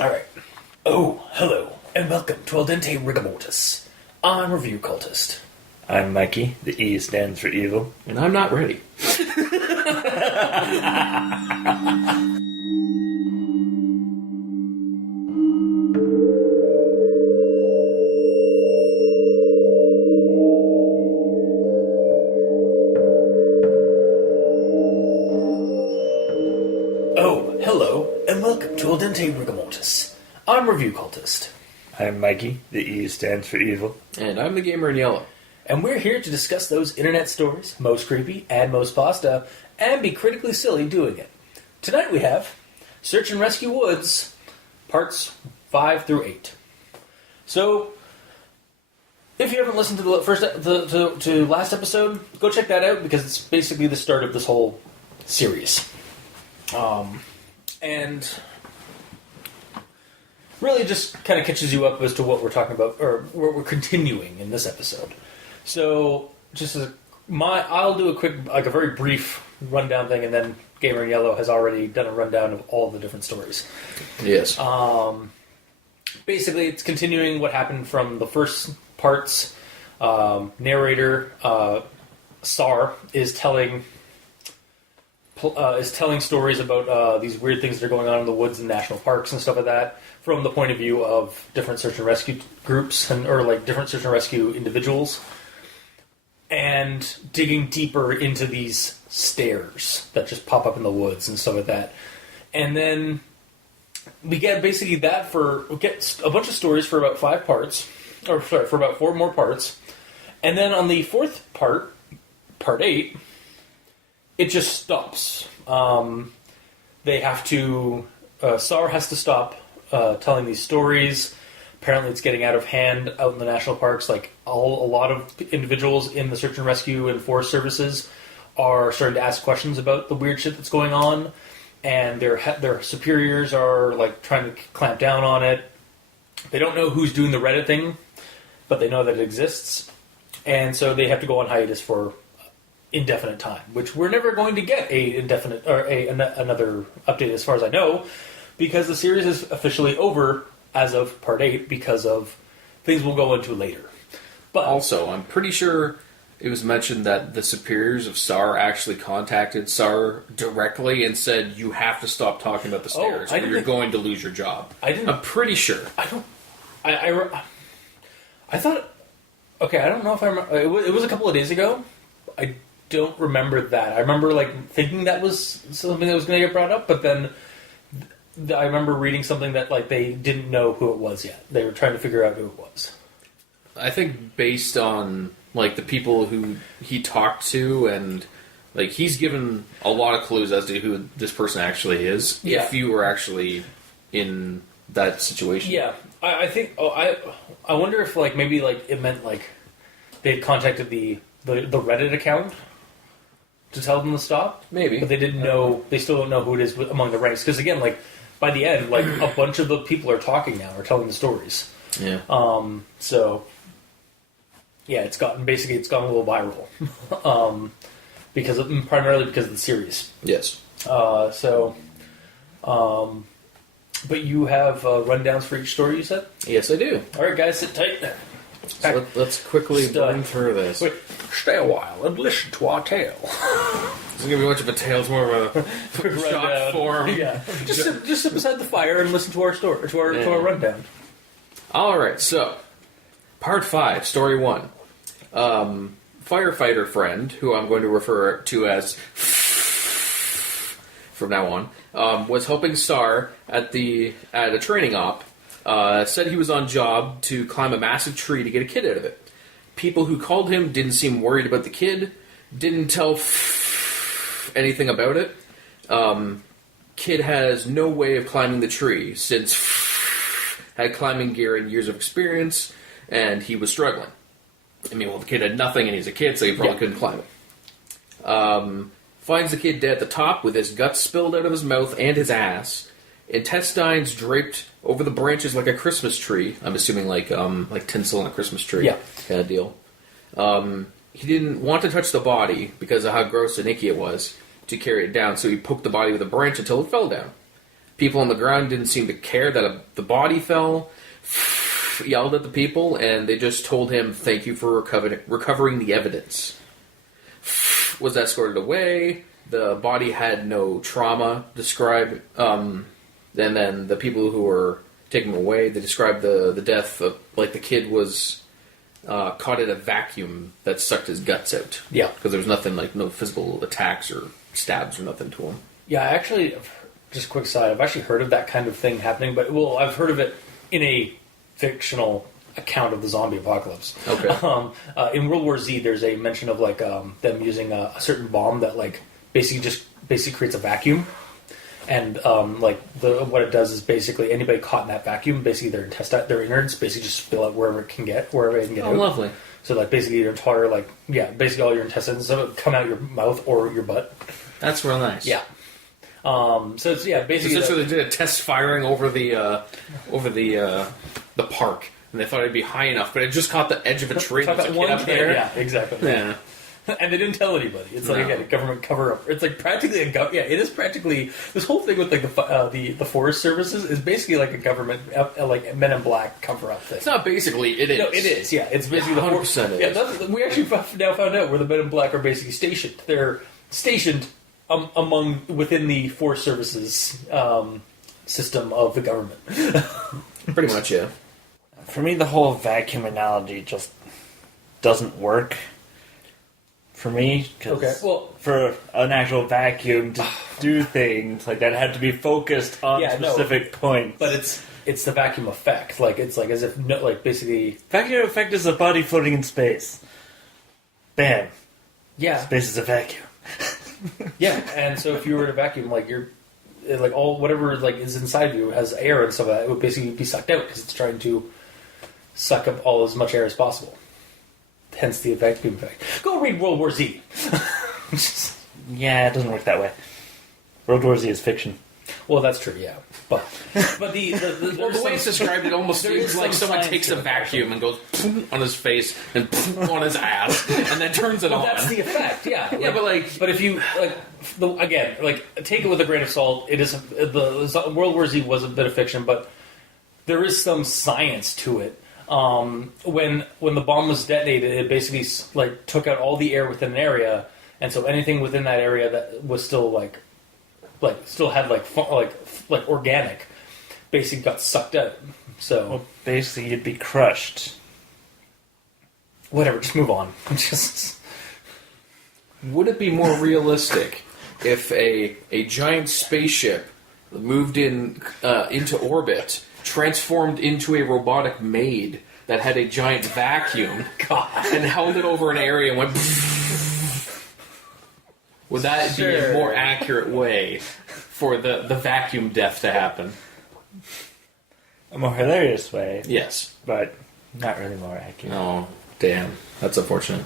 Alright. Oh, hello, and welcome to Al Dente Rigamortis. I'm Review Cultist. I'm Mikey. The E stands for evil. And I'm not ready. Oh, hello, and welcome to Al Dente Rigamortis. I'm Review Cultist. I'm Mikey. The E stands for evil. And I'm the gamer in yellow. And we're here to discuss those internet stories, most creepy and most pasta, and be critically silly doing it. Tonight we have Search and Rescue Woods, parts 5 through 8. So, if you haven't listened to the last episode, go check that out because it's basically the start of this whole series. And really just kind of catches you up as to what we're talking about, or what we're continuing in this episode. So, just as I'll do a quick, like a very brief rundown thing, and then Gamer in Yellow has already done a rundown of all the different stories. Yes. Basically, it's continuing what happened from the first parts. Narrator Sar is telling stories about these weird things that are going on in the woods and national parks and stuff like that, from the point of view of different search and rescue groups or like different search and rescue individuals, and digging deeper into these stairs that just pop up in the woods and stuff like that. And then we get basically that we get a bunch of stories for about 5 parts, for about 4 more parts, and then on the 4th part, part 8. It just stops. They have to... Sar has to stop telling these stories. Apparently it's getting out of hand out in the national parks. Like, a lot of individuals in the search and rescue and forest services are starting to ask questions about the weird shit that's going on. And their superiors are, like, trying to clamp down on it. They don't know who's doing the Reddit thing, but they know that it exists. And so they have to go on hiatus for indefinite time, which we're never going to get another update as far as I know, because the series is officially over as of part 8 because of things we'll go into later. But also, I'm pretty sure it was mentioned that the superiors of SAR actually contacted SAR directly and said, you have to stop talking about the stairs or you're going to lose your job. I'm pretty sure. I thought... Okay, I don't know if I remember... It was a couple of days ago. I don't remember that. I remember thinking that was something that was going to get brought up, but then I remember reading something that they didn't know who it was yet. They were trying to figure out who it was. I think based on the people who he talked to, and he's given a lot of clues as to who this person actually is. Yeah. If you were actually in that situation. Yeah, I think. I wonder if maybe it meant they had contacted the Reddit account to tell them to stop. Maybe. But they didn't know, they still don't know who it is among the ranks. Because again, by the end, a bunch of the people are talking now, are telling the stories. Yeah. So, yeah, it's gone a little viral. Primarily because of the series. Yes. But you have rundowns for each story, you said? Yes, I do. Alright, guys, sit tight. So let's quickly burn through this. Wait, stay a while and listen to our tale. It's going to be much of a tale. It's more of a shot form. Yeah, just sit beside the fire and listen to our story, to our rundown. All right, so part 5, story 1. Firefighter friend, who I'm going to refer to as from now on, was helping Sar at a training op. Said he was on job to climb a massive tree to get a kid out of it. People who called him didn't seem worried about the kid, didn't tell anything about it. Kid has no way of climbing the tree, since had climbing gear and years of experience, and he was struggling. I mean, well, the kid had nothing, and he's a kid, so he probably couldn't climb it. Finds the kid dead at the top, with his guts spilled out of his mouth and his ass. Intestines draped over the branches like a Christmas tree. I'm assuming like tinsel on a Christmas tree. Yeah. Kind of deal. He didn't want to touch the body because of how gross and icky it was to carry it down, so he poked the body with a branch until it fell down. People on the ground didn't seem to care that the body fell. Yelled at the people, and they just told him, "Thank you for recovering the evidence." Was escorted away. The body had no trauma described. And then the people who were taking him away, they described the death of, like, the kid was caught in a vacuum that sucked his guts out. Yeah. Because there was nothing, like, no physical attacks or stabs or nothing to him. Yeah, actually, just a quick side, I've actually heard of that kind of thing happening, but, well, I've heard of it in a fictional account of the zombie apocalypse. Okay. In World War Z, there's a mention of, like, them using a certain bomb that, like, basically creates a vacuum. And, what it does is basically anybody caught in that vacuum, basically their innards basically just spill out wherever it can get out. Lovely. So, like, basically your entire, basically all your intestines come out your mouth or your butt. That's real nice. Yeah. So it's, basically... So they did a test firing over the park, and they thought it'd be high enough, but it just caught the edge of a tree. Talk about There's a one kid up kid, there. yeah, exactly. Yeah. And they didn't tell anybody. It's like, No. again, a government cover-up. It's like practically it is practically... This whole thing with, like, the forest services is basically like a government, like, Men in Black cover-up thing. It's not basically, it is. No, it is, yeah. It's basically 100% the... it Yeah, is. we actually now found out where the Men in Black are basically stationed. They're stationed within the forest services system of the government. Pretty much, yeah. For me, the whole vacuum analogy just doesn't work. For me, because for an actual vacuum to do things like that, it had to be focused on specific points. But it's the vacuum effect. Like, it's like as if basically Vacuum effect is a body floating in space. Bam. yeah. Space is a vacuum. Yeah, and so if you were to vacuum, like, you're like all whatever like is inside of you has air and stuff like that, it would basically be sucked out because it's trying to suck up all as much air as possible. Hence the vacuum effect. Go read World War Z. Yeah, it doesn't work that way. World War Z is fiction. Well, that's true, yeah, but the Well, the way it's described, it almost there seems is like some someone science takes to a it. vacuum and goes on his face and on his ass, and then turns it on. that's the effect, yeah. Yeah, but if you take it with a grain of salt. It is the World War Z was a bit of fiction, but there is some science to it. When the bomb was detonated, it basically like took out all the air within an area, and so anything within that area that was still still had like organic, basically got sucked out. So Well, basically, you'd be crushed. whatever, just move on. Just would it be more realistic if a giant spaceship moved into orbit, transformed into a robotic maid that had a giant vacuum, and held it over an area and went? Would that be a more accurate way for the vacuum death to happen? A more hilarious way, Yes. but not really more accurate. Oh, damn. That's unfortunate.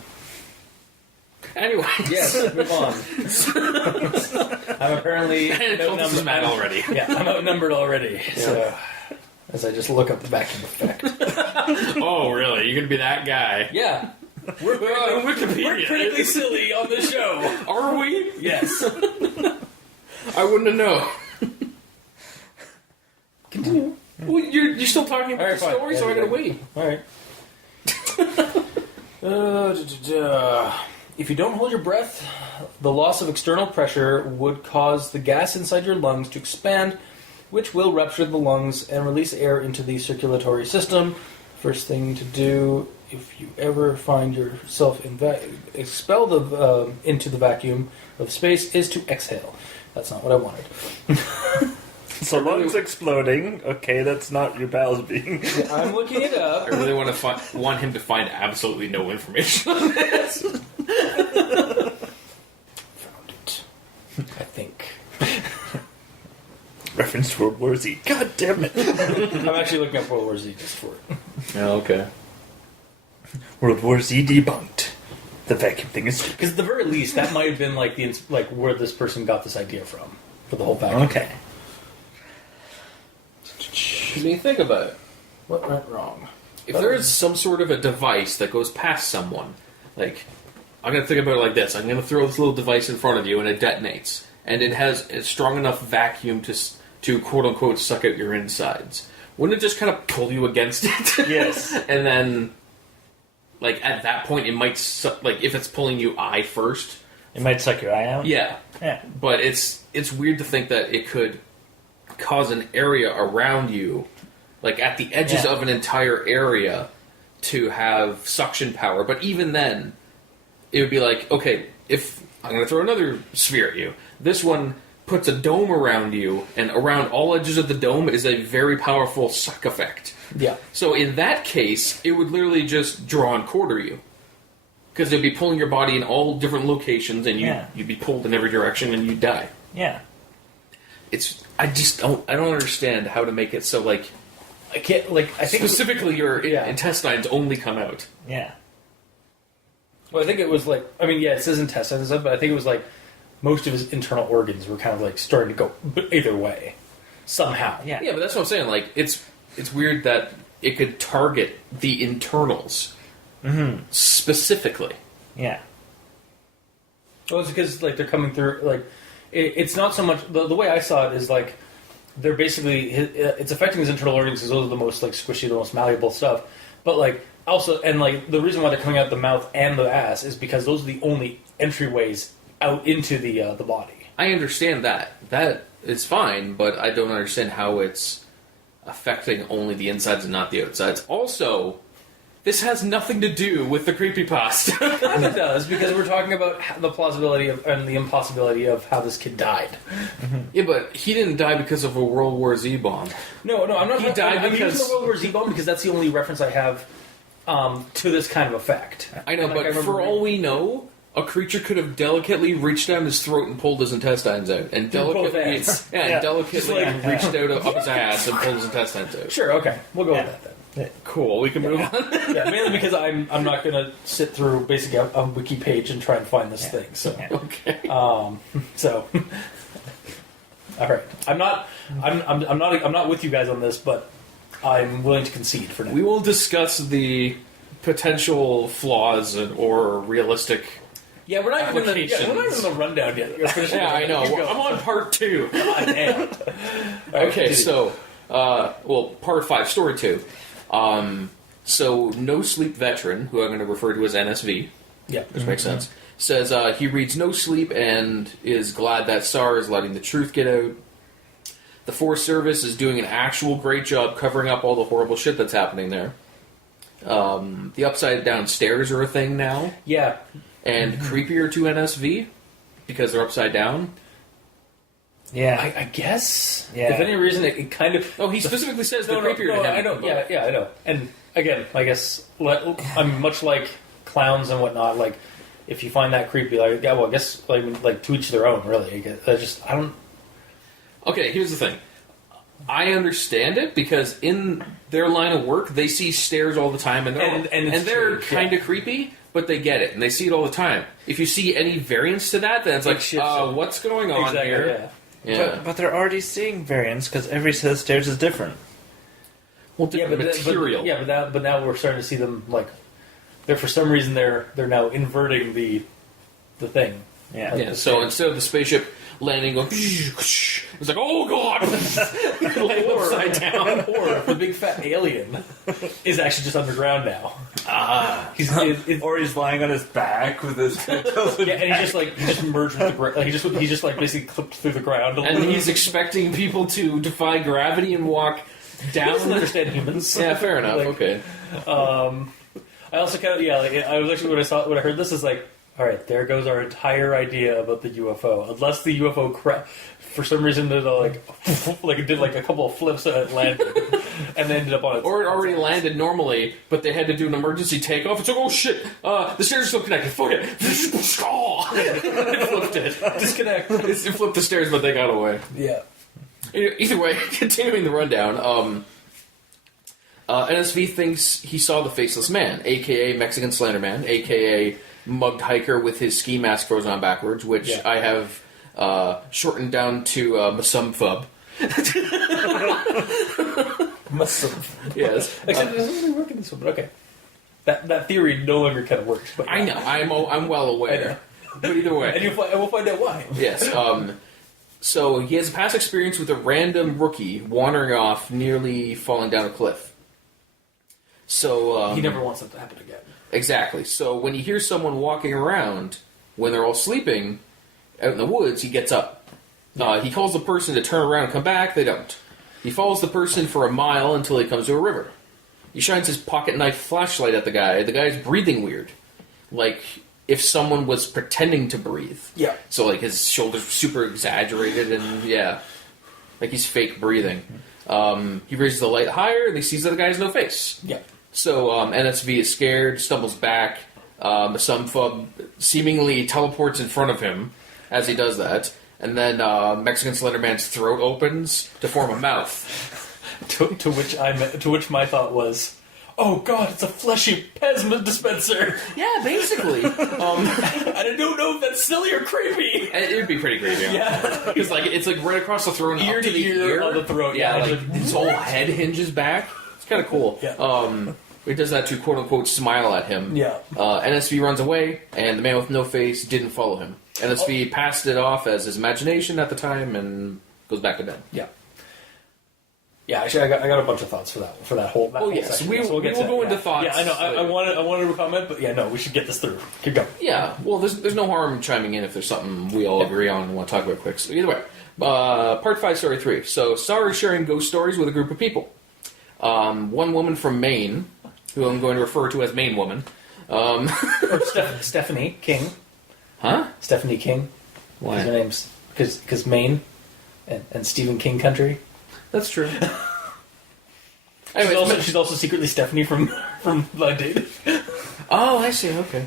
Anyway. yes, move on. I'm apparently This is mad already. Yeah, I'm outnumbered already. So as I just look up the vacuum effect. Oh, really? You're going to be that guy? Yeah. We're critically silly on this show. Are we? Yes. I wouldn't have known. Continue. Well, you're still talking about Alright, the fine. story, Yeah, so I yeah. gotta wait. Alright. If you don't hold your breath, the loss of external pressure would cause the gas inside your lungs to expand, which will rupture the lungs and release air into the circulatory system. First thing to do, if you ever find yourself expelled into the vacuum of space, is to exhale. That's not what I wanted. So lungs exploding. Okay, that's not your bowels being. I'm looking it up. I really want him to find absolutely no information on this. Found it. I think. Reference to World War Z. God damn it. I'm actually looking up World War Z just for it. Oh, okay. World War Z debunked. The vacuum thing is. Because at the very least, that might have been like where this person got this idea from for the whole vacuum. Okay. I mean, think about it. What went wrong? If there is some sort of a device that goes past someone, like, I'm going to think about it like this. I'm going to throw this little device in front of you and it detonates. And it has a strong enough vacuum to quote-unquote suck out your insides. Wouldn't it just kind of pull you against it? Yes. And then, like, at that point, it might suck, like, if it's pulling you eye first. It might suck your eye out? Yeah. Yeah. But it's weird to think that it could cause an area around you, like at the edges of an entire area, to have suction power. But even then, it would be like, okay, if I'm going to throw another sphere at you, this one puts a dome around you, and around all edges of the dome is a very powerful suck effect. Yeah. So in that case, it would literally just draw and quarter you. Because it'd be pulling your body in all different locations, and you'd be pulled in every direction, and you'd die. Yeah. I don't understand how to make it so, like, I can't, like, I think... Specifically, your intestines only come out. Yeah. Well, I think it was, like, I mean, yeah, it says intestines and stuff, but I think it was, like, most of his internal organs were kind of, like, starting to go either way. Somehow. Yeah. Yeah, but that's what I'm saying. Like, it's weird that it could target the internals. Mm-hmm. Specifically. Yeah. Well, it's because, like, they're coming through, like, it's not so much, the way I saw it is, like, they're basically, it's affecting his internal organs because those are the most, like, squishy, the most malleable stuff. But, like, also, and, like, the reason why they're coming out the mouth and the ass is because those are the only entryways out into the body. I understand that. That is fine, but I don't understand how it's affecting only the insides and not the outsides. Also, this has nothing to do with the creepypasta. Kind of does, because we're talking about the plausibility of, and the impossibility of how this kid died. Mm-hmm. Yeah, but he didn't die because of a World War Z bomb. No, I'm not. He died I'm because... using the World War Z bomb because that's the only reference I have to this kind of effect. I know, but for all we know, a creature could have delicately reached down his throat and pulled his intestines out, and delicately, delicately reached out up his ass and pulled his intestines out. Sure, okay, we'll go with that then. Cool, we can move on. Yeah, mainly because I'm not going to sit through basically a wiki page and try and find this thing. So okay. So all right, I'm not with you guys on this, but I'm willing to concede for now. We will discuss the potential flaws or realistic. Yeah, we're not even in the rundown yet. Yeah, I know. I'm on part 2. God damn. Okay, so part 5, story 2. So NoSleep veteran, who I'm going to refer to as NSV, which makes sense, says he reads NoSleep and is glad that SAR is letting the truth get out. The Forest Service is doing an actual great job covering up all the horrible shit that's happening there. The upside down stairs are a thing now. Yeah. And creepier to NSV because they're upside down. Yeah. I guess. Yeah. If any reason, it kind of... Oh, he specifically says they're creepier to him. I know. Yeah, I know. And again, I guess I'm much like clowns and whatnot. Like, if you find that creepy, like, yeah, well, I guess like to each their own. Really, I don't. Okay, here's the thing. I understand it because in their line of work, they see stairs all the time, and they're kind of creepy. But they get it, and they see it all the time. If you see any variance to that, then it's like, what's going on here? Yeah. But they're already seeing variance because every set of stairs is different. Well, different material. But now we're starting to see them like for some reason they're now inverting the thing. Yeah. Like so instead of the spaceship landing, going, it's like, oh god, laying upside down. Or the big fat alien is actually just underground now. Or he's lying on his back with his tentacles. Yeah, and he just merged with the ground. Like, he just like basically clipped through the ground. And he's expecting people to defy gravity and walk down. He doesn't understand humans. Yeah, fair enough. Okay. I also kind of I was actually when I heard this is like, all right, there goes our entire idea about the UFO. Unless the UFO for some reason did it did like a couple of flips and it landed, and then ended up on its. Or it already landed normally, but they had to do an emergency takeoff. It's like, oh shit, the stairs are still connected. Fuck it. It flipped it. Disconnect. It flipped the stairs, but they got away. Yeah. Either way, continuing the rundown. NSV thinks he saw the Faceless Man, a.k.a. Mexican Slender Man, a.k.a. mugged hiker with his ski mask frozen on backwards, which I have shortened down to Masumfub. Masumfub. Yes. Except it doesn't really work in this one, but okay. That theory no longer kind of works. But I know. I'm well aware. But either way. And we'll find out why. Yes. So he has a past experience with a random rookie wandering off, nearly falling down a cliff. So he never wants that to happen again. Exactly. So when he hears someone walking around when they're all sleeping out in the woods, he gets up. He calls the person to turn around and come back. They don't. He follows the person for a mile until he comes to a river. He shines his pocket knife flashlight at the guy. The guy's breathing weird. Like if someone was pretending to breathe. Yeah. So like his shoulders were super exaggerated and like he's fake breathing. He raises the light higher and he sees that the guy has no face. Yeah. So NSV is scared, stumbles back. Some fub seemingly teleports in front of him as he does that. And then Mexican Slender Man's throat opens to form a mouth. to which my thought was, oh god, it's a fleshy Pez dispenser. Yeah, basically. I don't know if that's silly or creepy. It would be pretty creepy. Yeah, because like it's like right across the throat, ear to ear on the throat. Yeah, like his whole head hinges back. It's kind of cool. Yeah. He does that to quote unquote smile at him. Yeah. NSV runs away, and the man with no face didn't follow him. NSV passed it off as his imagination at the time and goes back to bed. Yeah. Yeah, actually, I got a bunch of thoughts for that whole. Oh yes, we will go into thoughts. Yeah, I know. I wanted to comment, but yeah, no, we should get this through. Keep going. Yeah, well, there's no harm chiming in if there's something we all agree on and want to talk about quick. So either way, part 5, story 3. So Sarah is sharing ghost stories with a group of people. One woman from Maine, who I'm going to refer to as Maine Woman. Or Stephanie King. Huh? Stephanie King. Why? Her name's because Maine and Stephen King country. That's true. Anyway, she's also secretly Stephanie from Blind Date. Oh, I see. Okay.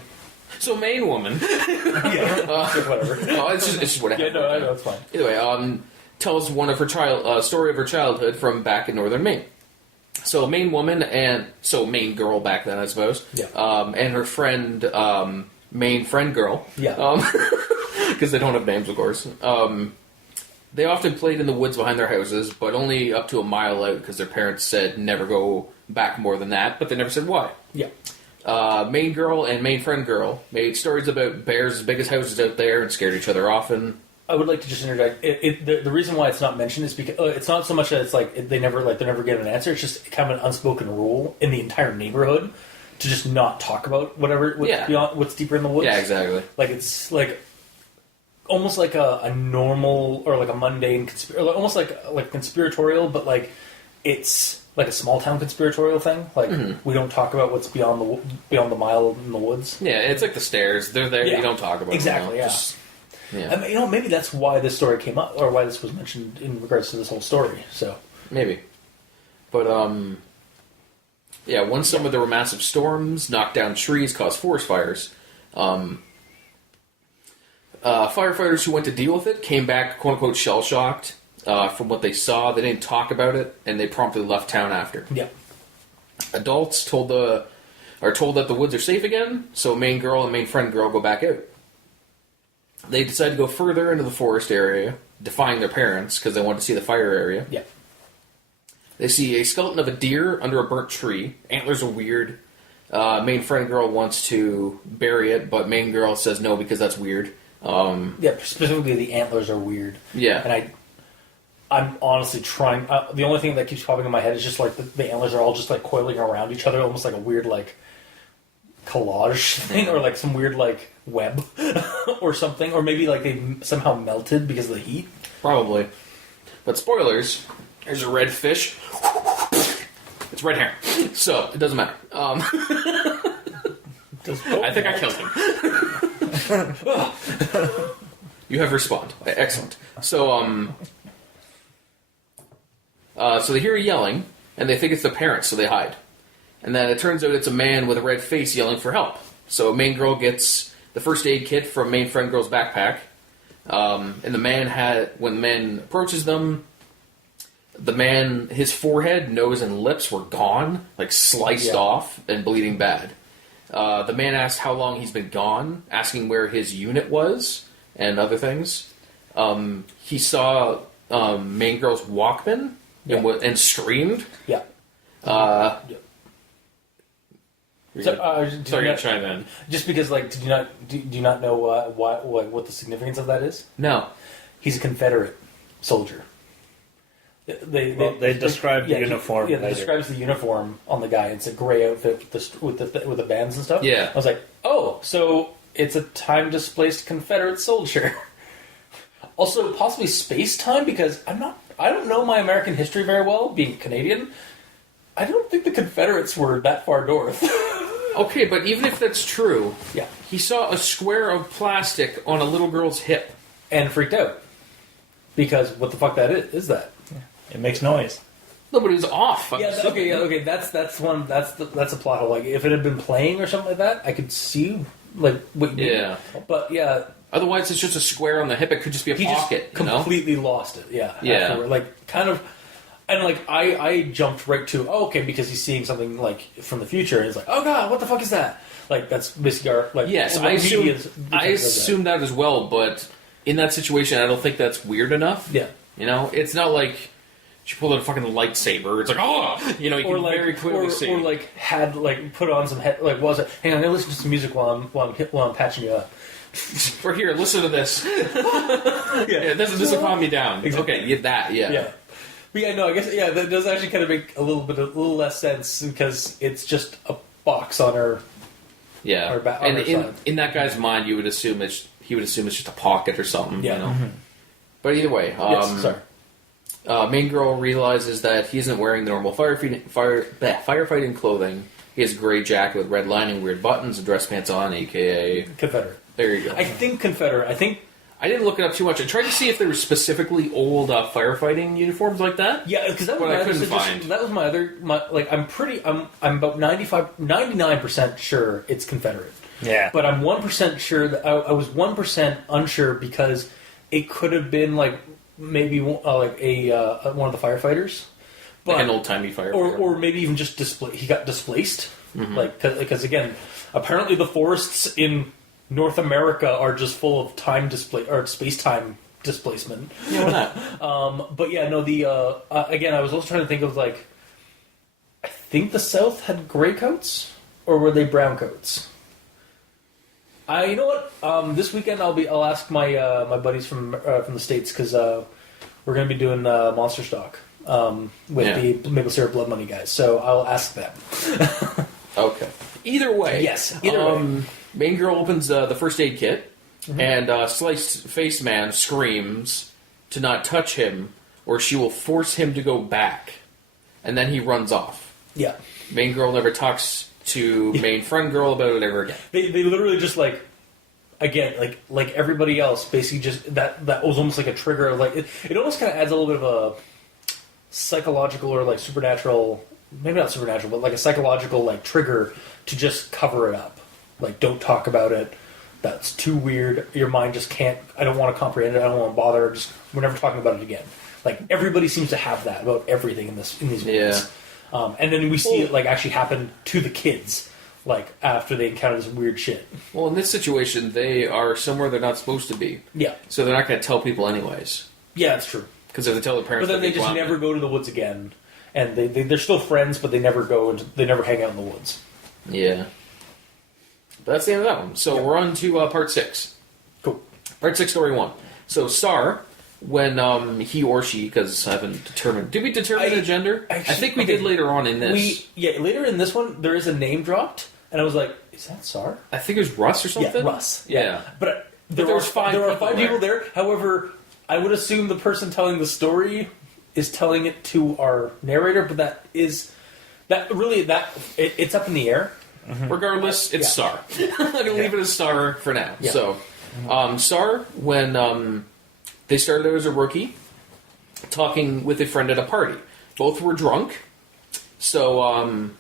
So Maine Woman. Yeah. Whatever. It's just what happened. Yeah, no, I know it's fine. Either way, tells one of her story of her childhood from back in northern Maine. So Maine Woman Maine Girl back then, I suppose. Yeah. And her friend, Maine Friend Girl. Yeah. Because they don't have names, of course. They often played in the woods behind their houses, but only up to a mile out because their parents said never go back more than that, but they never said why. Yeah. Maine Girl and Maine Friend Girl made stories about bears as big as houses out there and scared each other often. I would like to just interject. The reason why it's not mentioned is because it's not so much that it's like they never get an answer. It's just kind of an unspoken rule in the entire neighborhood to just not talk about what's deeper in the woods. Yeah, exactly. Like it's like almost like a normal or like a mundane, almost like conspiratorial, but like it's like a small town conspiratorial thing. Like we don't talk about what's beyond the mile in the woods. Yeah, it's like the stairs. They're there. Yeah. You don't talk about exactly. them. Yeah. I mean, maybe that's why this story came up, or why this was mentioned in regards to this whole story. So maybe, but one summer there were massive storms, knocked down trees, caused forest fires. Firefighters who went to deal with it came back, quote unquote, shell shocked from what they saw. They didn't talk about it, and they promptly left town after. Yeah. Adults are told that the woods are safe again, so Maine Girl and Maine Friend Girl go back out. They decide to go further into the forest area, defying their parents because they want to see the fire area. Yeah. They see a skeleton of a deer under a burnt tree. Antlers are weird. Maine Friend Girl wants to bury it, but Maine Girl says no because that's weird. Yeah, specifically the antlers are weird. Yeah. And I'm honestly trying... the only thing that keeps popping in my head is just like the antlers are all just like coiling around each other, almost like a weird like collage thing, or like some weird like web or something, or maybe like they somehow melted because of the heat. Probably. But spoilers, there's a red fish. It's red hair. So, it doesn't matter. I think I killed him. You have respawned. Excellent. So, so they hear yelling, and they think it's the parents, so they hide. And then it turns out it's a man with a red face yelling for help. So Maine Girl gets the first aid kit from Maine Friend Girl's backpack. And when the man approaches them, his forehead, nose, and lips were gone, like sliced off and bleeding bad. The man asked how long he's been gone, asking where his unit was, and other things. He saw Maine Girl's Walkman and screamed. Yeah. Sorry, I'm trying then. Just because, like, do you not know what the significance of that is? No. He's a Confederate. soldier. They describe the uniform. Yeah, they describes the uniform on the guy. It's a gray outfit with the bands and stuff. Yeah. I was like, oh, so it's a time displaced Confederate soldier. Also, possibly space time, because I don't know my American history very well, being Canadian. I don't think the Confederates were that far north. Okay, but even if that's true, Yeah. he saw a square of plastic on a little girl's hip. And freaked out. Because what the fuck is that? It makes noise. No, but it was off. Okay. That's a plot hole. Like, if it had been playing or something like that, I could see like what you mean. Yeah. But yeah, Otherwise, it's just a square on the hip. It could just be a he pocket. just completely lost it. Yeah. Yeah. Afterward. Like, kind of. And like I jumped right to okay, because he's seeing something like from the future, and he's like, oh god, what the fuck is that? Like, that's basically our like. Yes, I assume that as well. But in that situation, I don't think that's weird enough. Yeah. You know, it's not like she pulled out a fucking lightsaber. It's like, oh, you know, you can very clearly see. Or like had like put on some was it? Hang on, I'm gonna listen to some music while I'm patching you up. For here, listen to this. Yeah, this will calm me down. Exactly. Okay, get that. Yeah. Yeah. But yeah, no, I guess that does actually kind of make a little less sense, because it's just a box on her. Yeah, on her side. In that guy's mind, he would assume it's just a pocket or something. Yeah. You know? But either way, main girl realizes that he isn't wearing the normal firefighting clothing. He has a gray jacket with red lining, weird buttons, and dress pants on, aka Confederate. There you go. I think Confederate. I didn't look it up too much. I tried to see if there were specifically old firefighting uniforms like that. Yeah, because that was But my I other couldn't suggestion. find. That was my other. I'm about 99% sure it's Confederate. Yeah. But I'm 1% sure that I was 1% unsure, because it could have been like maybe one of the firefighters, but Like an old-timey firefighter. or maybe even just he got displaced. Like, because again, apparently the forests in North America are just full of space-time displacement. Yeah, why not? But yeah, no. Again, I was also trying to think of like, I think the South had gray coats, or were they brown coats? You know what? This weekend I'll ask my buddies from the States, because we're going to be doing Monster Stock with the Maple Syrup Blood Money guys. So I'll ask them. Okay. Either way. Yes. Either way. Main girl opens the first aid kit, and Sliced Face Man screams to not touch him, or she will force him to go back. And then he runs off. Yeah. Main girl never talks to main friend girl about it ever again. They literally just like everybody else, basically just that was almost like a trigger. Like it almost kind of adds a little bit of a psychological or like supernatural, maybe not supernatural, but like a psychological like trigger to just cover it up. Like, don't talk about it. That's too weird. Your mind just can't. I don't want to comprehend it. I don't want to bother. We're never talking about it again. Like, everybody seems to have that about everything in these movies. Yeah. And then we see it like actually happen to the kids, like after they encounter this weird shit. Well, in this situation, they are somewhere they're not supposed to be. Yeah. So they're not going to tell people anyways. Yeah, that's true. Because if they tell their parents, but then they just never go to the woods again, and they're still friends, but they never they never hang out in the woods. Yeah. But that's the end of that one. So we're on to part 6. Cool. Part 6, story 1. So Star, when he or she, because I haven't determined. Did we determine the gender? I think we did later on in this. Later in this one, there is a name dropped, and I was like, is that Sar? I think it was Russ or something? Yeah, Russ. Yeah. But there are 5 people there. However, I would assume the person telling the story is telling it to our narrator, but it's up in the air. Regardless, it's Star. I'm going to leave it as Star for now. Yeah. So, Star, when they started out as a rookie, talking with a friend at a party. Both were drunk. So,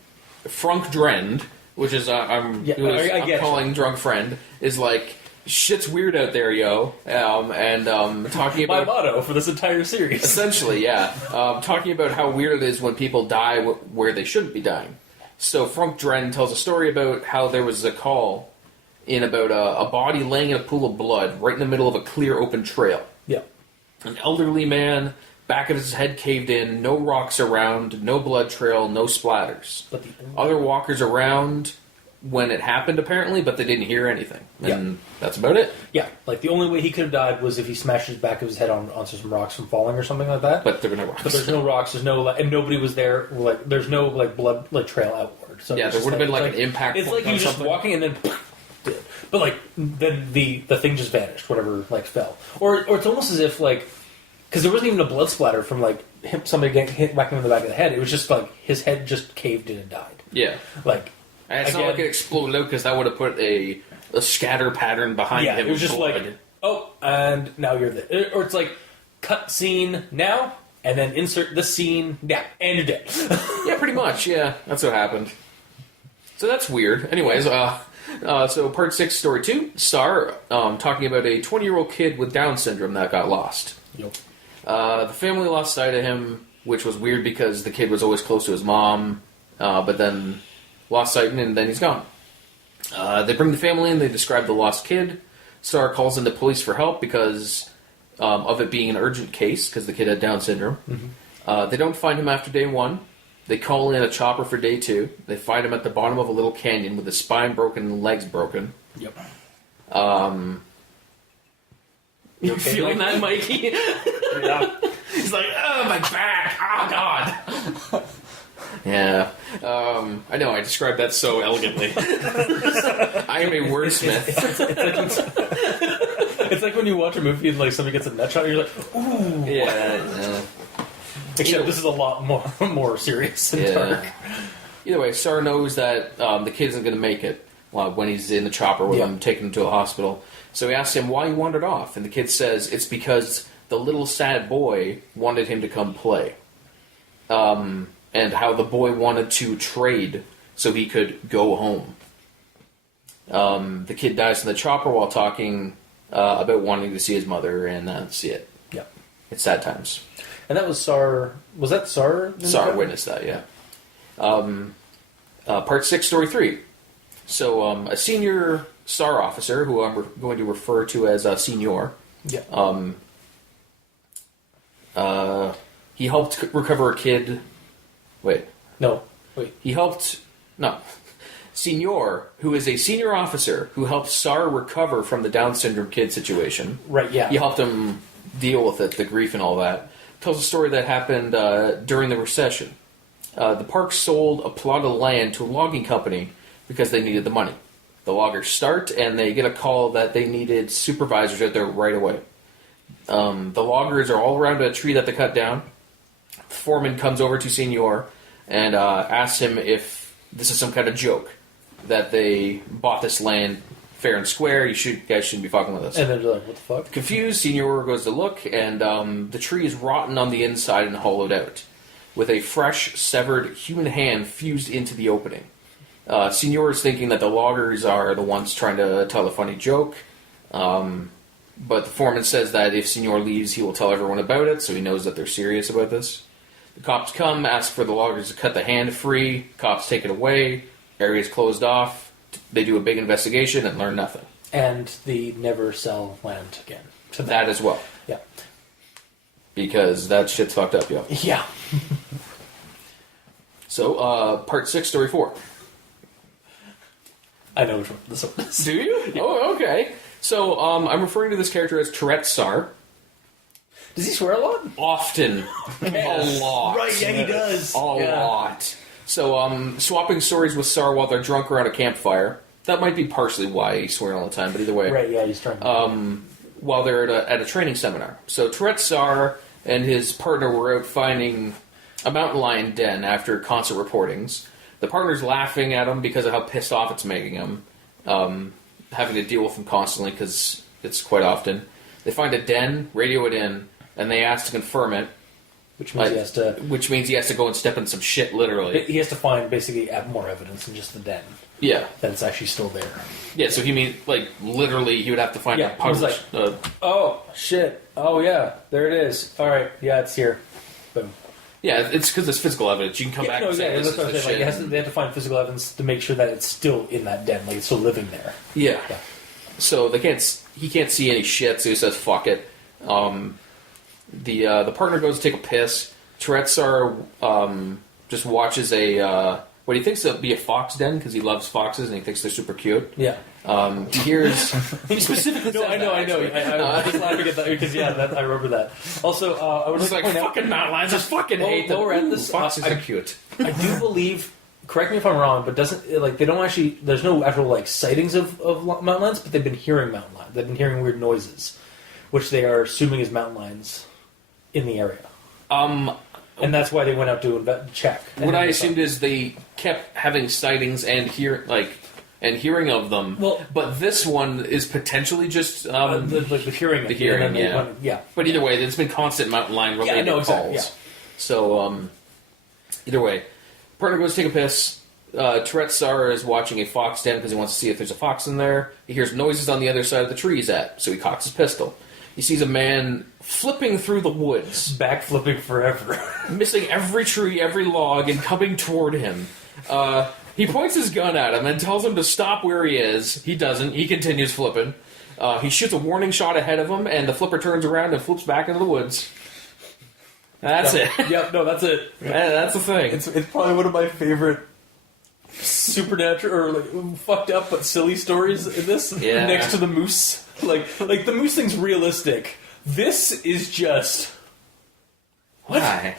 Frank Drend, which is I'm calling drunk friend, is like, shit's weird out there, yo. And talking about my motto for this entire series. Essentially, yeah. Talking about how weird it is when people die where they shouldn't be dying. So Frank Dren tells a story about how there was a call in about a body laying in a pool of blood right in the middle of a clear open trail. Yeah. An elderly man, back of his head caved in, no rocks around, no blood trail, no splatters. But other walkers around when it happened, apparently, but they didn't hear anything. And that's about it. Yeah, like the only way he could have died was if he smashed his back of his head onto some rocks from falling or something like that. But there were no rocks. But there's no rocks. There's no and nobody was there. Like there's no blood trail outward. So yeah, there would have been like an impact. It's like he was just walking and then. But like then the thing just vanished. Whatever fell, or it's almost as if because there wasn't even a blood splatter from somebody getting hit back in the back of the head. It was just like his head just caved in and died. Yeah, and it's not like it exploded out because that would have put a scatter pattern behind him. It was just and now you're there. Or it's like, cut scene now, and then insert the scene now, and you're dead. Yeah, pretty much, yeah. That's what happened. So that's weird. Anyways, so part 6, story 2, Star, talking about a 20-year-old kid with Down syndrome that got lost. Yep. The family lost sight of him, which was weird because the kid was always close to his mom, but then lost sight and then he's gone. They bring the family in, they describe the lost kid. Star calls in the police for help because of it being an urgent case, because the kid had Down syndrome. Mm-hmm. They don't find him after day 1. They call in a chopper for day 2. They find him at the bottom of a little canyon with his spine broken and legs broken. Yep. You feeling that, Mikey? Yeah. He's like, oh, my back! Oh, God! Yeah. I know, I described that so elegantly. I am a wordsmith. It's like when you watch a movie and somebody gets a nut shot and you're like, ooh. Yeah. Except this is a lot more serious and dark. Either way, Star knows that the kid isn't going to make it when he's in the chopper with him, taking him to a hospital. So he asks him why he wandered off, and the kid says it's because the little sad boy wanted him to come play. And how the boy wanted to trade so he could go home. The kid dies in the chopper while talking about wanting to see his mother, and that's it. Yeah. It's sad times. And that was Sar. Was that Sar? Sar witnessed that, yeah. Part 6, story 3. So, a senior SAR officer, who I'm going to refer to as Senior, he helped recover a kid. Senior, who is a senior officer who helped SAR recover from the Down syndrome kid situation. Right, yeah. He helped him deal with it, the grief and all that. Tells a story that happened during the recession. The park sold a plot of land to a logging company because they needed the money. The loggers start, and they get a call that they needed supervisors out there right away. The loggers are all around a tree that they cut down. The foreman comes over to Senior and asks him if this is some kind of joke, that they bought this land fair and square. You guys shouldn't be fucking with us. And they're like, what the fuck? Confused, Senior goes to look, and the tree is rotten on the inside and hollowed out, with a fresh, severed human hand fused into the opening. Senior is thinking that the loggers are the ones trying to tell a funny joke, but the foreman says that if Senior leaves, he will tell everyone about it, so he knows that they're serious about this. The cops come, ask for the loggers to cut the hand free, cops take it away, area's closed off, they do a big investigation and learn nothing. And they never sell land again. To that as well. Yeah. Because that shit's fucked up, yo. Yeah. So, part 6, story 4. I know which one this one is. Do you? Yeah. Oh, okay. So, I'm referring to this character as Tourette Star. Does he swear a lot? Often. A lot. Right, yeah, he does. A lot. So, swapping stories with Sar while they're drunk around a campfire. That might be partially why he's swearing all the time, but either way. Right, yeah, he's trying to... While they're at a training seminar. So, Tourette Sar and his partner were out finding a mountain lion den after concert reportings. The partner's laughing at him because of how pissed off it's making him. Having to deal with him constantly because it's quite often. They find a den, radio it in, and they ask to confirm it. Which means he has to go and step in some shit, literally. He has to find basically more evidence than just the den. Yeah. That it's actually still there. Yeah, so he means, literally, he would have to find a public... oh, shit. Oh, yeah. There it is. All right. Yeah, it's here. Boom. Yeah, it's because it's physical evidence. You can come back and say this is the shit. They have to find physical evidence to make sure that it's still in that den, it's still living there. Yeah. So he can't see any shit, so he says, fuck it. The partner goes to take a piss. Tourette Star just watches a what he thinks it'll be a fox den because he loves foxes and he thinks they're super cute. Yeah. He hears... he specifically says I know. I was just laughing at that because, I remember that. Also, I would It's like like, to point fucking mountain lions, just fucking hate them. while we're at this, foxes are cute. I do believe, correct me if I'm wrong, but they don't actually, there's no actual, like, sightings of mountain lions, but they've been hearing mountain lions. They've been hearing weird noises, which they are assuming is mountain lions in the area. And that's why they went out to check. What I assumed is they kept having sightings and hearing of them. Well, but this one is potentially just the hearing. The hearing, yeah. But either way, there's been constant mountain lion related calls. Exactly, yeah. So either way, partner goes to take a piss. Tourette Star is watching a fox den because he wants to see if there's a fox in there. He hears noises on the other side of the tree he's at, so he cocks his pistol. He sees a man flipping through the woods. Backflipping forever. Missing every tree, every log, and coming toward him. He points his gun at him and tells him to stop where he is. He doesn't. He continues flipping. He shoots a warning shot ahead of him, and the flipper turns around and flips back into the woods. That's it. Yep, no, that's it. That's the thing. It's probably one of my favorite supernatural or like fucked up but silly stories in this. Yeah. Next to the moose, like the moose thing's realistic. This is just what? Why?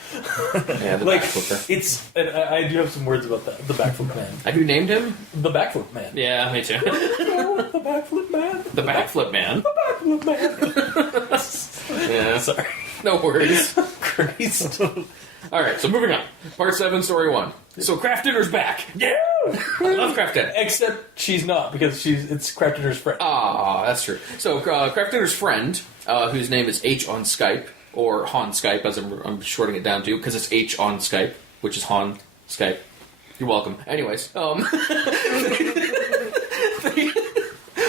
Yeah, the like backflipper. it's. And I do have some words about that. The backflip man. Have you named him? The backflip man. Yeah, me too. The backflip man. The backflip man. The backflip man. Yeah. Sorry. No worries. Christ. Alright, so moving on. Part 7, Story 1. So Craft Dinner's back. Yeah! I love Craft Dinner. Except she's not, because it's Craft Dinner's friend. Ah, that's true. So Craft Dinner's friend, whose name is H on Skype, or Han Skype, as I'm shorting it down to, because it's H on Skype, which is Han Skype. You're welcome. Anyways,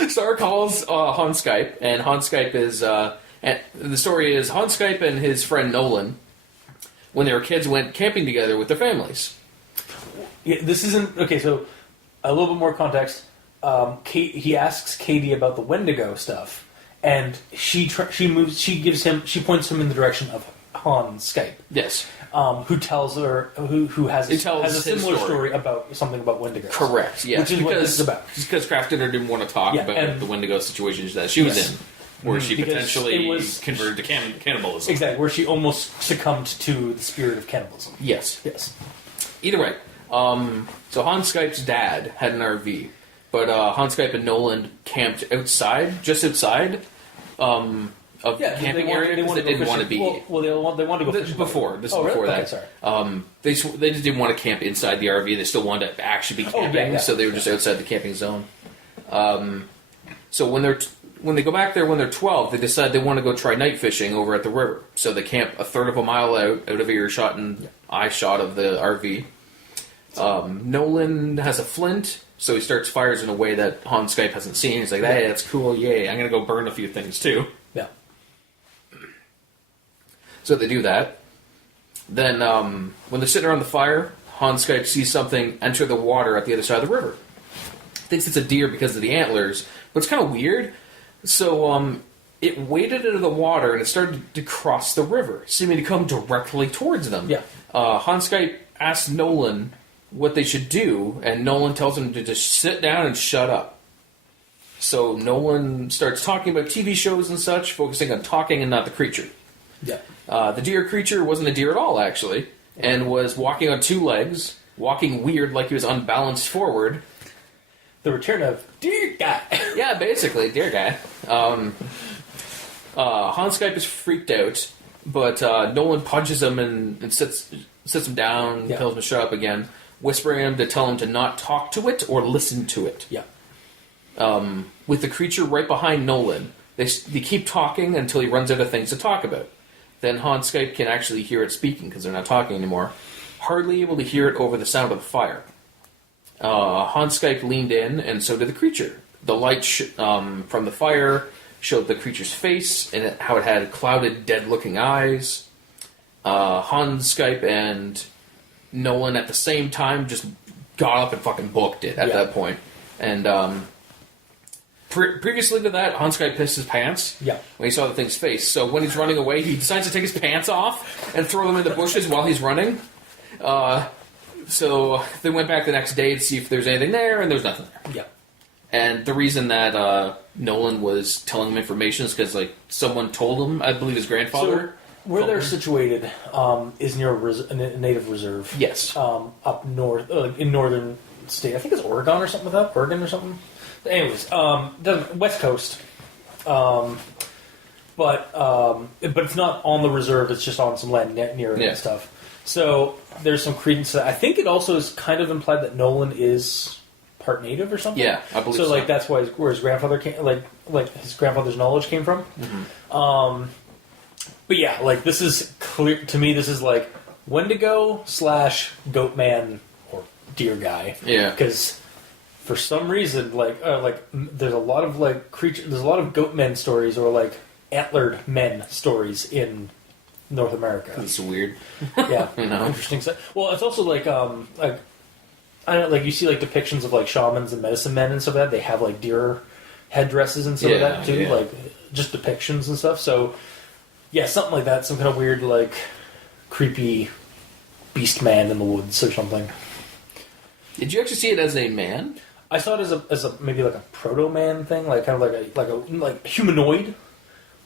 Star calls Han Skype, and Han Skype is... and the story is Han Skype and his friend Nolan, when they were kids, went camping together with their families. Yeah, this isn't... Okay, so a little bit more context. He asks Katie about the Wendigo stuff, and she points him in the direction of Han Skype. Yes. Who tells her... Who has a similar story about something about Wendigos. Correct, yes. Which is what this is about. Because Craft Dinner didn't want to talk about the Wendigo situation that she was in. Where she potentially converted to cannibalism. Exactly, where she almost succumbed to the spirit of cannibalism. Yes. Yes. Either way, so Han Skype's dad had an RV, but Han Skype and Nolan camped outside, just outside of the camping area. They didn't want to be. Well, they wanted to go fishing before. This is really? before that. Okay, sorry. They just didn't want to camp inside the RV. They still wanted to actually be camping, so they were just outside the camping zone. So when they go back there when they're 12, they decide they want to go try night fishing over at the river. So they camp a third of a mile out of earshot and eye shot of the RV. Nolan has a flint, so he starts fires in a way that Han Skype hasn't seen. He's like, hey, that's cool, yay, I'm going to go burn a few things too. Yeah. So they do that. Then when they're sitting around the fire, Han Skype sees something enter the water at the other side of the river. Thinks it's a deer because of the antlers, but it's kind of weird. So it waded into the water and it started to cross the river, seeming to come directly towards them. Yeah. Han Skype asks Nolan what they should do, and Nolan tells him to just sit down and shut up. So Nolan starts talking about TV shows and such, focusing on talking and not the creature. Yeah. The deer creature wasn't a deer at all, actually, and was walking on two legs, walking weird like he was unbalanced forward. The return of Deer Guy. Yeah, basically, Deer Guy. Han Skype is freaked out, but Nolan punches him and sits him down, tells him to shut up again, whispering him to tell him to not talk to it or listen to it. Yeah. With the creature right behind Nolan, they keep talking until he runs out of things to talk about. Then Han Skype can actually hear it speaking because they're not talking anymore, hardly able to hear it over the sound of the fire. Han Skype leaned in, and so did the creature. The light from the fire showed the creature's face and how it had clouded, dead-looking eyes. Han Skype and Nolan at the same time just got up and fucking booked it at that point. And previously to that, Han Skype pissed his pants when he saw the thing's face. So when he's running away, he decides to take his pants off and throw them in the bushes while he's running. So they went back the next day to see if there's anything there, and there's nothing there. Yeah. And the reason that Nolan was telling him information is because, like, someone told him, I believe his grandfather. So where they're situated is near a native reserve. Yes. Up north, in northern state. I think it's Oregon or something like that. Oregon or something. Anyways, the West Coast. But it's not on the reserve. It's just on some land near it and stuff. So there's some credence to that. I think it also is kind of implied that Nolan is part native or something. Yeah, I believe so. So like that's why where his grandfather came, like his grandfather's knowledge came from. Mm-hmm. But yeah, like this is clear to me. This is like Wendigo / Goatman or Deer Guy. Yeah, because for some reason, like there's a lot of like there's a lot of Goatmen stories or like antlered men stories in North America. That's weird. Yeah, you know, interesting stuff. Well, it's also like I don't know, like you see like depictions of like shamans and medicine men and stuff like that. They have like deer headdresses and stuff like that too, like just depictions and stuff. So yeah, something like that. Some kind of weird like creepy beast man in the woods or something. Did you actually see it as a man? I saw it as a maybe like a proto man thing, like kind of like humanoid.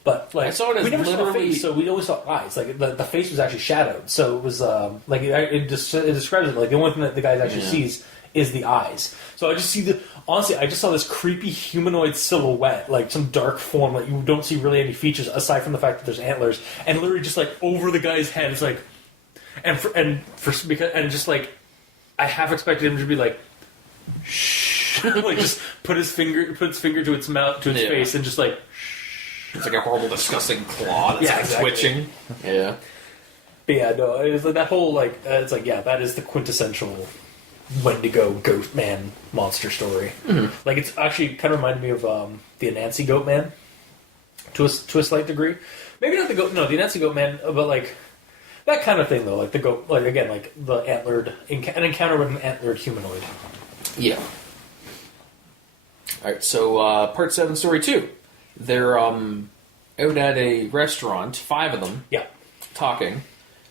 But like I saw it as we never saw a literally... face, so we always saw eyes. Like the face was actually shadowed, so it was like it describes it like the only thing that the guy actually sees is the eyes. So I just see I just saw this creepy humanoid silhouette, like some dark form that you don't see really any features aside from the fact that there's antlers, and literally just like over the guy's head. It's like, and just like I half expected him to be like, shh, like just put his finger to its mouth to its face and just like. It's like a horrible, disgusting claw that's like exactly. twitching. Yeah. But yeah, no, it was like that whole, like, it's like, yeah, that is the quintessential Wendigo Goat Man monster story. Mm-hmm. Like, it's actually kind of reminded me of the Anansi Goat Man to a slight degree. Maybe not the Anansi Goat Man, but like, that kind of thing, though. Like, the goat, like, again, like, the antlered, an encounter with an antlered humanoid. Yeah. Alright, so, part 7, story 2. They're out at a restaurant, 5 of them, talking.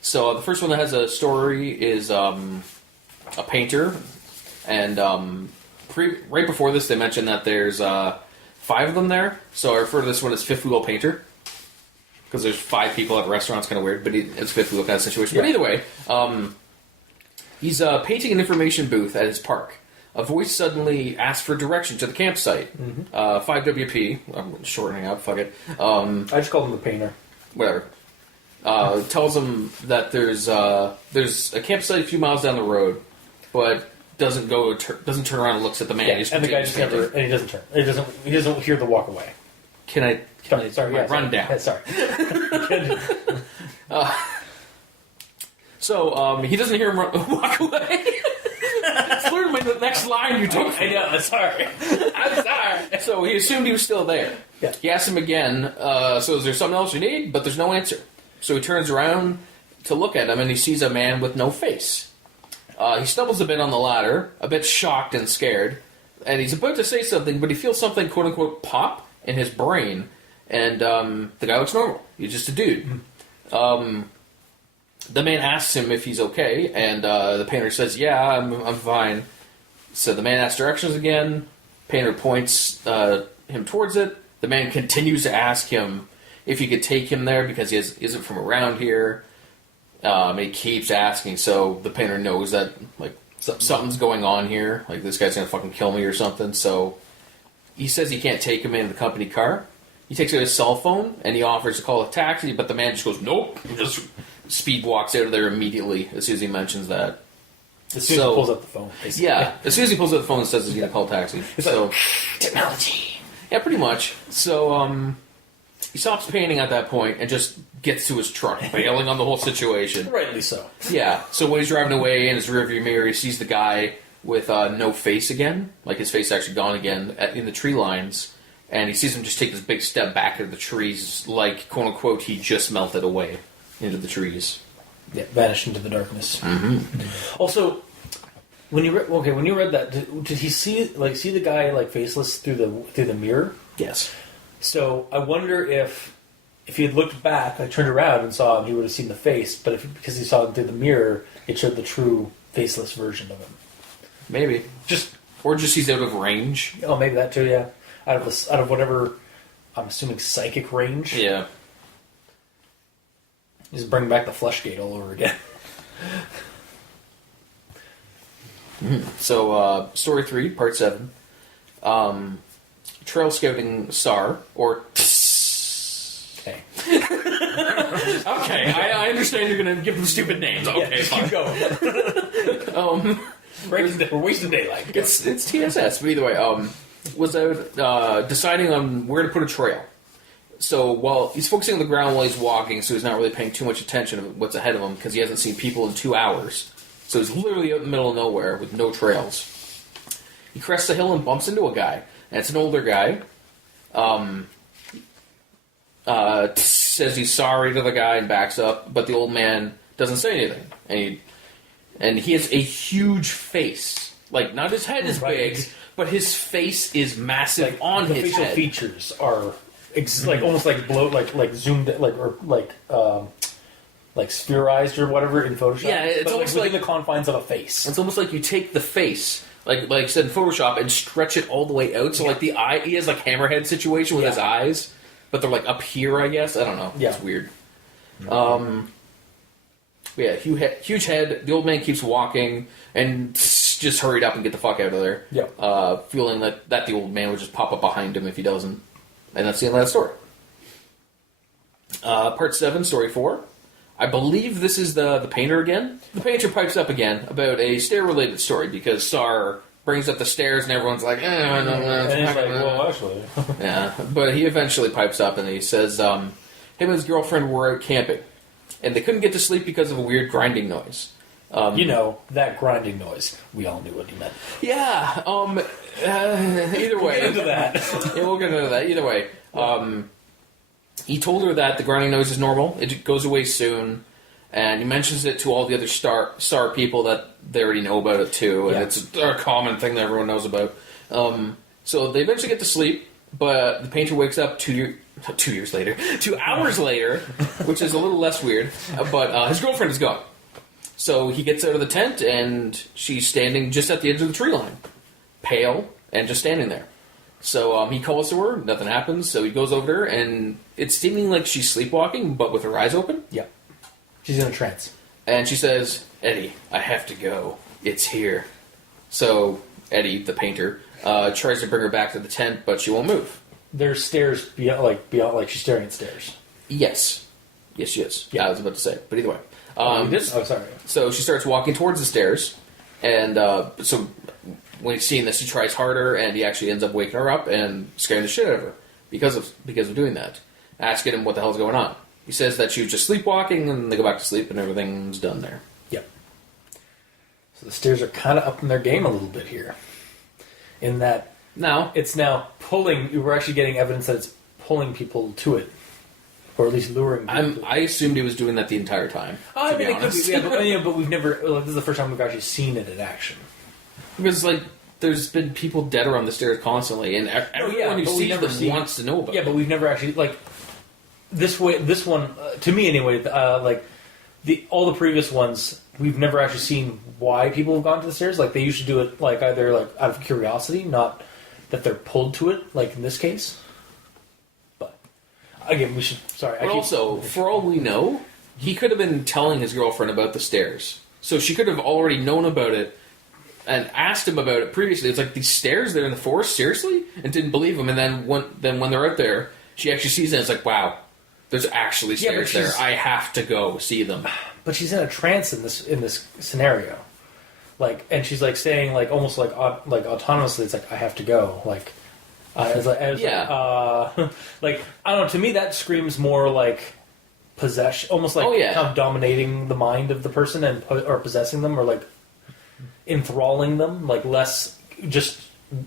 So the first one that has a story is a painter, and right before this they mentioned that there's 5 of them there. So I refer to this one as Fifth Wheel Painter because there's 5 people at a restaurant. It's kind of weird, but it's Fifth Wheel kind of situation. Yeah. But either way, he's painting an information booth at his park. A voice suddenly asks for direction to the campsite. 5WP. I'm shortening up. Fuck it. I just called him the painter. Whatever. Tells him that there's a campsite a few miles down the road, but doesn't turn around and looks at the man. Yeah, and the guy just never. And he doesn't turn. He doesn't hear the walk away. Can I run down? Yeah, sorry. So he doesn't hear him walk away. It's literally the next line you took. I know. I'm sorry. So he assumed he was still there. Yeah. He asked him again. So is there something else you need? But there's no answer. So he turns around to look at him, and he sees a man with no face. He stumbles a bit on the ladder, a bit shocked and scared, and he's about to say something, but he feels something "quote unquote" pop in his brain, and the guy looks normal. He's just a dude. The man asks him if he's okay, and the painter says, "Yeah, I'm fine." So the man asks directions again. Painter points him towards it. The man continues to ask him if he could take him there because he isn't from around here. And he keeps asking, so the painter knows that like something's going on here. Like this guy's gonna fucking kill me or something. So he says he can't take him in the company car. He takes out his cell phone and he offers to call a taxi, but the man just goes, "Nope." He just speed walks out of there immediately as soon as he mentions that. As soon as he pulls out the phone. Basically. Yeah, as soon as he pulls out the phone and says he's going to call a taxi. It's so like, technology. Yeah, pretty much. So he stops painting at that point and just gets to his truck, bailing on the whole situation. Rightly so. Yeah, so when he's driving away in his rearview mirror, he sees the guy with no face again. Like his face actually gone again in the tree lines. And he sees him just take this big step back into the trees, like, quote unquote, he just melted away into the trees. Yeah, vanished into the darkness. Mm-hmm. Also, when you read that, did he see the guy like faceless through the mirror? Yes. So I wonder if he had looked back, turned around and saw him, he would have seen the face. But because he saw him through the mirror, it showed the true faceless version of him. Maybe. Or just he's out of range. Oh, maybe that too, yeah. Out of whatever, I'm assuming, psychic range. Yeah. Just bring back the Flushgate all over again. So, Story 3, Part 7. Trail Scouting SAR, or... Okay. Okay, I understand you're going to give them stupid names. Okay, just fine. keep going. We're wasting daylight. It's TSS, but either way, was out deciding on where to put a trail. So while he's focusing on the ground while he's walking, so he's not really paying too much attention to what's ahead of him because he hasn't seen people in 2 hours. So he's literally out in the middle of nowhere with no trails. He crests a hill and bumps into a guy, and it's an older guy. Says he's sorry to the guy and backs up, but the old man doesn't say anything, and he has a huge face. Like, not his head is big, but his face is massive on his head. The facial features are like almost like zoomed, like spherized or whatever in Photoshop. Yeah, it's almost like within the confines of a face. It's almost like you take the face, like I said in Photoshop, and stretch it all the way out. So like the eye, he has like hammerhead situation with his eyes, but they're like up here, I guess. I don't know. Yeah. It's weird. Yeah, huge head. The old man keeps walking and just hurried up and get the fuck out of there. Yeah. Feeling that the old man would just pop up behind him if he doesn't. And that's the end of that story. Part 7, Story 4. I believe this is the painter again. The painter pipes up again about a stair-related story because Sar brings up the stairs and everyone's like, and he's like, well, actually. Yeah, but he eventually pipes up and he says, him and his girlfriend were out camping. And they couldn't get to sleep because of a weird grinding noise. That grinding noise. We all knew what he meant. Yeah. Either way. We'll get into that. Yeah, we'll get into that. Either way. He told her that the grinding noise is normal. It goes away soon. And he mentions it to all the other star people that they already know about it too. And it's a common thing that everyone knows about. So they eventually get to sleep. But the painter wakes up 2 years later. 2 hours later. Which is a little less weird. But his girlfriend is gone. So he gets out of the tent, and she's standing just at the edge of the tree line. Pale, and just standing there. So he calls to her, nothing happens, so he goes over to her, and it's seeming like she's sleepwalking, but with her eyes open. Yeah. She's in a trance. And she says, Eddie, I have to go. It's here. So Eddie, the painter, tries to bring her back to the tent, but she won't move. There's stairs beyond, she's staring at stairs. Yes. Yes, she is. Yeah, I was about to say, but either way. Sorry. So she starts walking towards the stairs, and so when he's seeing this, he tries harder, and he actually ends up waking her up and scaring the shit out of her because of doing that. Asking him what the hell's going on. He says that she was just sleepwalking, and they go back to sleep, and everything's done there. Yep. So the stairs are kind of up in their game a little bit here, in that it's now pulling. We're actually getting evidence that it's pulling people to it. Or at least luring people. I assumed he was doing that the entire time. I mean, it could be, but we've never. This is the first time we've actually seen it in action. Because there's been people dead around the stairs constantly, and everyone who sees them wants to know about. Yeah, but we've never actually this one to me anyway. All the previous ones, we've never actually seen why people have gone to the stairs. Like they used to do it either out of curiosity, not that they're pulled to it. Like in this case. Again, we should... Sorry. But also, for all we know, he could have been telling his girlfriend about the stairs. So she could have already known about it and asked him about it previously. It's like, these stairs, they're in the forest? Seriously? And didn't believe him. And then when they're out there, she actually sees it and it's like, wow, there's actually stairs there. I have to go see them. But she's in a trance in this scenario. And she's saying almost autonomously, it's like, I have to go. I don't know. To me, that screams more like possession, almost like kind of dominating the mind of the person or possessing them, or enthralling them, less just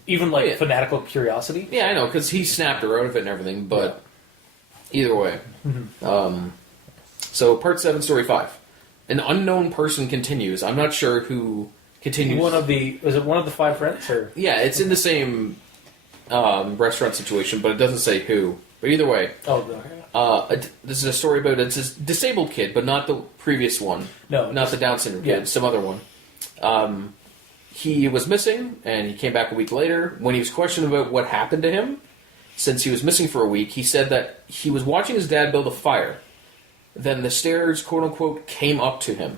even fanatical curiosity. Yeah, I know, because he snapped her out of it and everything. But either way, so part 7, story 5, an unknown person continues. I'm not sure who continues. Is it one of the 5 friends? Or yeah, it's in the same. Restaurant situation, but it doesn't say who. But either way, this is a story about a disabled kid, but not the previous one. No, not the Down syndrome kid, some other one. He was missing, and he came back a week later. When he was questioned about what happened to him, since he was missing for a week, he said that he was watching his dad build a fire. Then the stairs, quote-unquote, came up to him.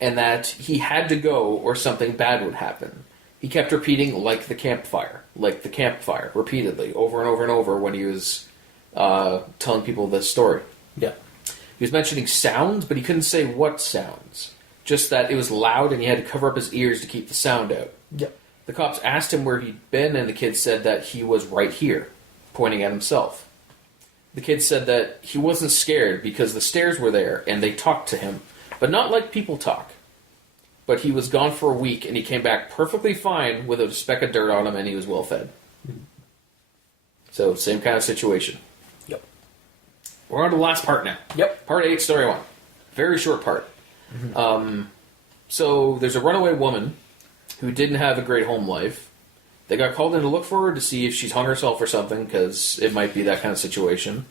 And that he had to go or something bad would happen. He kept repeating, like the campfire, repeatedly, over and over and over when he was telling people this story. Yeah. He was mentioning sounds, but he couldn't say what sounds. Just that it was loud and he had to cover up his ears to keep the sound out. Yeah. The cops asked him where he'd been, and the kid said that he was right here, pointing at himself. The kid said that he wasn't scared because the stairs were there and they talked to him, but not like people talk. But he was gone for a week and he came back perfectly fine without a speck of dirt on him and he was well fed. So, same kind of situation. Yep. We're on to the last part now. Yep. Part 8, story 1. Very short part. So, there's a runaway woman who didn't have a great home life. They got called in to look for her to see if she's hung herself or something, because it might be that kind of situation.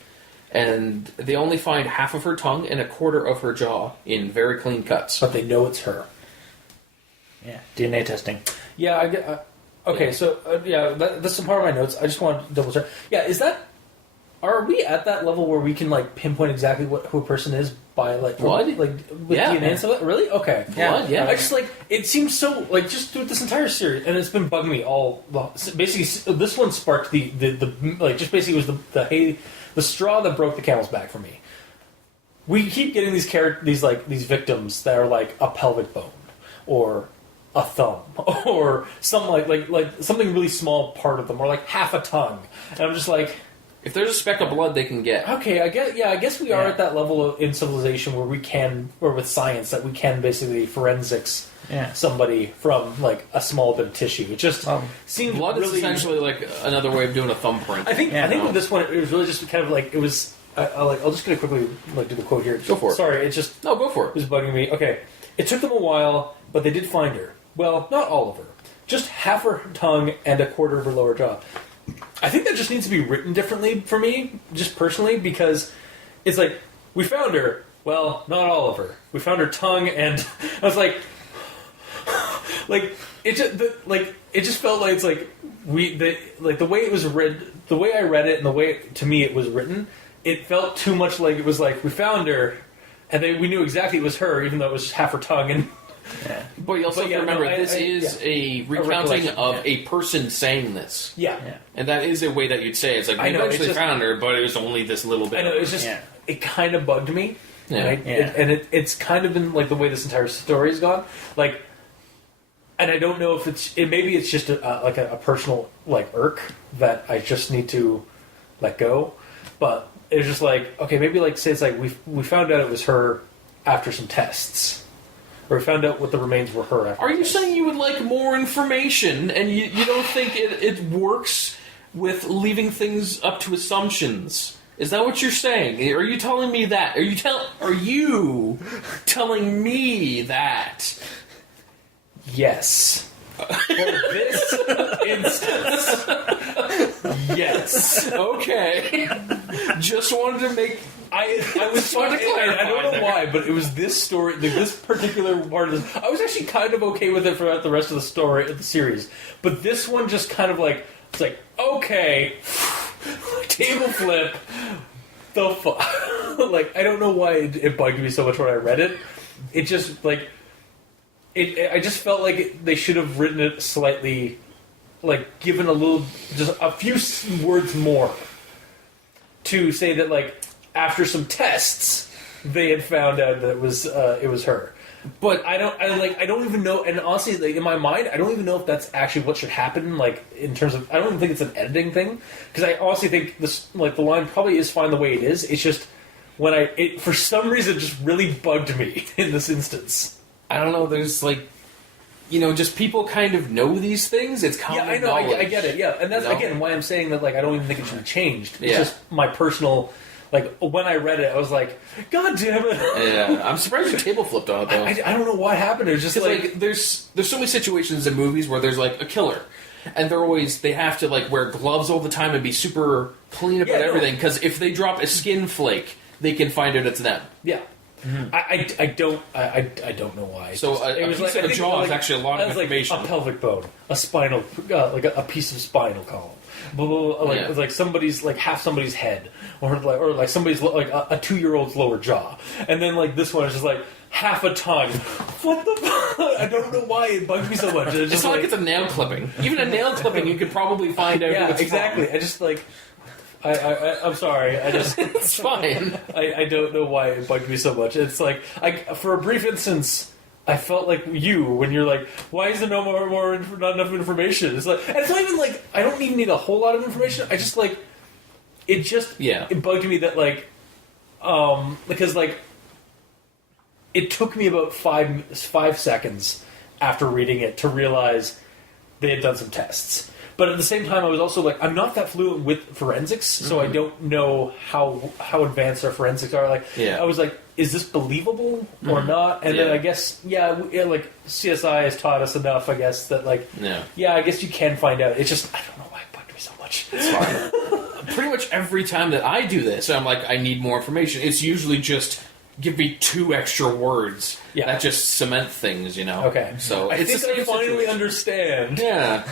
And they only find half of her tongue and a quarter of her jaw in very clean cuts. But they know it's her. Yeah, DNA testing. Yeah, I get. Okay, Yeah. so that's some part of my notes. I just want to double check. Yeah, is that? Are we at that level where we can like pinpoint exactly who a person is by like Blood? like with Yeah. DNA and stuff? Really? Okay. Blood, yeah. I just like it seems so like just through this entire series, and it's been bugging me all. Basically, this one sparked the like just basically was the straw that broke the camel's back for me. We keep getting these victims that are like a pelvic bone or a thumb or some like something really small part of them or like half a tongue, and I'm just like. If there's a speck of blood, they can get. Okay, I guess we are at that level in civilization where we can, or with science, that we can basically forensics somebody from like a small bit of tissue. It just seems Blood really, is essentially like another way of doing a thumbprint. I think with this one, it was really just kind of like it was. I'll just gonna quickly like do the quote here. Go for it. Sorry, it just No, go for it it. was bugging me. Okay, it took them a while, but they did find her. Well, not all of her, just half her tongue and a quarter of her lower jaw. I think that just needs to be written differently for me, just personally, because it's like, we found her. Well, not all of her. We found her tongue, and I was like, it just felt like it's like the way it was read, the way I read it, and the way to me it was written, it felt too much like it was like we found her, and we knew exactly it was her, even though it was half her tongue and. Yeah. But you also have to remember, this is a recounting of a person saying this. Yeah. And that is a way that you'd say it. It's like, we eventually found her, but it was only this little bit. I know, it's just, it kind of bugged me. Yeah. Right? It's kind of been like the way this entire story's gone. Like, and I don't know if maybe it's just a personal, like, irk that I just need to let go. But it's just like, okay, maybe like, say it's like, we found out it was her after some tests. Or we found out what the remains were her after. Are you saying you would like more information, and you don't think it works with leaving things up to assumptions? Is that what you're saying? Are you telling me that? Are you telling me that? Yes. For this instance. Yes. Okay. Just wanted to make... I was trying to clarify. I don't know why, but it was this story, this particular part of this. I was actually kind of okay with it throughout the rest of the story, of the series. But this one just kind of like, it's like, okay, table flip, the fuck. Like, I don't know why it bugged me so much when I read it. It just, like, I just felt like they should have written it slightly, like, given just a few words more to say that, like, after some tests, they had found out that it was her. But I don't even know. And honestly, like, in my mind, I don't even know if that's actually what should happen. Like, in terms of, I don't even think it's an editing thing, because I honestly think this, like, the line probably is fine the way it is. It's just when it for some reason just really bugged me in this instance. I don't know. There's like, just people kind of know these things. It's common I know. knowledge. I get it. Yeah, and that's again why I'm saying that. Like, I don't even think it should be changed. It's just my personal. Like, when I read it, I was like, God damn it. Yeah, I'm surprised your table flipped on it, though. I don't know what happened. It was just like there's so many situations in movies where there's, like, a killer. And they have to, like, wear gloves all the time and be super clean about everything. Because if they drop a skin flake, they can find out it's them. Yeah. I don't know why. So a piece of a jaw is actually a lot of information. Like a pelvic bone, a spinal, like a piece of spinal column. Blah, blah, blah, like like somebody's like half somebody's head, or like somebody's like a 2-year-old's lower jaw, and then like this one is just like half a tongue. What the fuck? I don't know why it bugs me so much. It's not like it's a nail clipping. Even a nail clipping, you could probably find out. Yeah, exactly. Wrong. I just like. I'm sorry. I just it's fine. I don't know why it bugged me so much. It's like for a brief instance, I felt like you when you're like, why is there not enough information? It's like, and it's not even like I don't even need a whole lot of information. I just like it bugged me that like because like it took me about 5 seconds after reading it to realize they had done some tests. But at the same time, I was also like, I'm not that fluent with forensics, so I don't know how advanced our forensics are. Like, I was like, is this believable or not? And then I guess, like CSI has taught us enough, I guess, that like, I guess you can find out. It's just, I don't know why it bugged me so much. It's fine. Pretty much every time that I do this, I'm like, I need more information. It's usually just give me 2 extra words that just cement things, you know? Okay. So I think I finally understand. Yeah.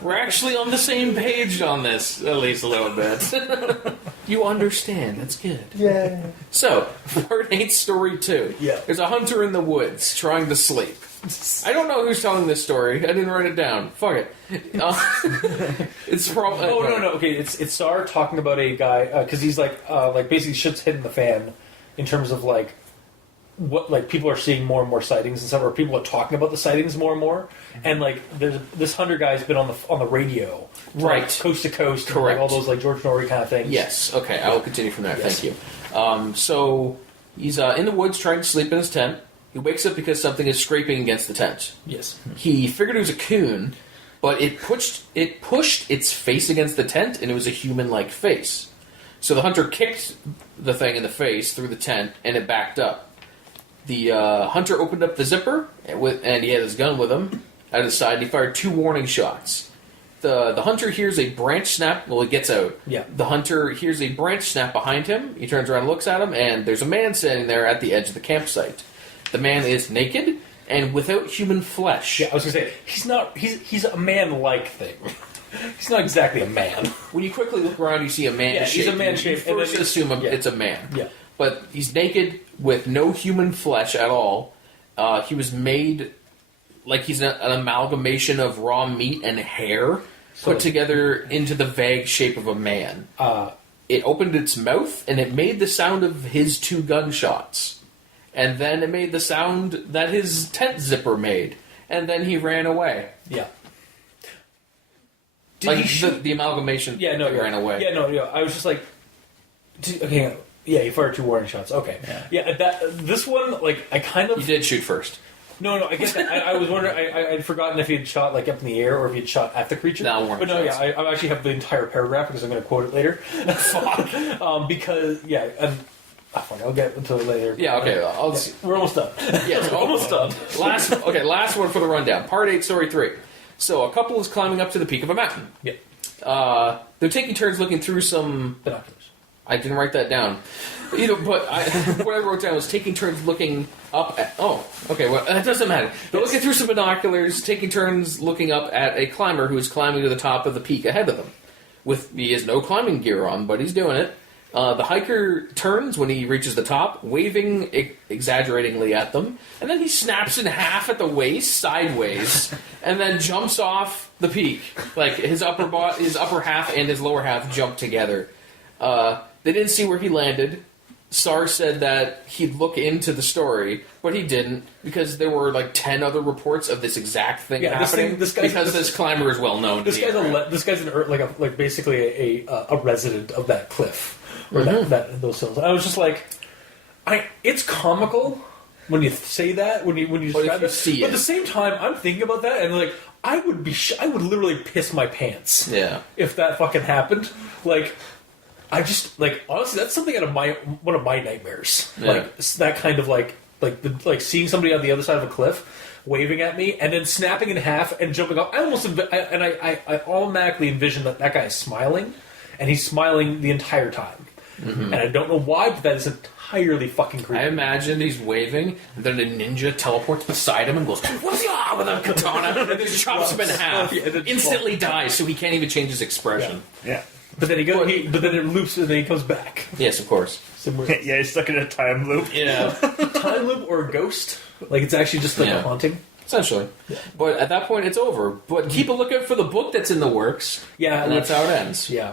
We're actually on the same page on this, at least a little bit. You understand. That's good. Yeah. So, part 8, story 2. Yeah. There's a hunter in the woods trying to sleep. I don't know who's telling this story. I didn't write it down. Fuck it. It's probably... Oh, no. Okay, it's Sar talking about a guy, because he's like basically shit's hitting the fan in terms of like what like people are seeing more and more sightings and stuff, or people are talking about the sightings more and more, and like there's this hunter guy's been on the radio, right, like, coast to coast, correct, and, like, all those like George Norrie kind of things. Yes, okay, I will continue from there. Yes. Thank you. So he's in the woods trying to sleep in his tent. He wakes up because something is scraping against the tent. Yes, he figured it was a coon, but it pushed its face against the tent, and it was a human-like face. So the hunter kicked the thing in the face through the tent, and it backed up. The hunter opened up the zipper, and he had his gun with him. At his side, he fired 2 warning shots. The hunter hears a branch snap. Well, he gets out. Yeah. The hunter hears a branch snap behind him. He turns around and looks at him, and there's a man standing there at the edge of the campsite. The man is naked and without human flesh. Yeah, I was going to say, he's a man-like thing. He's not exactly a man. When you quickly look around, you see a man shape. He's a man shape. You first assume it's a man. Yeah. But he's naked with no human flesh at all. He was made like he's an amalgamation of raw meat and hair put together into the vague shape of a man. It opened its mouth, and it made the sound of his 2 gunshots. And then it made the sound that his tent zipper made. And then he ran away. Yeah. The amalgamation ran away. Yeah, no. I was just like... Okay, yeah, he fired 2 warning shots. Okay. Yeah, this one, like, I kind of... You did shoot first. No, I get that. I was wondering... I'd forgotten if he had shot, like, up in the air or if he had shot at the creature. No, but no, shots. I actually have the entire paragraph because I'm going to quote it later. Fuck. Because, yeah... I'll get into it later. Yeah, okay. We're almost done. Yes, we're almost done. Last one for the rundown. Part 8, story 3. So, a couple is climbing up to the peak of a mountain. Yeah. They're taking turns looking through some... binoculars. I didn't write that down. What I wrote down was taking turns looking up at... Oh, okay, well, that doesn't matter. They're looking through some binoculars, taking turns looking up at a climber who is climbing to the top of the peak ahead of them. He has no climbing gear on, but he's doing it. The hiker turns when he reaches the top, waving exaggeratingly at them, and then he snaps in half at the waist, sideways, and then jumps off the peak. Like, his upper half and his lower half jump together. They didn't see where he landed. Sar said that he'd look into the story, but he didn't, because there were like 10 other reports of this exact thing happening. This climber is well known. This guy's basically a resident of that cliff. Or those hills. I was just like, it's comical when you say that, when you describe that. But at the same time, I'm thinking about that, and like, I would literally piss my pants. Yeah. If that fucking happened, like, I just like honestly, that's something out of one of my nightmares. Yeah. Like that kind of like seeing somebody on the other side of a cliff waving at me and then snapping in half and jumping off. I automatically envision that guy is smiling, and he's smiling the entire time. Mm-hmm. And I don't know why, but that is entirely fucking creepy. I imagine he's waving, and then a ninja teleports beside him and goes, "What's up?" with a katana, and then chops him in half. Instantly dies, so he can't even change his expression. Yeah. But then but then it loops and then he comes back. Yes, of course. Yeah, he's stuck in a time loop. Yeah. Time loop or a ghost. Like, it's actually just like a haunting. Essentially. Yeah. But at that point, it's over. But keep a lookout for the book that's in the works. Yeah. And that's how it ends. Yeah.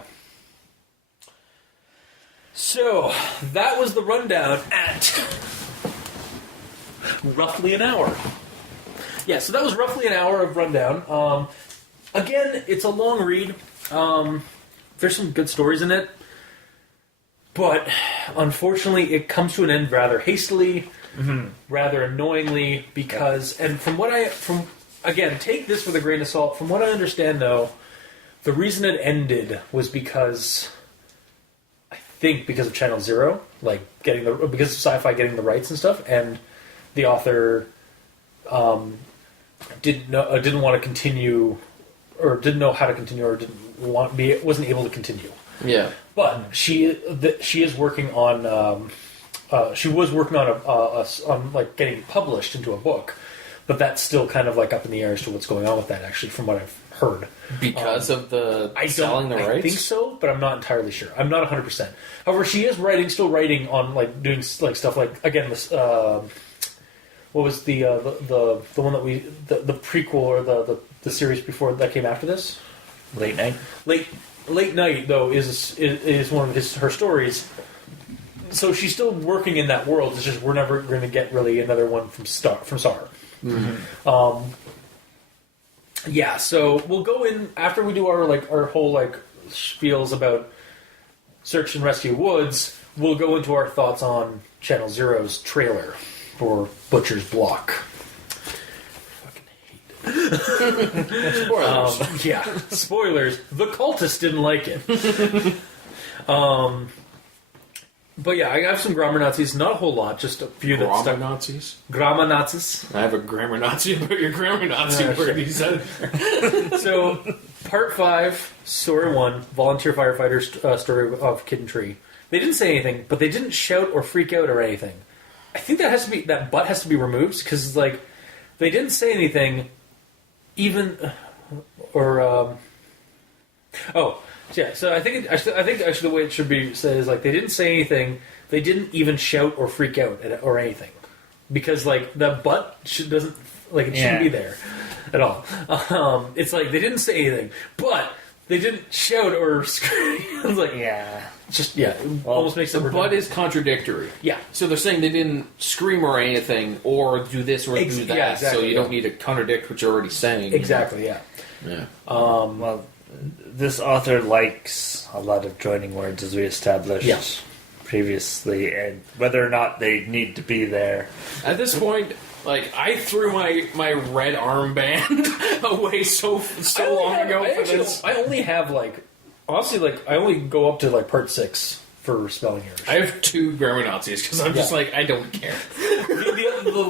So, that was the rundown at roughly an hour. Yeah, so that was roughly an hour of rundown. Again, it's a long read. There's some good stories in it. But, unfortunately, it comes to an end rather hastily, rather annoyingly, because... And again, take this with a grain of salt. From what I understand, though, the reason it ended was because... I think because of Channel Zero, like, because of Sci-Fi getting the rights and stuff, and the author didn't want to continue, or didn't know how to continue, or wasn't able to continue. Yeah. But she is working on. She was working on like getting published into a book, but that's still kind of like up in the air as to what's going on with that. Actually, from what I've heard, because of the selling the rights. I think so, but I'm not entirely sure. I'm not 100%. However, she is still writing on like doing like stuff like again this. What was the one that the prequel or the series before that came after this? Late Night. Late Night, though, is one of her stories. So she's still working in that world. It's just we're never going to get really another one from Star. Mm-hmm. Yeah, so we'll go in after we do our whole spiels about Search and Rescue Woods. We'll go into our thoughts on Channel Zero's trailer for Butcher's Block. Spoilers. Yeah, spoilers. The cultists didn't like it. But yeah, I have some grammar Nazis. Not a whole lot, just a few that stuck. Grammar Nazis. I have a grammar Nazi about your grammar Nazi word you said. So, part 5, story 1, volunteer firefighter story of Kid and Tree. They didn't say anything, but they didn't shout or freak out or anything. I think that butt has to be removed because they didn't say anything. Even, or yeah. So I think actually the way it should be said is they didn't say anything. They didn't even shout or freak out or anything, because that butt shouldn't be there at all. It's they didn't say anything, but they didn't shout or scream. It almost makes the butt is contradictory. Yeah. So they're saying they didn't scream or anything, or do this or do that. Yeah, exactly, so you don't need to contradict what you're already saying. Exactly. Yeah. Yeah. Well, this author likes a lot of joining words, as we established previously, and whether or not they need to be there. At this point, I threw my red armband away so long ago for this. I only have honestly, I only go up to part 6 for spelling errors. I have 2 grammar Nazis because I'm just I don't care.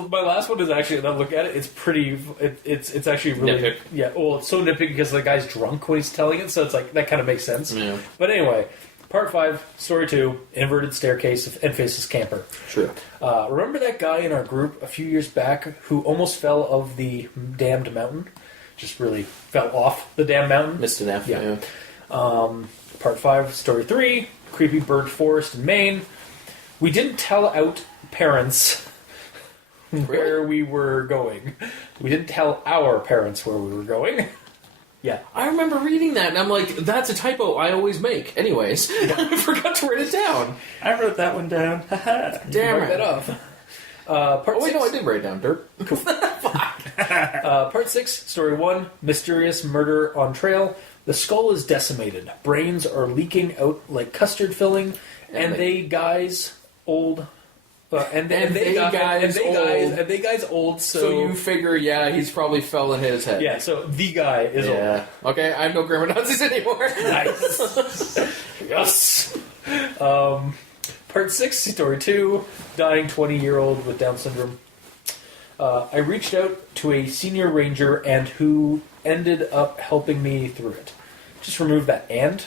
My last one is actually, now look at it, it's pretty, it's actually really... Nitpick. Yeah, well, it's so nitpicky because the guy's drunk when he's telling it, so it's that kind of makes sense. Yeah. But anyway, part 5, story 2, inverted staircase and faceless camper. True. Remember that guy in our group a few years back who almost fell of the damned mountain? Just really fell off the damn mountain? Missed an F, yeah. Part 5, story 3, creepy bird forest in Maine. We didn't tell out parents where we were going. We didn't tell our parents where we were going. Yeah. I remember reading that, and I'm like, that's a typo I always make. Anyways, I forgot to write it down. I wrote that one down. Damn that off. Part 6. No, I did write it down, Derp. Part 6, story 1, mysterious murder on trail. The skull is decimated. Brains are leaking out like custard filling, and they guys old. And they guys old. So you figure, he's probably fell in his head. Yeah. So the guy is old. Okay, I have no grammar Nazis anymore. Nice. Yes. Part 6, story 2, dying 20-year-old with Down syndrome. I reached out to a senior ranger and who ended up helping me through it. Just remove that and.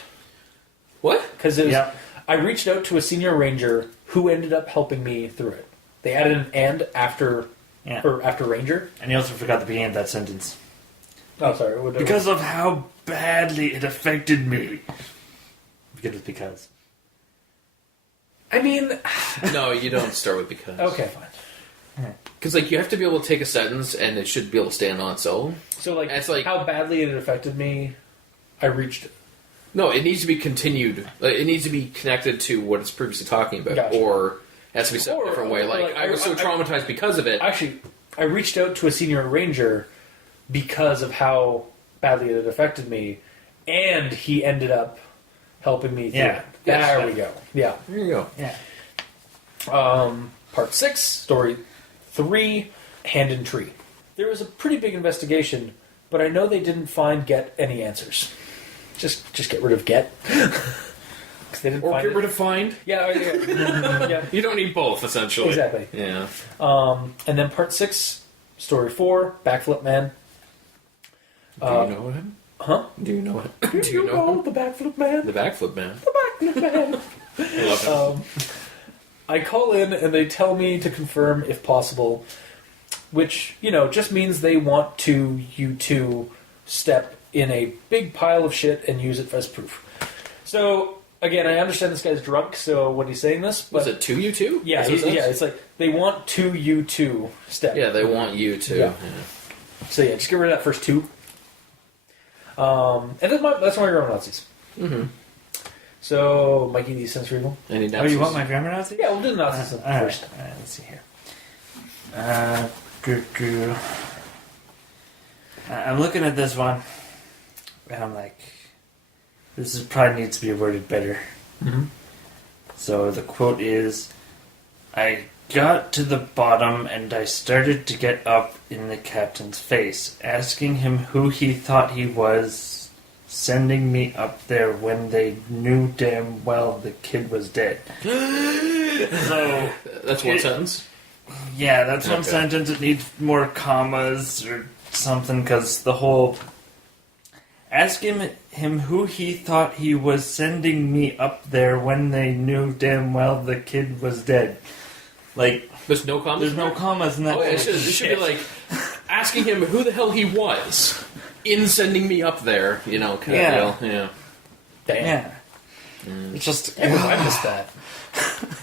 What? Because I reached out to a senior ranger who ended up helping me through it. They added an "and" after Ranger. And you also forgot the beginning of that sentence. Oh, sorry. Because of how badly it affected me. Because. I mean... No, you don't start with because. Okay, fine. Because, like, you have to be able to take a sentence and it should be able to stand on its own. So, like, it's like how badly it affected me, I reached... No, it needs to be continued. It needs to be connected to what it's previously talking about. Gotcha. Or it has to be said a different way. Like, I was so traumatized because of it. Actually, I reached out to a senior ranger because of how badly it affected me, and he ended up helping me through it. There we go. Yeah. There you go. Yeah. Part 6, Story 3, Hand in Tree. There was a pretty big investigation, but I know they didn't get any answers. Just get rid of get. They didn't Or find get rid of find. Yeah. Yeah. You don't need both, essentially. Exactly. Yeah. And then part 6, Story 4, Backflip Man. Do you know him? Huh? Do you know it? Do you know the Backflip Man? The Backflip Man. The Backflip Man. I love him. I call in and they tell me to confirm if possible, which, just means they want you to step in a big pile of shit and use it as proof. So, again, I understand this guy's drunk, so when he's saying this... But was it to you two? Yeah, it's like, they want you to step. Yeah, they want you to. Yeah. So, just get rid of that first 2. And then that's my grammar Nazis. Mm-hmm. So, Mikey, these sensory evil? Any Nazis? Oh, you want my grammar Nazi? Yeah, we'll do the Nazis first. All right, let's see here. I'm looking at this one, and I'm like, probably needs to be worded better. Mm-hmm. So the quote is, I got to the bottom and I started to get up in the captain's face, asking him who he thought he was sending me up there when they knew damn well the kid was dead. So that's one sentence? Yeah, that's one sentence. It needs more commas or something, because the whole... Asking him who he thought he was sending me up there when they knew damn well the kid was dead. Like... There's no commas? There's no commas in that. Oh, yeah, it should be like, asking him who the hell he was in sending me up there, kind of deal. Yeah. Damn. Yeah. It's just... I missed that.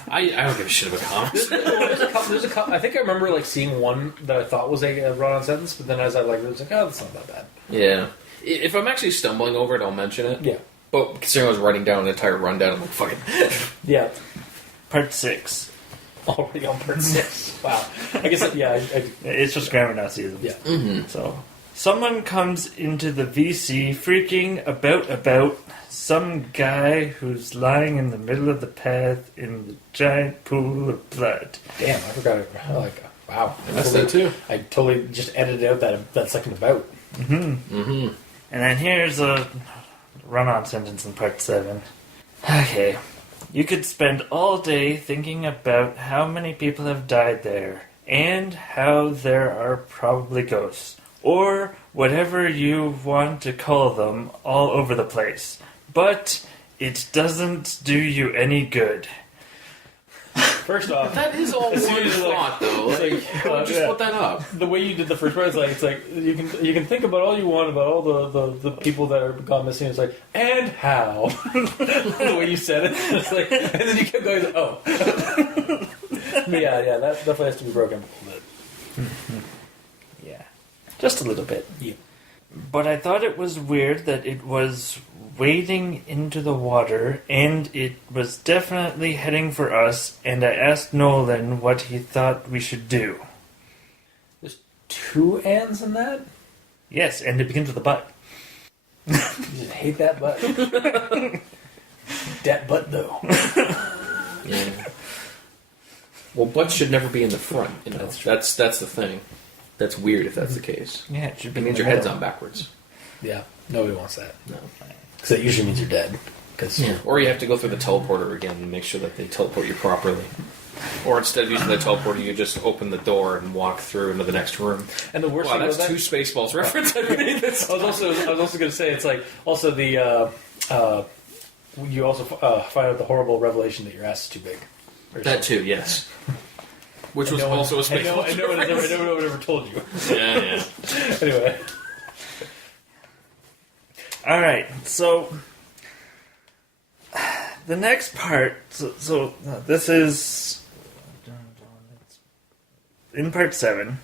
I don't give a shit about commas. There's a couple. I think I remember seeing one that I thought was a run-on sentence, but then as I it was like, oh, that's not that bad. Yeah. If I'm actually stumbling over it, I'll mention it. Yeah. But considering I was writing down an entire rundown, I'm like, fuck it. Yeah. Part 6. Already on part 6. Wow. I guess, yeah. It's just grammar Nazism. Yeah. Mm-hmm. So, someone comes into the VC freaking about some guy who's lying in the middle of the path in the giant pool of blood. Damn, I forgot it. Wow. That's that too. I totally just edited out that second about. Mm-hmm. Mm-hmm. And then here's a run-on sentence in part 7. Okay. You could spend all day thinking about how many people have died there, and how there are probably ghosts, or whatever you want to call them, all over the place. But it doesn't do you any good. First off, that is all one thought, though. Just put that up. The way you did the first part, it's like you can think about all you want about all the people that are gone missing. It's like, and how the way you said it, it's like, and then you kept going. Oh, yeah, that definitely has to be broken a little bit. Yeah, just a little bit. Yeah. But I thought it was weird that it was wading into the water, and it was definitely heading for us, and I asked Nolan what he thought we should do. There's 2 ands in that? Yes, and it begins with a butt. You just hate that butt. That butt, though. Yeah. Well, butts should never be in the front. That's the thing. That's weird if that's the case. Yeah, it should be. It means your head's on backwards. Yeah, nobody wants that. No. Because that usually means you're dead. Or you have to go through the teleporter again and make sure that they teleport you properly. Or instead of using the teleporter, you just open the door and walk through into the next room. And the worst thing that's that 2 Spaceballs reference. I was also going to say, it's like, also the, you also find out the horrible revelation that your ass is too big. That too, yes. Which was also a space. I know what I ever told you. Yeah. Anyway. All right, so the next part. So this is in part 7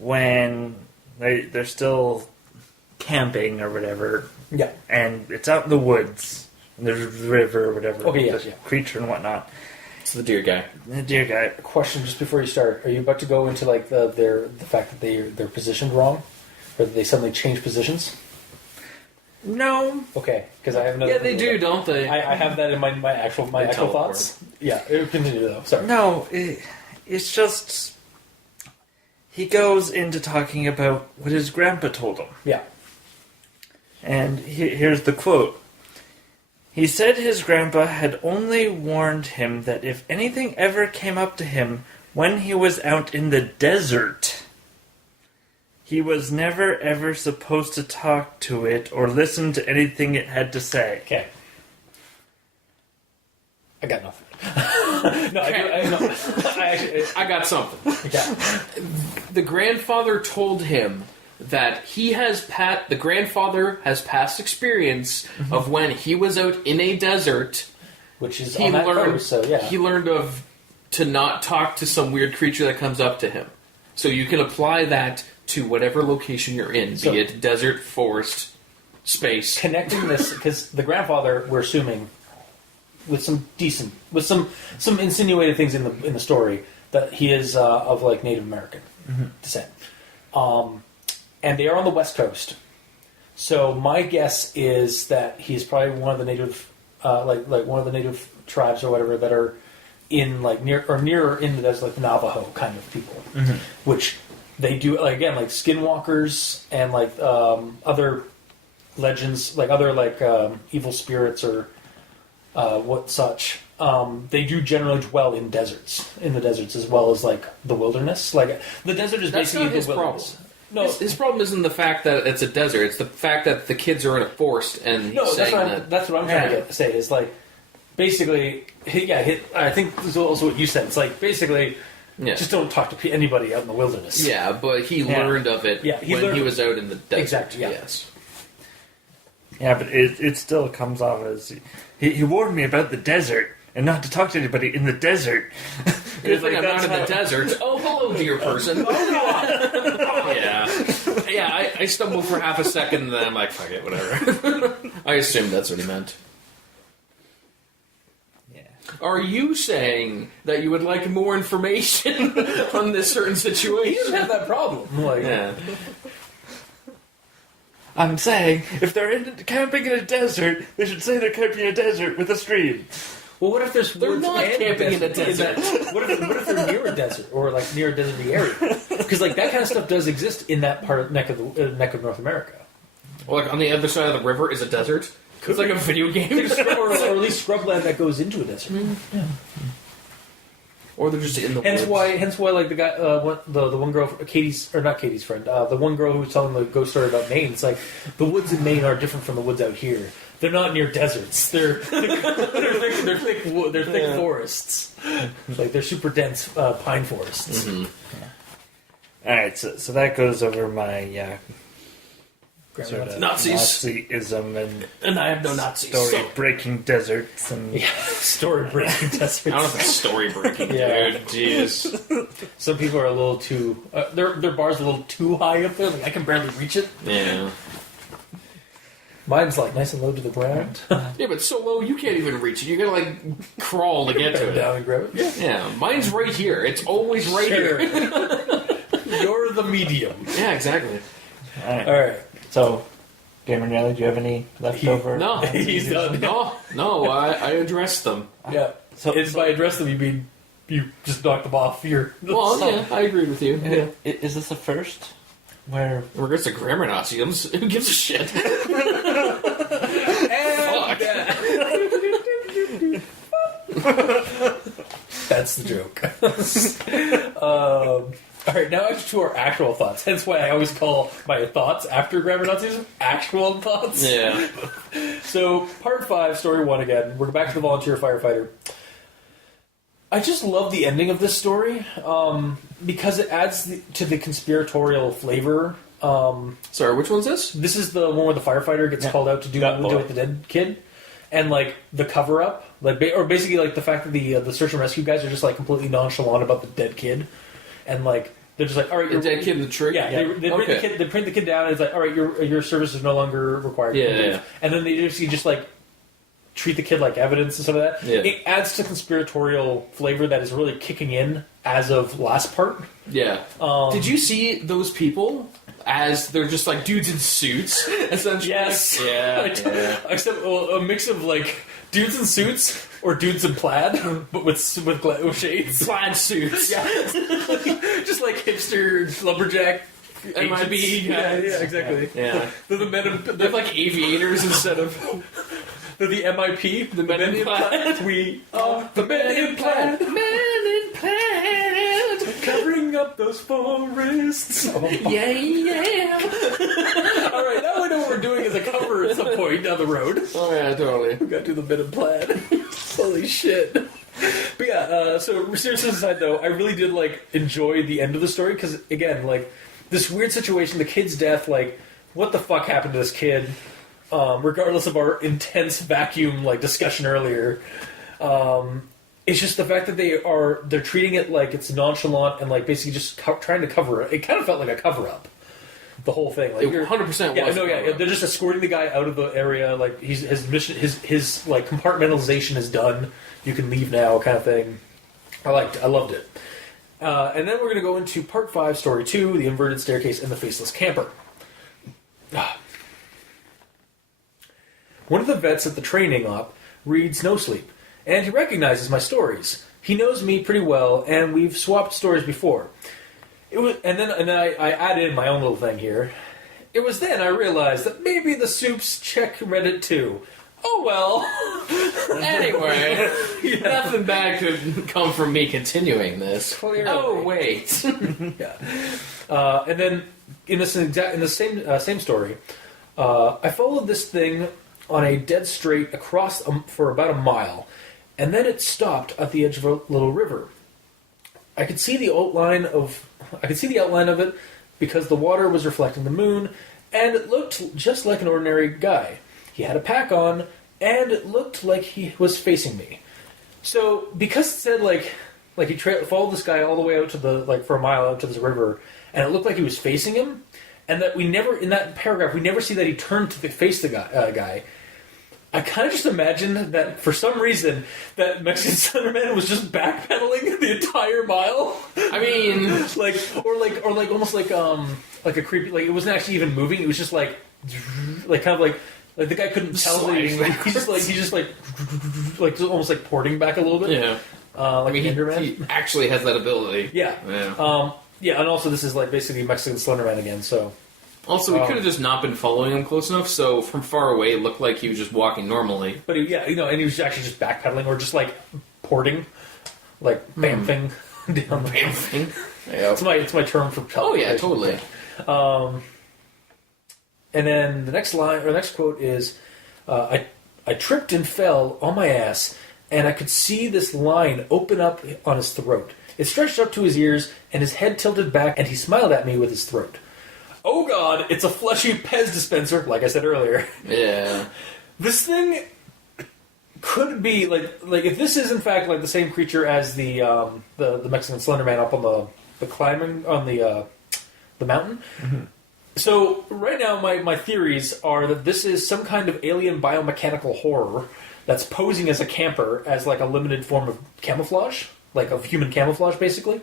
when they're still camping or whatever. Yeah. And it's out in the woods. And there's a river or whatever. Okay, yeah. Creature and whatnot. It's the deer guy. The deer guy. Question just before you start: are you about to go into like the fact that they're positioned wrong, or that they suddenly change positions? No. Okay, because I have another. Yeah, they do, don't they? I have that in my actual teleport. thoughts. Yeah, continue though. Sorry. No, it's just he goes into talking about what his grandpa told him. Yeah. And here's the quote. He said his grandpa had only warned him that if anything ever came up to him when he was out in the desert, he was never ever supposed to talk to it or listen to anything it had to say. Okay. I got nothing. No, I got something. Yeah. The grandfather told him that the grandfather has past experience of when he was out in a desert, Which is he on that learned. coast, so yeah. He learned to not talk to some weird creature that comes up to him. So you can apply that to whatever location you're in, So- be it desert, forest, space. Connecting this, because the grandfather, we're assuming, with some insinuated things in the story, that he is of like Native American descent. And they are on the West Coast. So my guess is that he's probably one of the native, like one of the native tribes or whatever that are in like nearer in the desert, like Navajo kind of people, which they do like, again, like skinwalkers and like other legends, like other like evil spirits or what such. They do generally dwell in the deserts as well as like the wilderness. Like the desert is That's basically not his the wilderness. problem. No, His problem isn't the fact that it's a desert. It's the fact that the kids are in a forest and he's saying that's what I'm trying to say. Is like basically, I think this is also what you said. It's like basically, just don't talk to anybody out in the wilderness. Yeah, but he learned of it when he was out in the desert. Exactly. Yeah. Yes. Yeah, but it still comes off as he warned me about the desert and not to talk to anybody in the desert. It's like I'm not in the desert. Oh, hello, dear person. Yeah. I stumbled for half a second, and then I'm like, fuck it, whatever. I assumed that's what he meant. Yeah. Are you saying that you would like more information on this certain situation? He doesn't have that problem. Like, Yeah. I'm saying, if they're camping in a desert, they should say they're camping in a desert with a stream. Well, what if They're woods not and camping in a desert. What if they're near a desert or like near a deserty area? Because like that kind of stuff does exist in that part of neck of North America. Or like on the other side of the river is a desert. It's like a video game. or at least scrubland that goes into a desert. Yeah. Or they're just in the Hence woods. why, like the guy, the one girl, not Katie's friend, the one girl who was telling the ghost story about Maine. It's like the woods in Maine are different from the woods out here. They're not near deserts. They're thick forests. Like they're super dense pine forests. Mm-hmm. All right, so that goes over my sort of Nazis. Nazism And I have no Nazis. story-breaking deserts and Story breaking deserts. I don't know if it's story breaking, Yeah. dude. Jeez. Some people are a little too. Their bar's a little too high up there. Like I can barely reach it. Yeah. Mine's like nice and low to the ground. Yeah, but so low you can't even reach it. You gotta like crawl to get to Bend it. down and grab it. Yeah, mine's right here. It's always right Sure. here. You're the medium. Yeah, exactly. all right. All right. So, Gamer Nelly, do you have any leftover? No, He's done. No, I addressed them. Yeah. So- It's by address them, you mean you just knocked them off your. Well, yeah, I agree with you. Yeah. Is this the first? Where In regards to grammar Nazis, who gives a shit? Fuck. That's the joke. All right, now to our actual thoughts. Hence why I always call my thoughts after grammar Nazism actual thoughts. Yeah. So, part 5, story 1 again. We're back to the volunteer firefighter. I just love the ending of this story because it adds to the conspiratorial flavor. Sorry, which one's this? This is the one where the firefighter gets called out to do with the dead kid, and like the cover up, or basically like the fact that the search and rescue guys are just like completely nonchalant about the dead kid, and like they're just like, all right, the dead kid in the tree. Yeah, they print the kid down, and it's like, all right, your service is no longer required. Yeah. And then they just like treat the kid like evidence and stuff like that. Yeah. It adds to conspiratorial flavor that is really kicking in as of last part. Yeah. Did you see those people as they're just like dudes in suits? Essentially. Yes. Yeah. Except a mix of like dudes in suits or dudes in plaid, but with shades. Plaid suits. Yeah. Just like hipster lumberjack. MIB. Yeah, exactly. Yeah. They're like aviators instead of. They're the MIP, the Men in Plaid. We are the Men in Plaid. Men in Plaid. Covering up those forests. Oh. Yeah. Alright, now we know what we're doing as a cover at some point down the road. Oh yeah, totally. We got to do the Men in Plaid. Holy shit. But yeah, so seriously aside though, I really did like enjoy the end of the story because again, like this weird situation, the kid's death, like what the fuck happened to this kid? Regardless of our intense vacuum like discussion earlier, it's just the fact that they're treating it like it's nonchalant and like basically just trying to cover it. It kind of felt like a cover up. The whole thing, like 100% yeah, no, yeah. They're just escorting the guy out of the area. Like his mission, his like compartmentalization is done. You can leave now, kind of thing. I loved it. And then we're gonna go into part 5, story 2, the inverted staircase and the faceless camper. One of the vets at the training op reads NoSleep, and he recognizes my stories. He knows me pretty well, and we've swapped stories before. And then I add in my own little thing here. It was then I realized that maybe the soups check Reddit too. Oh well. Anyway, nothing bad could come from me continuing this. Clearly. Oh wait. Yeah. And then in the same story, I followed this thing on a dead straight across for about a mile, and then it stopped at the edge of a little river. I could see the outline of it because the water was reflecting the moon, and it looked just like an ordinary guy. He had a pack on, and it looked like he was facing me. So because it said like he followed this guy all the way out to for a mile out to this river, and it looked like he was facing him, and that we never in that paragraph we never see that he turned to face the guy. I kind of just imagined that for some reason that Mexican Slenderman was just backpedaling the entire mile. I mean, or almost like a creepy, like it wasn't actually even moving. It was just like kind of like the guy couldn't tell that he just almost like porting back a little bit. Yeah. Like he actually has that ability. Yeah. Yeah, and also this is like basically Mexican Slenderman again. So. Also, we could have just not been following him close enough, so from far away it looked like he was just walking normally. But and he was actually just backpedaling or just like porting, like bamfing down the bamfing. Yeah, it's my term for. Oh yeah, totally. And then the next quote is, I tripped and fell on my ass, and I could see this line open up on his throat. It stretched up to his ears, and his head tilted back, and he smiled at me with his throat. Oh god, it's a fleshy Pez dispenser, like I said earlier. Yeah. This thing could be like if this is in fact like the same creature as the Mexican Slenderman up on the climbing on the mountain. Mm-hmm. So right now my theories are that this is some kind of alien biomechanical horror that's posing as a camper as like a limited form of camouflage, like of human camouflage basically.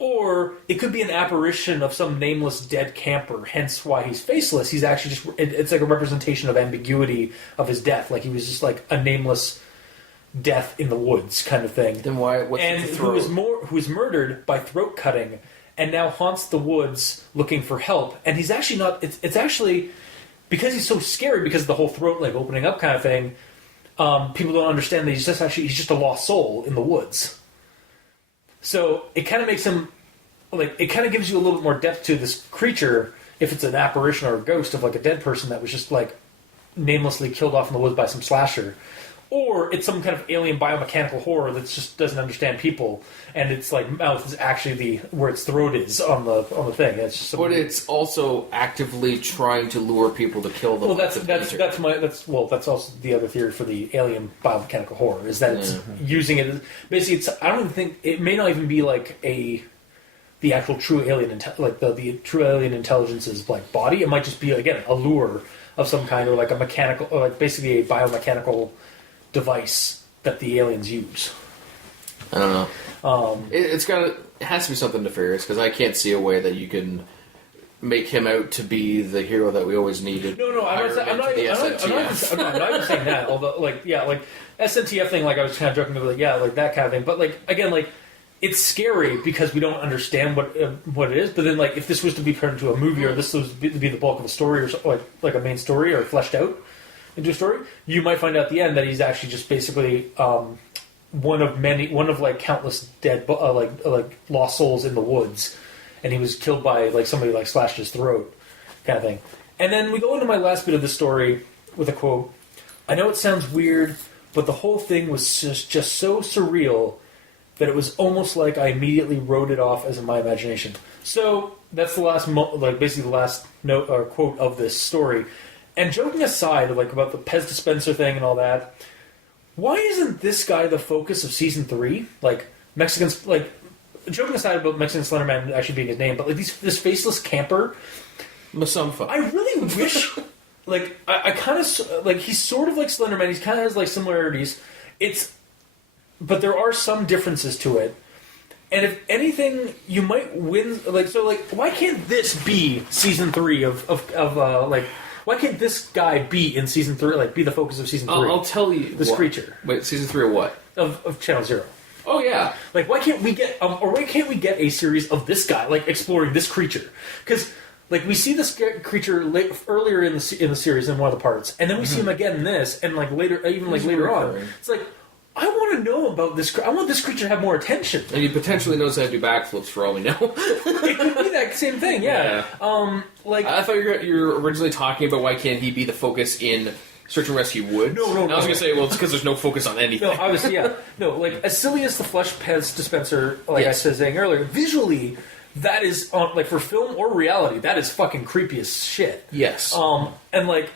Or it could be an apparition of some nameless dead camper, hence why he's faceless. He's actually just... It's like a representation of ambiguity of his death. Like he was just like a nameless death in the woods kind of thing. Then why... And who was murdered by throat cutting and now haunts the woods looking for help. And he's actually not... It's actually... Because he's so scary, because of the whole throat like opening up kind of thing, people don't understand that he's just a lost soul in the woods. So it kind of makes him, like, it kind of gives you a little bit more depth to this creature if it's an apparition or a ghost of like a dead person that was just like namelessly killed off in the woods by some slasher. or it's some kind of alien biomechanical horror that just doesn't understand people, and its like mouth is actually where its throat is on the thing. It's just but it's also actively trying to lure people to kill them. Well, that's also the other theory for the alien biomechanical horror is that it's using it. Basically, I don't even think it may not even be like the actual true alien the true alien intelligence's like body. It might just be again a lure of some kind, or like a mechanical, or like basically a biomechanical device that the aliens use. I don't know. It has to be something nefarious, because I can't see a way that you can make him out to be the hero that we always needed. No, I'm not even saying that. Although, like SNTF thing, like I was kind of joking about, like that kind of thing. But like again, like it's scary because we don't understand what it is. But then, like if this was to be turned into a movie, or this was to be the bulk of a story, or like a main story, or fleshed out into a story, you might find out at the end that he's actually just basically one of like countless dead like lost souls in the woods, and he was killed by like somebody like slashed his throat, kind of thing. And then we go into my last bit of the story with a quote. I know it sounds weird, but the whole thing was just so surreal that it was almost like I immediately wrote it off as in my imagination. So that's the last basically the last note or quote of this story. And joking aside, like about the Pez dispenser thing and all that, why isn't this guy the focus of season 3? Like Mexicans, like joking aside about Mexican Slenderman actually being his name, but like this faceless camper, Masumfa. I really wish, like I kind of like he's sort of like Slenderman. He kind of has like similarities. But there are some differences to it. And if anything, you might win. Like so, like why can't this be season 3 of like? Why can't this guy be in season 3? Like, be the focus of season 3? I'll tell you. This creature. Wait, season 3 of what? Of Channel Zero. Oh yeah. Like, why can't we get a series of this guy, like exploring this creature? Because like we see this creature earlier in the series in one of the parts, and then we see him again in this, and like later, even like later on, it's like. I want to know about this. I want this creature to have more attention. And he potentially knows how to do backflips for all we know. It could be that same thing, yeah. Like I thought you were originally talking about why can't he be the focus in Search and Rescue Woods. No. I was going to say, well, it's because there's no focus on anything. No, obviously, yeah. No, like as silly as the Flush Pez dispenser, like I was saying earlier, visually that is like for film or reality, that is fucking creepy as shit. Yes. And like.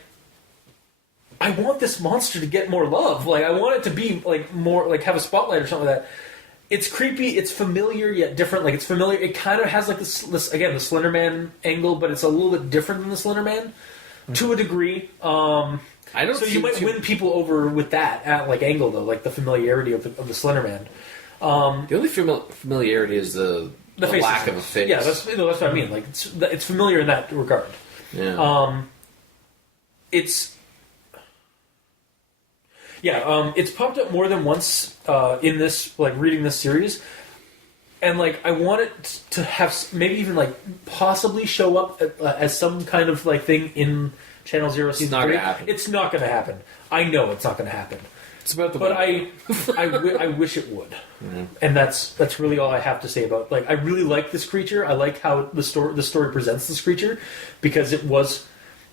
I want this monster to get more love. Like, I want it to be, like, more, like, have a spotlight or something like that. It's creepy, it's familiar, yet different. Like, it's familiar. It kind of has, like, this again, the Slenderman angle, but it's a little bit different than the Slenderman, to a degree. I don't so you might win people over with that, like, angle, though, like, the familiarity of the Slenderman. The only familiarity is the lack of a face. Yeah, that's what I mean. Like, it's familiar in that regard. Yeah. It's popped up more than once in this, like, reading this series. And, like, I want it to have, maybe even, like, possibly show up as some kind of, like, thing in Channel Zero Season 3. It's not going to happen. It's not going to happen. I know it's not going to happen. It's about the But I wish it would. Mm-hmm. And that's really all I have to say about, like, I really like this creature. I like how the story presents this creature, because it was...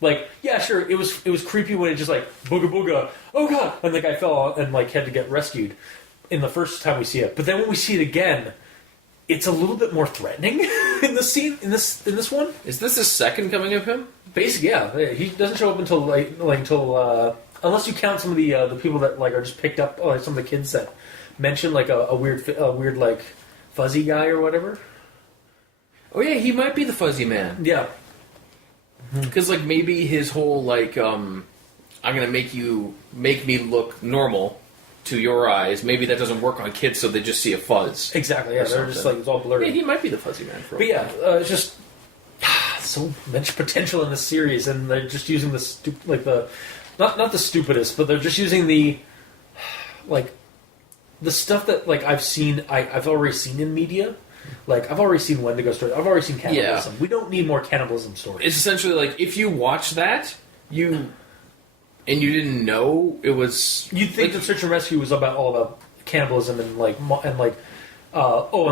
Like, yeah, sure, it was creepy when it just like booga booga, oh god, and the guy fell and like had to get rescued in the first time we see it. But then when we see it again, it's a little bit more threatening in this scene in this one. Is this the second coming of him? Basically, yeah, he doesn't show up until unless you count some of the people that like are just picked up, like some of the kids that mention like a weird like fuzzy guy or whatever. Oh yeah, he might be the fuzzy man. Yeah. Because, like, maybe his whole, like, I'm going to make me look normal to your eyes, maybe that doesn't work on kids, so they just see a fuzz. Exactly, yeah, they're just, like, it's all blurry. Yeah, he might be the fuzzy man for But yeah, it's just so much potential in this series, and they're just using not the stupidest, but they're just using the stuff that, like, I've already seen in media. Like, I've already seen Wendigo stories. I've already seen cannibalism. Yeah. We don't need more cannibalism stories. It's essentially like, if you watch that, and you didn't know it was... You'd think that Search and Rescue was all about cannibalism and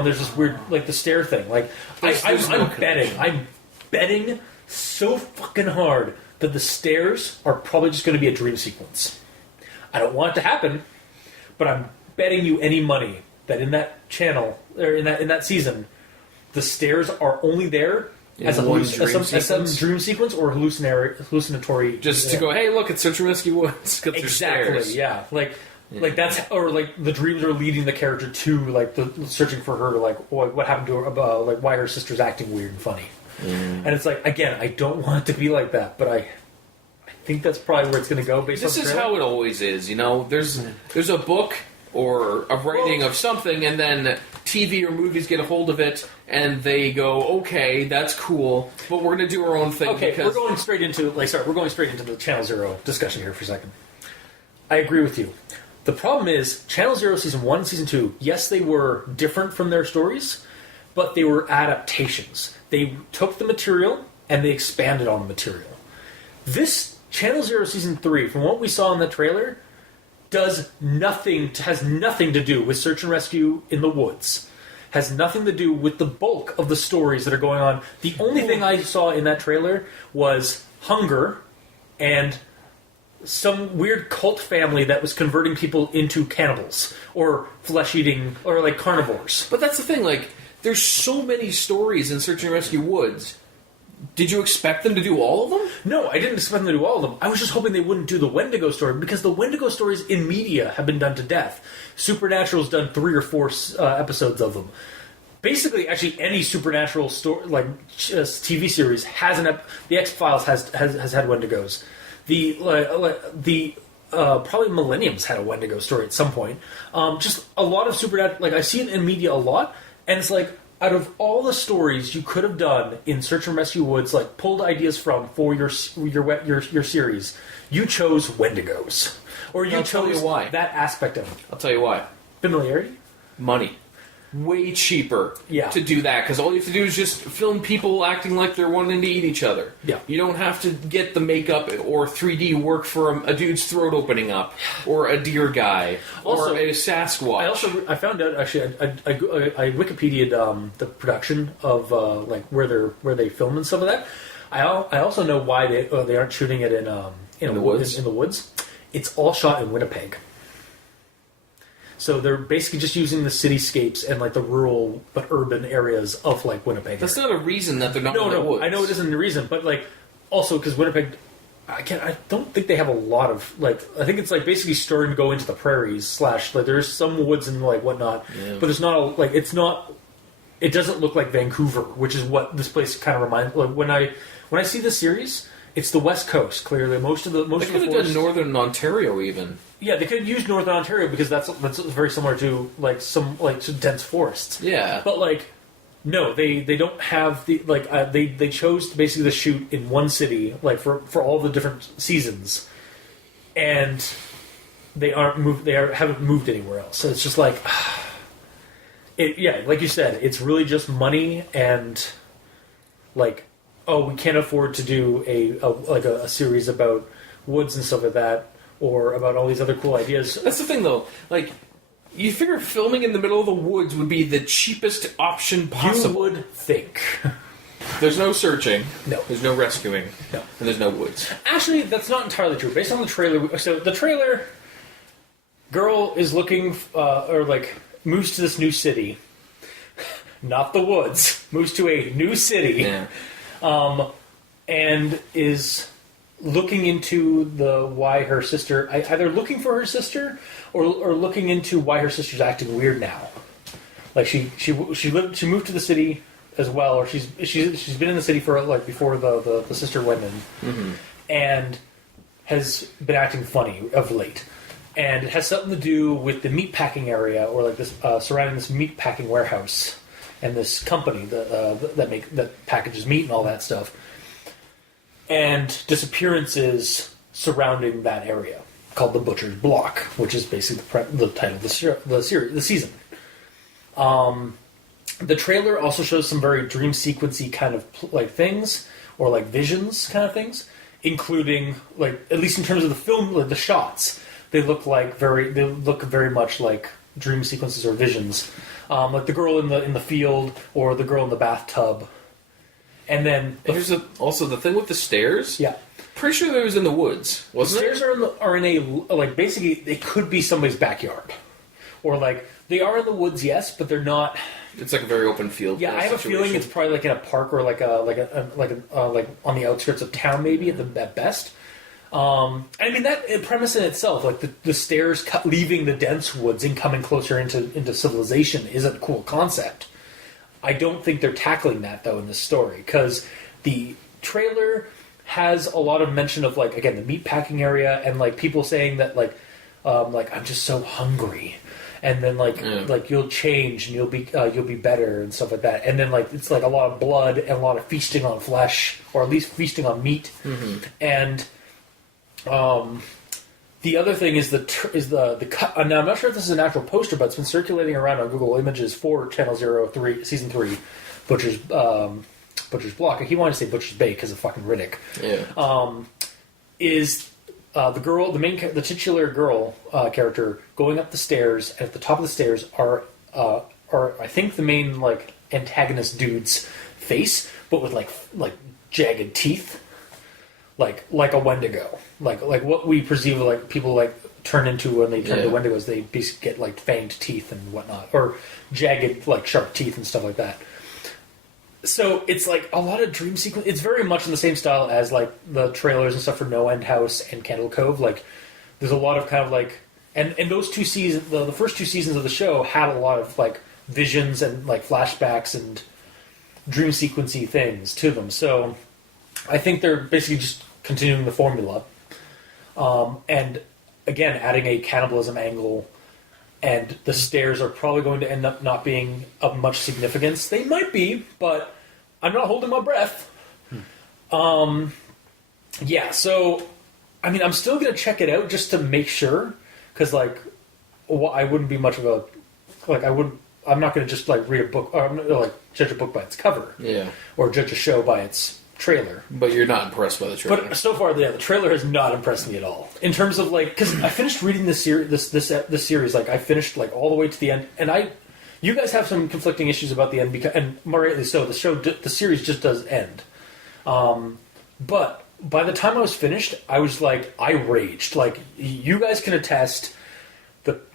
there's this weird, like, the stair thing. Like, I'm betting so fucking hard that the stairs are probably just going to be a dream sequence. I don't want it to happen, but I'm betting you any money that in that channel or in that season, the stairs are only there as some dream sequence or hallucinatory. Just to go, hey, look, it's Search and Rescue Woods. Exactly. Yeah. Like that's, or like the dreams are leading the character to like the searching for her, like what happened to her, like why her sister's acting weird and funny. And it's like, again, I don't want it to be like that, but I think that's probably where it's going to go. This is how it always is, you know. There's a book or a writing of something, and then TV or movies get a hold of it, and they go, okay, that's cool, but we're going to do our own thing. Okay, we're going straight into the Channel Zero discussion here for a second. I agree with you. The problem is, Channel Zero Season 1 and Season 2, yes, they were different from their stories, but they were adaptations. They took the material, and they expanded on the material. This Channel Zero Season 3, from what we saw in the trailer, has nothing to do with search and rescue in the woods. Has nothing to do with the bulk of the stories that are going on. The only thing I saw in that trailer was hunger and some weird cult family that was converting people into cannibals or flesh-eating or like carnivores. But that's the thing, like, there's so many stories in Search and Rescue Woods. Did you expect them to do all of them? No, I didn't expect them to do all of them. I was just hoping they wouldn't do the Wendigo story, because the Wendigo stories in media have been done to death. Supernatural's done 3 or 4 episodes of them. Basically, actually, any Supernatural story, like TV series, has the X-Files has had Wendigos. The probably Millennium's had a Wendigo story at some point. Just a lot of Supernatural, like I see it in media a lot, and it's like, out of all the stories you could have done in Search and Rescue Woods, like pulled ideas from for your series, you chose Wendigos, or you chose that aspect of it. I'll tell you why. Familiarity, money. Way cheaper Yeah. to do that, because all you have to do is just film people acting like they're wanting to eat each other. Yeah. You don't have to get the makeup or 3D work for a dude's throat opening up, or a deer guy, Also, or a Sasquatch. I found out, actually, I Wikipedia'd the production of like where they filmed and stuff of that. I also know why they aren't shooting it in the woods. In the woods. It's all shot in Winnipeg. So they're basically just using the cityscapes and like the rural but urban areas of like Winnipeg. That's not a reason that they're not in the woods. I know it isn't a reason, but like also because Winnipeg, I don't think they have a lot of like. I think it's like basically starting to go into the prairies / like there's some woods and like whatnot, but there's not it's not. It doesn't look like Vancouver, which is what this place kind of reminds. Like when I see this series, it's the West Coast. Clearly, most of the they could have done Northern Ontario even. Yeah, they could have used Northern Ontario because that's very similar to like some dense forests. Yeah, but like no, they don't have the they chose to basically shoot in one city like for all the different seasons, and they haven't moved anywhere else. So it's just like like you said, it's really just money and like, oh, we can't afford to do a series about woods and stuff like that, or about all these other cool ideas. That's the thing, though. Like, you figure filming in the middle of the woods would be the cheapest option possible. You would think. There's no searching. No. There's no rescuing. No. And there's no woods. Actually, that's not entirely true. Based on the trailer, so the trailer, girl is looking, moves to this new city. Not the woods. Moves to a new city. Yeah. And is looking into why her sister, either looking for her sister or looking into why her sister's acting weird now. Like she moved to the city as well, or she's been in the city for like before the sister went in, and has been acting funny of late. And it has something to do with the meatpacking area, or like this surrounding this meatpacking warehouse and this company that packages meat and all that stuff. And disappearances surrounding that area, called the Butcher's Block, which is basically the title of the season. The trailer also shows some very dream sequency kind of like things, or like visions kind of things, including like, at least in terms of the film, like the shots, they look very much like dream sequences or visions, like the girl in the field or the girl in the bathtub. And then here's also the thing with the stairs. Yeah. Pretty sure it was in the woods, wasn't the stairs are in a like basically they could be somebody's backyard, or like they are in the woods, yes, but they're not. It's like a very open field. Yeah, I have a feeling it's probably like in a park or like on the outskirts of town, maybe at best. I mean that premise in itself, like the stairs leaving the dense woods and coming closer into civilization, is a cool concept. I don't think they're tackling that though in this story because the trailer has a lot of mention of like again the meatpacking area and like people saying that like I'm just so hungry, and then like you'll change and you'll be better and stuff like that, and then like it's like a lot of blood and a lot of feasting on flesh, or at least feasting on meat, and the other thing is the cut. Now I'm not sure if this is an actual poster, but it's been circulating around on Google Images for Channel 03 Season 3, Butcher's Block. I keep wanting to say Butcher's Bay because of fucking Riddick. Yeah. Is the girl, the titular girl character going up the stairs, and at the top of the stairs are I think the main like antagonist dude's face, but with like jagged teeth, like a Wendigo, like what we perceive like people like turn into when they turn into Wendigos. They basically get like fanged teeth and whatnot, or jagged like sharp teeth and stuff like that. So it's like a lot of dream sequence. It's very much in the same style as like the trailers and stuff for No End House and Candle Cove. Like there's a lot of kind of like, and those two seasons, the first two seasons of the show had a lot of like visions and like flashbacks and dream sequency things to them. So I think they're basically just continuing the formula, and again adding a cannibalism angle. And the stairs are probably going to end up not being of much significance. They might be, but I'm not holding my breath. Yeah, so, I mean, I'm still going to check it out just to make sure. Because, like, I wouldn't be much of a... Like, I'm not going to just, like, read a book... Or, like, judge a book by its cover. Yeah. Or judge a show by its trailer. But you're not impressed by the trailer. But so far, yeah, the trailer has not impressed me at all. In terms of like, because I finished reading this series, like I finished like all the way to the end, and you guys have some conflicting issues about the end, because, and more rightly so. The series just does end. But by the time I was finished, I was like, I raged. Like you guys can attest.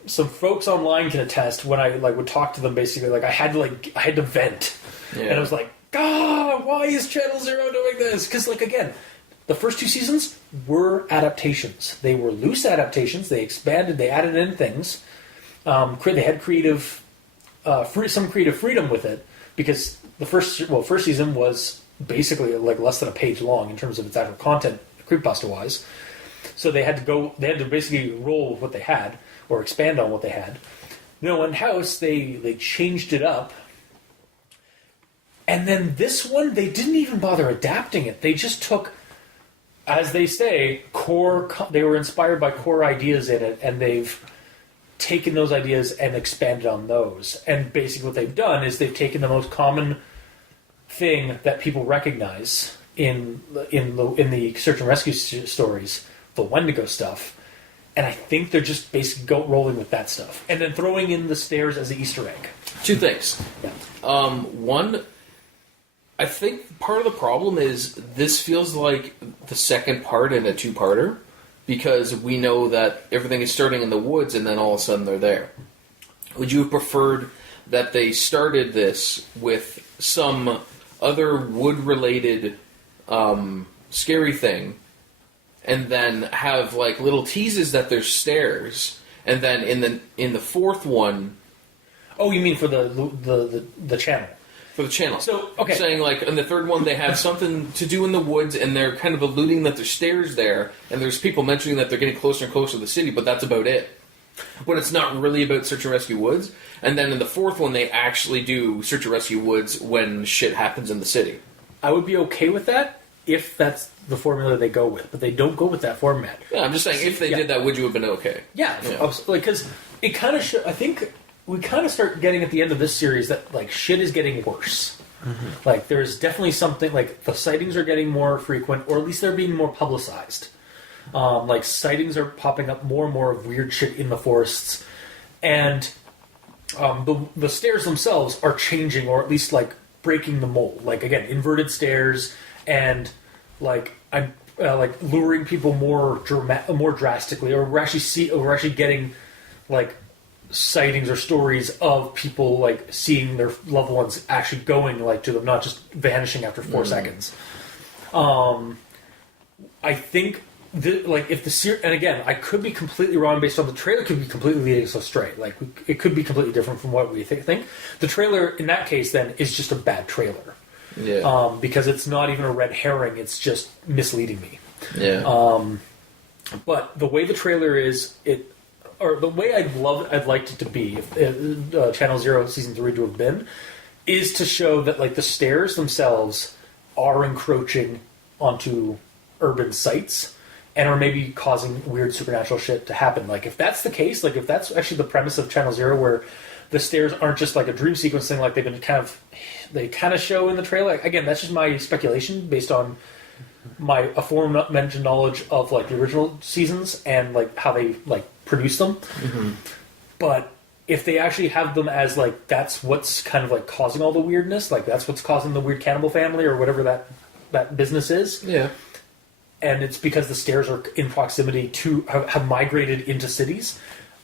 Some folks online can attest when I like would talk to them. Basically, like I had to vent, and I was like, God, why is Channel Zero doing this? Because, like, again, the first two seasons were adaptations. They were loose adaptations. They expanded. They added in things. They had some creative freedom with it, because the first season was basically like less than a page long in terms of its actual content, Creepypasta wise. So they had to basically roll with what they had or expand on what they had. No End House, they changed it up. And then this one, they didn't even bother adapting it. They just took, as they say, they were inspired by core ideas in it, and they've taken those ideas and expanded on those. And basically what they've done is they've taken the most common thing that people recognize in the search and rescue stories, the Wendigo stuff, and I think they're just basically rolling with that stuff. And then throwing in the stairs as an Easter egg. Two things. Yeah. One... I think part of the problem is this feels like the second part in a two-parter, because we know that everything is starting in the woods and then all of a sudden they're there. Would you have preferred that they started this with some other wood-related scary thing, and then have like little teases that there's stairs, and then in the fourth one... Oh, you mean for the channel? For the channel. So, okay. I'm saying, like, in the third one, they have something to do in the woods, and they're kind of alluding that there's stairs there, and there's people mentioning that they're getting closer and closer to the city, but that's about it. But it's not really about Search and Rescue Woods. And then in the fourth one, they actually do Search and Rescue Woods when shit happens in the city. I would be okay with that if that's the formula they go with, but they don't go with that format. Yeah, I'm just saying, if they did that, would you have been okay? Yeah. Because it kind of I think... We kind of start getting at the end of this series that, like, shit is getting worse. Mm-hmm. Like, there's definitely something, like, the sightings are getting more frequent, or at least they're being more publicized. Like, sightings are popping up more and more of weird shit in the forests. And the stairs themselves are changing, or at least, like, breaking the mold. Like, again, inverted stairs, and, like, I'm like luring people more drastically, or we're actually getting like sightings or stories of people like seeing their loved ones actually going like to them, not just vanishing after 4 seconds. I think if the series, and again, I could be completely wrong based on the trailer, could be completely leading us astray. Like it could be completely different from what we think. The trailer in that case then is just a bad trailer. Yeah. Because it's not even a red herring; it's just misleading me. Yeah. But the way the trailer is, or the way I'd liked it to be, if Channel Zero Season 3 to have been, is to show that like the stairs themselves are encroaching onto urban sites and are maybe causing weird supernatural shit to happen. Like if that's the case, like if that's actually the premise of Channel Zero, where the stairs aren't just like a dream sequence thing, like they kind of show in the trailer. Like, again, that's just my speculation based on my aforementioned knowledge of like the original seasons and like how they like produce them. Mm-hmm. But if they actually have them as like that's what's kind of like causing all the weirdness, like that's what's causing the weird cannibal family or whatever that business is. Yeah. And it's because the stairs are in proximity to have migrated into cities.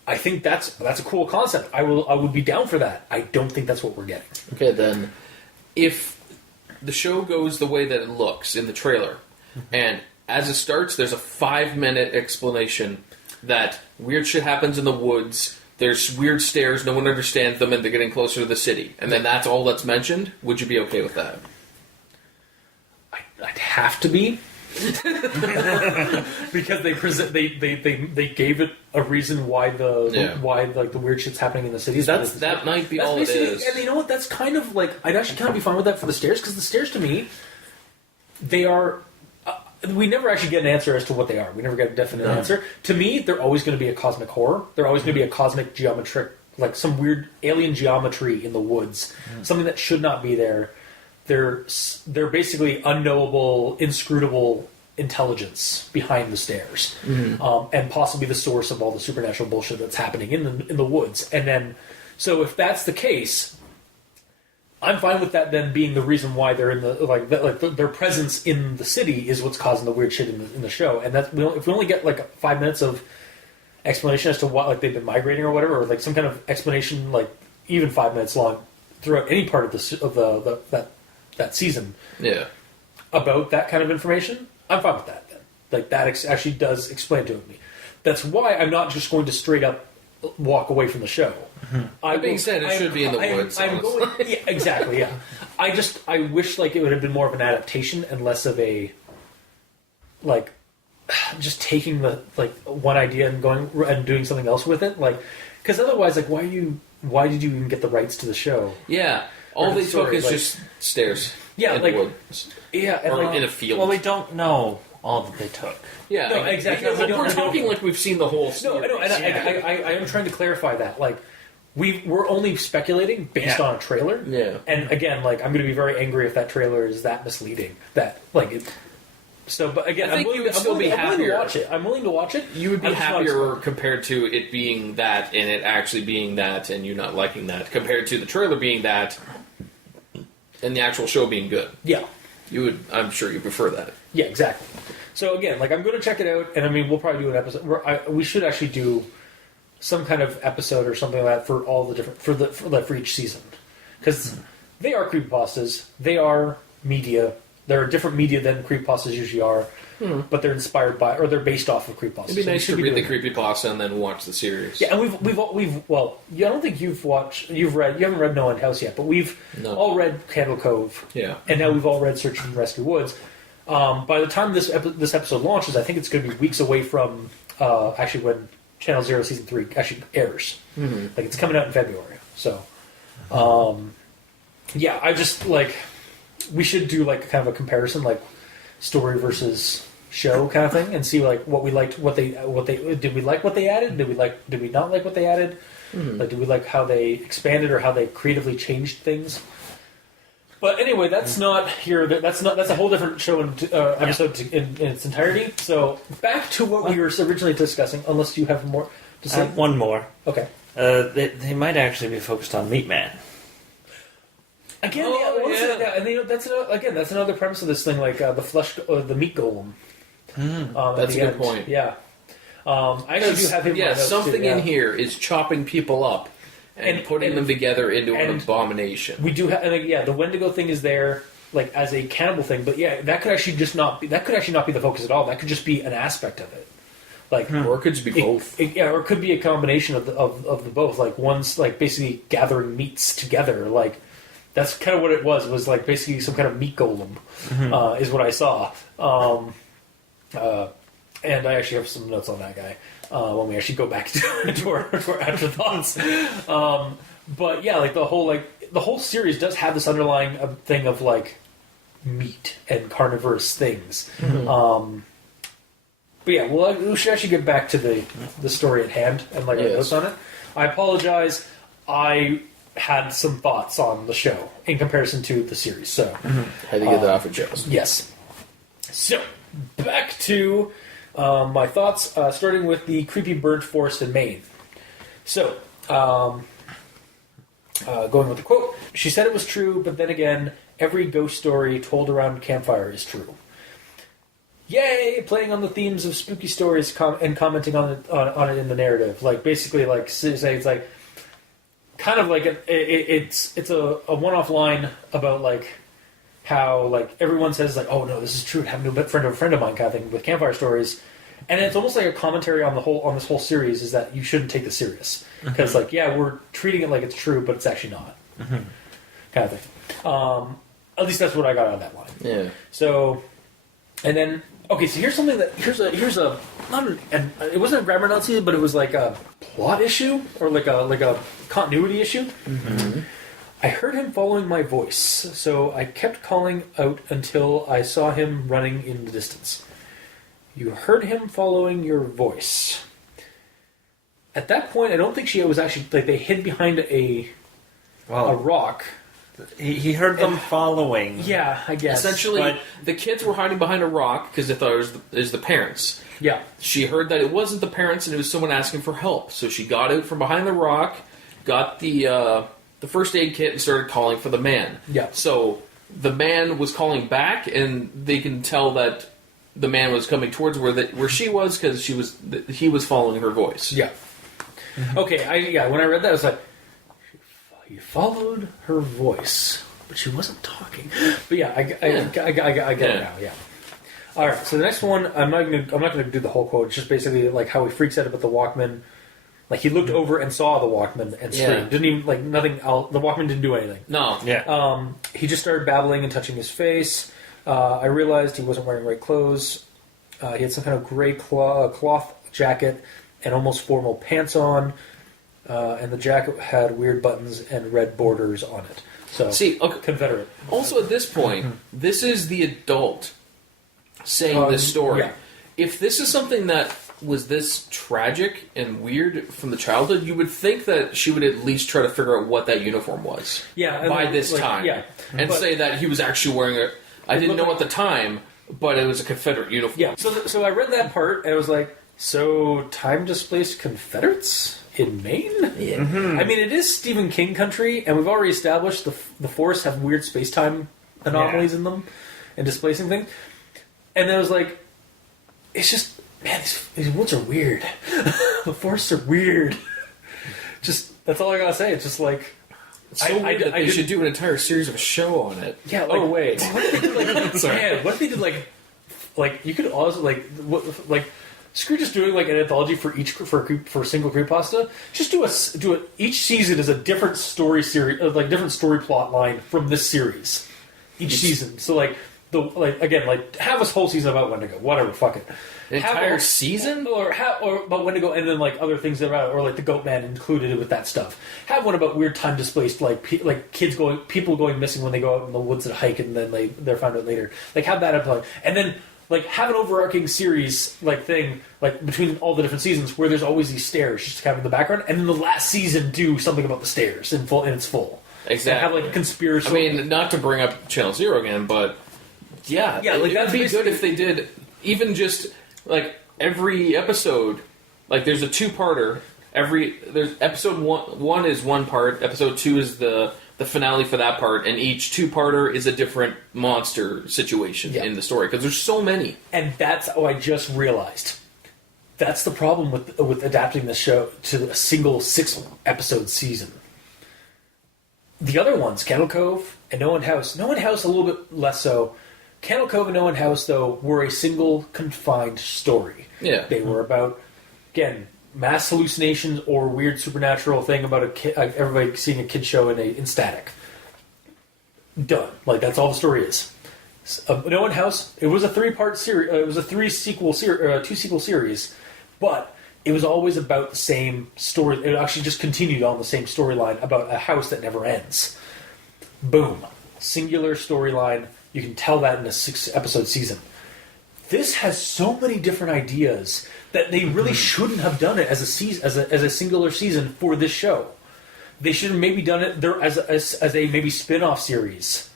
I think that's a cool concept. I would be down for that. I don't think that's what we're getting. Okay, then if the show goes the way that it looks in the trailer, and as it starts, there's a 5-minute explanation that weird shit happens in the woods. There's weird stairs, no one understands them, and they're getting closer to the city. And then that's all that's mentioned. Would you be okay with that? I'd have to be. Because they gave it a reason why why like the weird shit's happening in the cities. That might be all it is. And you know what? That's kind of like I'd actually kind of be fine with that for the stairs, because the stairs to me, they are. We never actually get an answer as to what they are. We never get a definite answer. To me, they're always going to be a cosmic horror. They're always going to be a cosmic geometric, like some weird alien geometry in the woods, something that should not be there. They're basically unknowable, inscrutable intelligence behind the stairs, and possibly the source of all the supernatural bullshit that's happening in the woods. And then, so if that's the case, I'm fine with that then being the reason why they're in the their presence in the city is what's causing the weird shit in the show. And that if we only get like 5 minutes of explanation as to what like they've been migrating or whatever, or like some kind of explanation like even 5 minutes long throughout any part of that season, about that kind of information, I'm fine with that then. Like that actually does explain to me. That's why I'm not just going to straight up walk away from the show. That being said, it should be in the woods. Yeah, exactly. Yeah, I wish like it would have been more of an adaptation and less of a like just taking the like one idea and going and doing something else with it. Like, because otherwise, like, why did you even get the rights to the show? Yeah, all they took is just stairs. Yeah, like woods. Yeah, or in a field. Well, we don't know all that they took. Yeah, no, exactly. We're talking like we've seen the whole story. No, I know, and I am trying to clarify that. Like, we're only speculating based on a trailer. Yeah. And again, like, I'm going to be very angry if that trailer is that misleading. That, like, it... So, but again, I think you would still be happier. I'm willing to watch it. You would be happier compared to it being that and it actually being that and you not liking that, compared to the trailer being that and the actual show being good. Yeah. I'm sure you prefer that. Yeah, exactly. So again, like, I'm going to check it out, and I mean, we'll probably do an episode. We should actually do some kind of episode or something like that for all the different for each season, because they are creepypastas. They are media. They're different media than creepypastas usually are, but they're inspired by or they're based off of creepypastas. It'd be nice to read the creepypasta and then watch the series. Yeah, and we've I don't think you haven't read No End House yet, but we've all read Candle Cove. Yeah, and now we've all read Search and Rescue Woods. By the time this episode launches, I think it's going to be weeks away from actually when Channel Zero Season 3 actually airs. Like, it's coming out in February. So, yeah, I just, like, we should do, like, kind of a comparison, like, story versus show kind of thing, and see, like, what we liked, did we like what they added? Did we not like what they added? Like, did we like how they expanded or how they creatively changed things? But anyway, that's not here. That's a whole different show and episode in its entirety. So back to what we were originally discussing. Unless you have more to say. One more. Okay. They might actually be focused on Meat Man. Again, and that's another premise of this thing, like the meat golem. That's a good point. Yeah. I actually do have him. Yeah, something too, in here is chopping people up and putting them together into an abomination. We do have, the Wendigo thing is there, like as a cannibal thing, but yeah, that could actually not be the focus at all. That could just be an aspect of it, like, or it could just be both. Or it could be a combination of the both. Like one's like basically gathering meats together, like. That's kind of what it was. It was like basically some kind of meat golem, is what I saw. And I actually have some notes on that guy when we actually go back to our afterthoughts. But yeah, like the whole series does have this underlying thing of like meat and carnivorous things. But yeah, we should actually get back to the story at hand and like our notes on it. I apologize. I had some thoughts on the show in comparison to the series, so had to get that off your chest. Yes. So back to my thoughts, starting with the creepy burnt forest in Maine. So, going with the quote, she said it was true, but then again, every ghost story told around campfire is true. Yay! Playing on the themes of spooky stories and commenting on it in the narrative. Like basically, like say it's like kind of like it's a one-off line about like how like everyone says like, oh no, this is true. It happened to a friend of mine kind of thing with campfire stories, and it's almost like a commentary on this whole series is that you shouldn't take this serious because like we're treating it like it's true, but it's actually not kind of thing. At least that's what I got out of that line. Yeah. So, and then okay, so here's something that here's a not and it wasn't a grammar Nazi, but it was like a plot issue or like a continuity issue. I heard him following my voice, so I kept calling out until I saw him running in the distance. You heard him following your voice. At that point, I don't think she was actually like they hid behind a rock. He heard them following. Yeah, I guess. Essentially, the kids were hiding behind a rock because they thought it was the parents. Yeah. She heard that it wasn't the parents and it was someone asking for help. So she got out from behind the rock, got the first aid kit, and started calling for the man. Yeah. So the man was calling back, and they can tell that the man was coming towards where she was because he was following her voice. Yeah. Okay. When I read that, I was like, he followed her voice, but she wasn't talking. But yeah, I get it now. Yeah. All right. So the next one, I'm not gonna do the whole quote. It's just basically like how he freaks out about the Walkman. Like he looked over and saw the Walkman and screamed. Didn't even like nothing else. The Walkman didn't do anything. No. Yeah. He just started babbling and touching his face. I realized he wasn't wearing right clothes. He had some kind of gray cloth jacket and almost formal pants on. And the jacket had weird buttons and red borders on it. So, Confederate. Also, at this point, this is the adult saying this story. Yeah. If this is something that was this tragic and weird from the childhood, you would think that she would at least try to figure out what that uniform was. Yeah, by this time. Yeah, and say that he was actually wearing it. I didn't know at the time, but it was a Confederate uniform. Yeah. So I read that part and I was like, so time displaced Confederates in Maine? Yeah. I mean, it is Stephen King country, and we've already established the forests have weird space-time anomalies in them and displacing things. And I was like, it's just, man, these woods are weird. The forests are weird. Just, that's all I gotta say. It's just like... It's so weird that they should do an entire series of a show on it. Yeah, like, wait. What if they did what if they did like you could also like screw just doing like an anthology for a single creepypasta. Just do it. Each season is a different story series, like different story plot line from this series. Each season, so have a whole season about Wendigo, whatever, fuck it. An entire season, or about Wendigo, and then like other things about it, or like the Goat Man included with that stuff. Have one about weird time displaced, people going missing when they go out in the woods to hike, and then they're found out later. Like have that up, and then like have an overarching series thing between all the different seasons where there's always these stairs just kind of in the background, and then the last season do something about the stairs in its full. Exactly. And have like a conspiracy. I mean, not to bring up Channel Zero again, but yeah, that'd be good if they did even just like every episode. Like there's a two-parter. There's episode one is one part. Episode 2 is the the finale for that part, and each two-parter is a different monster situation in the story, because there's so many. And that's, I just realized. That's the problem with adapting the show to a single 6-episode season. The other ones, Candle Cove and No One House a little bit less so. Candle Cove and No One House, though, were a single confined story. Yeah. They were about, again, mass hallucinations or weird supernatural thing about a kid, everybody seeing a kid show in static. Done. Like, that's all the story is. No One House, it was a 3-part series. It was a 2-sequel series, but it was always about the same story. It actually just continued on the same storyline about a house that never ends. Boom. Singular storyline. You can tell that in a 6-episode season. This has so many different ideas that they really shouldn't have done it as a singular season for this show. They should have maybe done it there as a maybe spin-off series,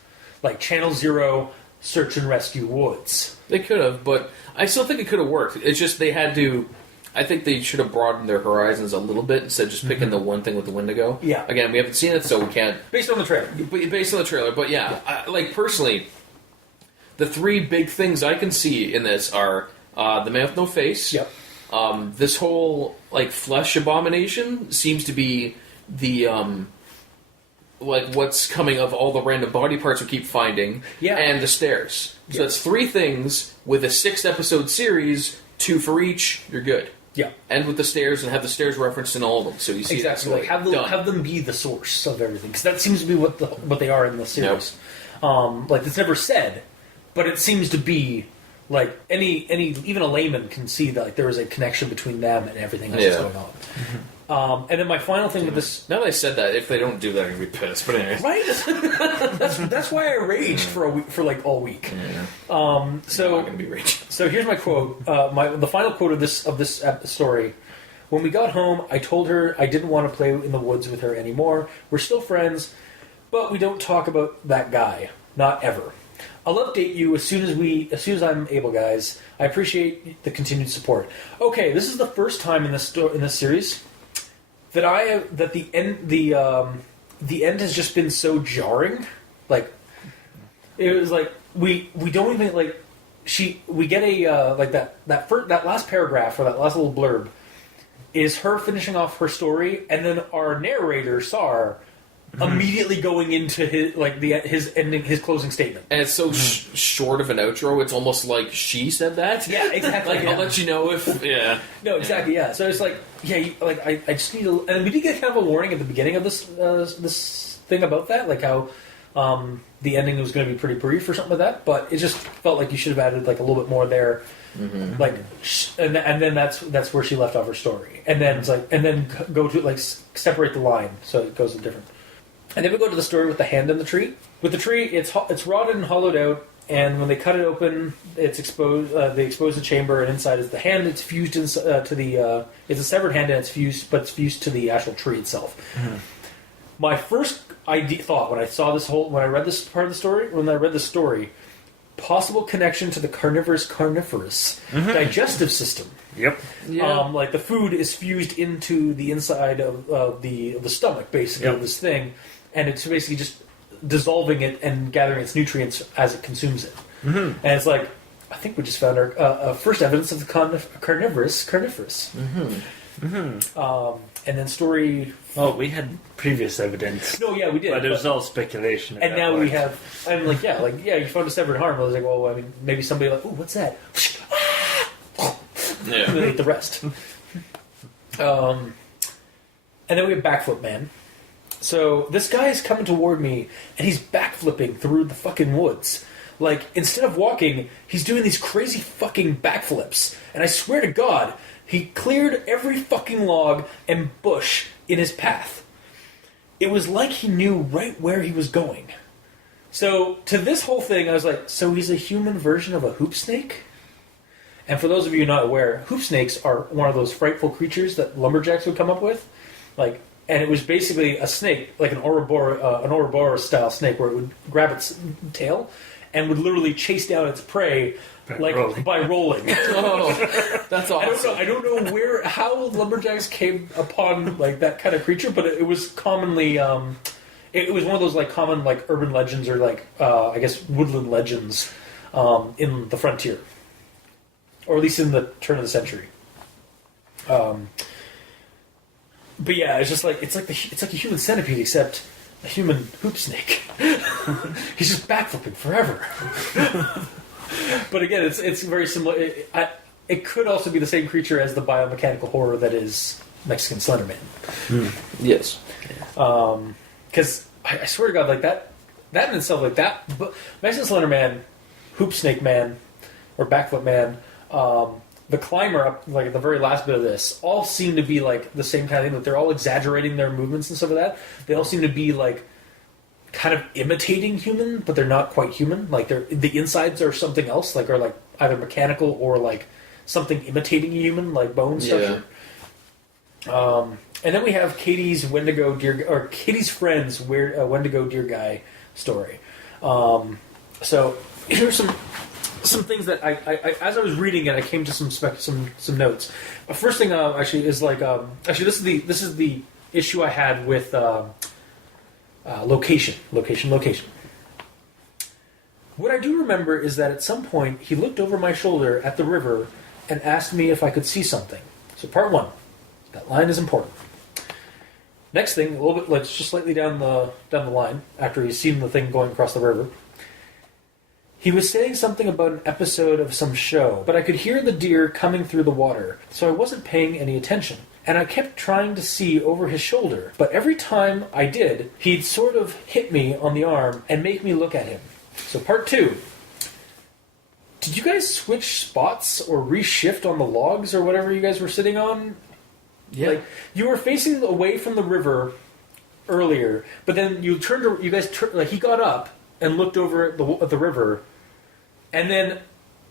like Channel Zero, Search and Rescue Woods. They could have, but I still think it could have worked. It's just they had to. I think they should have broadened their horizons a little bit instead of just picking the one thing with the Wendigo. Yeah. Again, we haven't seen it, so we can't. Based on the trailer. Based on the trailer, but yeah. Like, personally, the 3 big things I can see in this are the man with no face. Yep. This whole, like, flesh abomination seems to be the, like, what's coming of all the random body parts we keep finding. Yeah. And the stairs. So that's 3 things with a 6-episode series, 2 for each, you're good. Yeah. End with the stairs and have the stairs referenced in all of them, so you see exactly. that Like, have them be the source of everything, because that seems to be what they are in the series. Yep. Like, it's never said, but it seems to be like any even a layman can see that, like, there is a connection between them and everything else that's going on. Mm-hmm. And then my final thing with this. Now that I said that, if they don't do that, I'm gonna be pissed. But anyways, right? that's why I raged for a week, for like all week. Yeah. So I'm gonna be raging. So here's my quote. The final quote of this story. When we got home, I told her I didn't want to play in the woods with her anymore. We're still friends, but we don't talk about that guy. Not ever. I'll update you as soon as I'm able, guys. I appreciate the continued support. Okay, this is the first time in this series that the end has just been so jarring. Like, it was like we don't even like we get a like that last paragraph or that last little blurb is her finishing off her story, and then our narrator Sar immediately going into his ending, his closing statement. And it's so short of an outro, it's almost like she said that. Yeah, exactly. Like, I'll let you know if... Yeah. No, exactly, yeah. So it's like, I just need to... And we did get kind of a warning at the beginning of this thing about that, like how the ending was going to be pretty brief or something like that, but it just felt like you should have added like a little bit more there. Mm-hmm. Like, and then that's where she left off her story. And then it's like, and then go to like separate the line so it goes in different... And then we go to the story with the hand in the tree. With the tree, it's rotted and hollowed out, and when they cut it open, it's exposed. They expose the chamber, and inside is the hand. It's fused to the. It's a severed hand, and it's fused to the actual tree itself. Mm-hmm. My first thought when I read this part of the story, when I read the story, possible connection to the carnivorous digestive system. Yep. Yeah. Like the food is fused into the inside of the stomach, basically, of this thing. And it's basically just dissolving it and gathering its nutrients as it consumes it. Mm-hmm. And it's like, I think we just found our first evidence of the carnivorous. Mm-hmm. Mm-hmm. And then story... Oh, we had previous evidence. No, yeah, we did. But it was all speculation. And now we have... I'm like, you found a severed arm. I was like, well, I mean, maybe somebody like, ooh, what's that? Yeah. And then ate the rest. And then we have Backflip Man. So this guy is coming toward me, and he's backflipping through the fucking woods. Like, instead of walking, he's doing these crazy fucking backflips. And I swear to God, he cleared every fucking log and bush in his path. It was like he knew right where he was going. So, to this whole thing, I was like, so he's a human version of a hoop snake? And for those of you not aware, hoop snakes are one of those frightful creatures that lumberjacks would come up with. Like... And it was basically a snake, like an Ouroboros-style snake, where it would grab its tail and would literally chase down its prey by rolling. Oh, that's awesome. I don't know how lumberjacks came upon like that kind of creature, but it was commonly it was one of those like common like urban legends or like I guess woodland legends in the frontier, or at least in the turn of the century. But yeah, it's just like it's like a human centipede except a human hoop snake. He's just backflipping forever. But again, it's very similar. It could also be the same creature as the biomechanical horror that is Mexican Slender Man. Yes. Because I swear to God, like that in itself, like that Mexican Slender Man, Hoop Snake Man, or Backflip Man, the climber up, like at the very last bit of this, all seem to be like the same kind of thing. Like they're all exaggerating their movements and stuff like that. They all seem to be like kind of imitating human, but they're not quite human. Like the insides are something else, like are like either mechanical or like something imitating a human, like bone structure. Yeah. And then we have Katie's Katie's friend's Wendigo Deer Guy story. So here's some things that I as I was reading it, I came to some notes. First thing actually is like this is the issue I had with location. What I do remember is that at some point he looked over my shoulder at the river and asked me if I could see something. So part one, that line is important. Next thing, a little bit, like just slightly down the line, after he's seen the thing going across the river, he was saying something about an episode of some show, but I could hear the deer coming through the water, so I wasn't paying any attention. And I kept trying to see over his shoulder, but every time I did, he'd sort of hit me on the arm and make me look at him. So part two. Did you guys switch spots or reshift on the logs or whatever you guys were sitting on? Yeah. Like, you were facing away from the river earlier, but then you he got up and looked over at the river, and then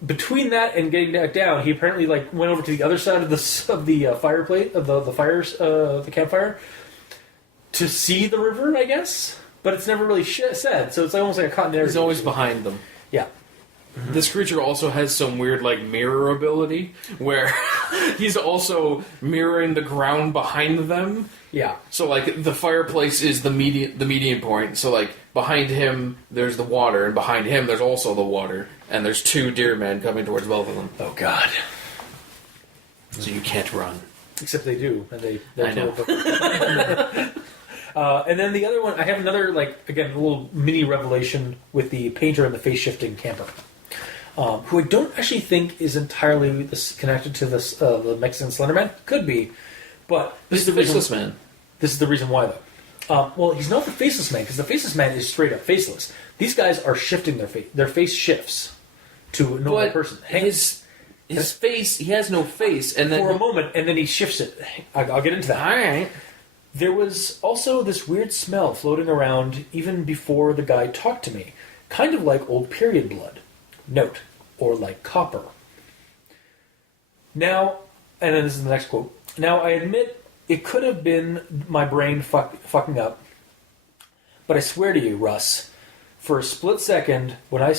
between that and getting back down, he apparently like went over to the other side of the fireplace of the campfire to see the river, I guess. But it's never really said, so it's like almost like a continuity. He's always behind them. Yeah. Mm-hmm. This creature also has some weird like mirror ability where he's also mirroring the ground behind them. Yeah. So like the fireplace is the median point. So like behind him there's the water, and behind him there's also the water, and there's two deer men coming towards both of them. Oh God. So you can't run. Except they do, and I know. And then the other one, I have another, like, again, a little mini revelation with the painter and the face-shifting camper, who I don't actually think is entirely connected to the Mexican Slenderman. Could be, but this is the faceless man. This is the reason why, though. Well, he's not the faceless man, because the faceless man is straight up faceless. These guys are shifting their face. Their face shifts to a normal person. His face, he has no face, and then for a moment, and then he shifts it. I'll get into that. All right. There was also this weird smell floating around even before the guy talked to me. Kind of like old period blood. Note. Or like copper. Now, and then this is the next quote. Now, I admit it could have been my brain fucking up. But I swear to you, Russ, for a split second, when I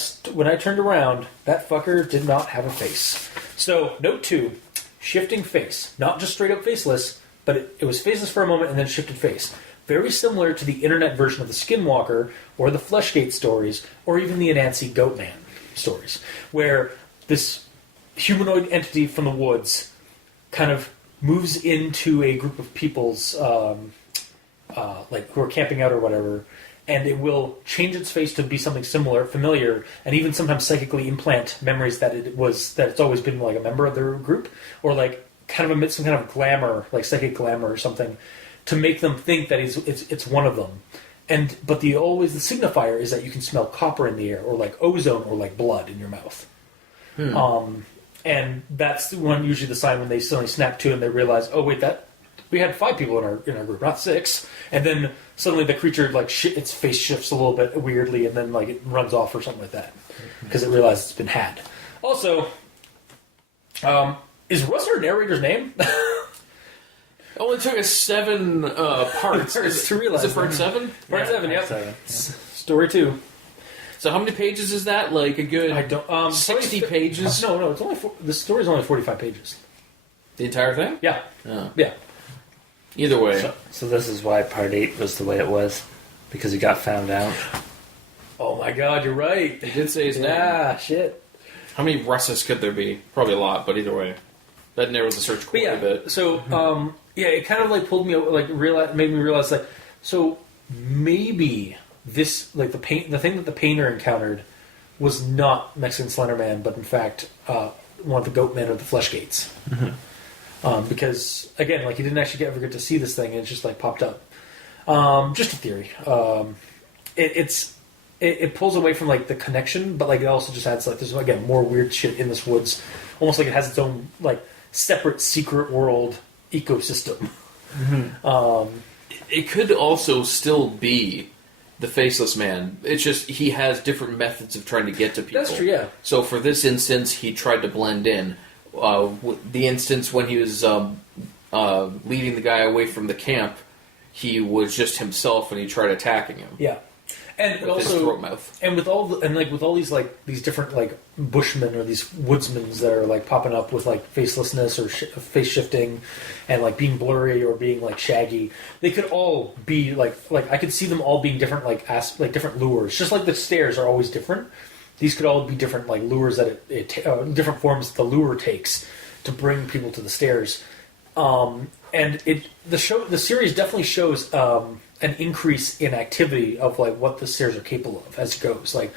turned around, that fucker did not have a face. So, note 2, shifting face. Not just straight up faceless, but it was faceless for a moment and then shifted face. Very similar to the internet version of the Skinwalker, or the Fleshgate stories, or even the Anansi Goatman stories, where this humanoid entity from the woods kind of moves into a group of people's, like who are camping out or whatever, and it will change its face to be something familiar, and even sometimes psychically implant memories that it's always been like a member of their group, or like kind of emit some kind of glamour, like psychic glamour or something, to make them think that it's one of them. But the signifier is that you can smell copper in the air, or like ozone, or like blood in your mouth. And that's usually the sign when they suddenly snap to and they realize, oh wait, that we had 5 people in our group, not 6. And then suddenly the creature its face shifts a little bit weirdly, and then like it runs off or something like that because it realizes it's been had. Also, is Russ our narrator's name? It only took us 7 parts to realize. Is it part 7? Part 7, yep. 7. Yeah. Story 2. So how many pages is that? Like a good 60 pages? No, it's only the story's only 45 pages. The entire thing? Yeah. Oh. Yeah. Either way. So this is why part 8 was the way it was. because he got found out. Oh my god, you're right. He did say his name. Ah, shit. How many Russes could there be? Probably a lot, but either way. That narrows the search quite a bit. So, it kind of like pulled me, like, made me realize, like, so maybe this, like, the thing that the painter encountered was not Mexican Slenderman, but in fact, one of the Goatmen or the Fleshgates. Mm-hmm. Because, again, like, he didn't actually ever get to see this thing, and it just, like, popped up. Just a theory. It pulls away from, like, the connection, but, like, it also just adds, like, there's, again, more weird shit in this woods. Almost like it has its own, like, separate secret world ecosystem. Mm-hmm. It could also still be the Faceless Man. It's just he has different methods of trying to get to people. That's true, yeah. So for this instance, he tried to blend in. The instance when he was leading the guy away from the camp, he was just himself and he tried attacking him. Yeah. And with also, his throat mouth. And with all these like these different like bushmen or these woodsmen that are like popping up with like facelessness or face shifting, and like being blurry or being like shaggy, they could all be like I could see them all being different like different lures. Just like the stairs are always different, these could all be different like lures that different forms the lure takes to bring people to the stairs. And the series definitely shows an increase in activity of like what the stairs are capable of as it goes. Like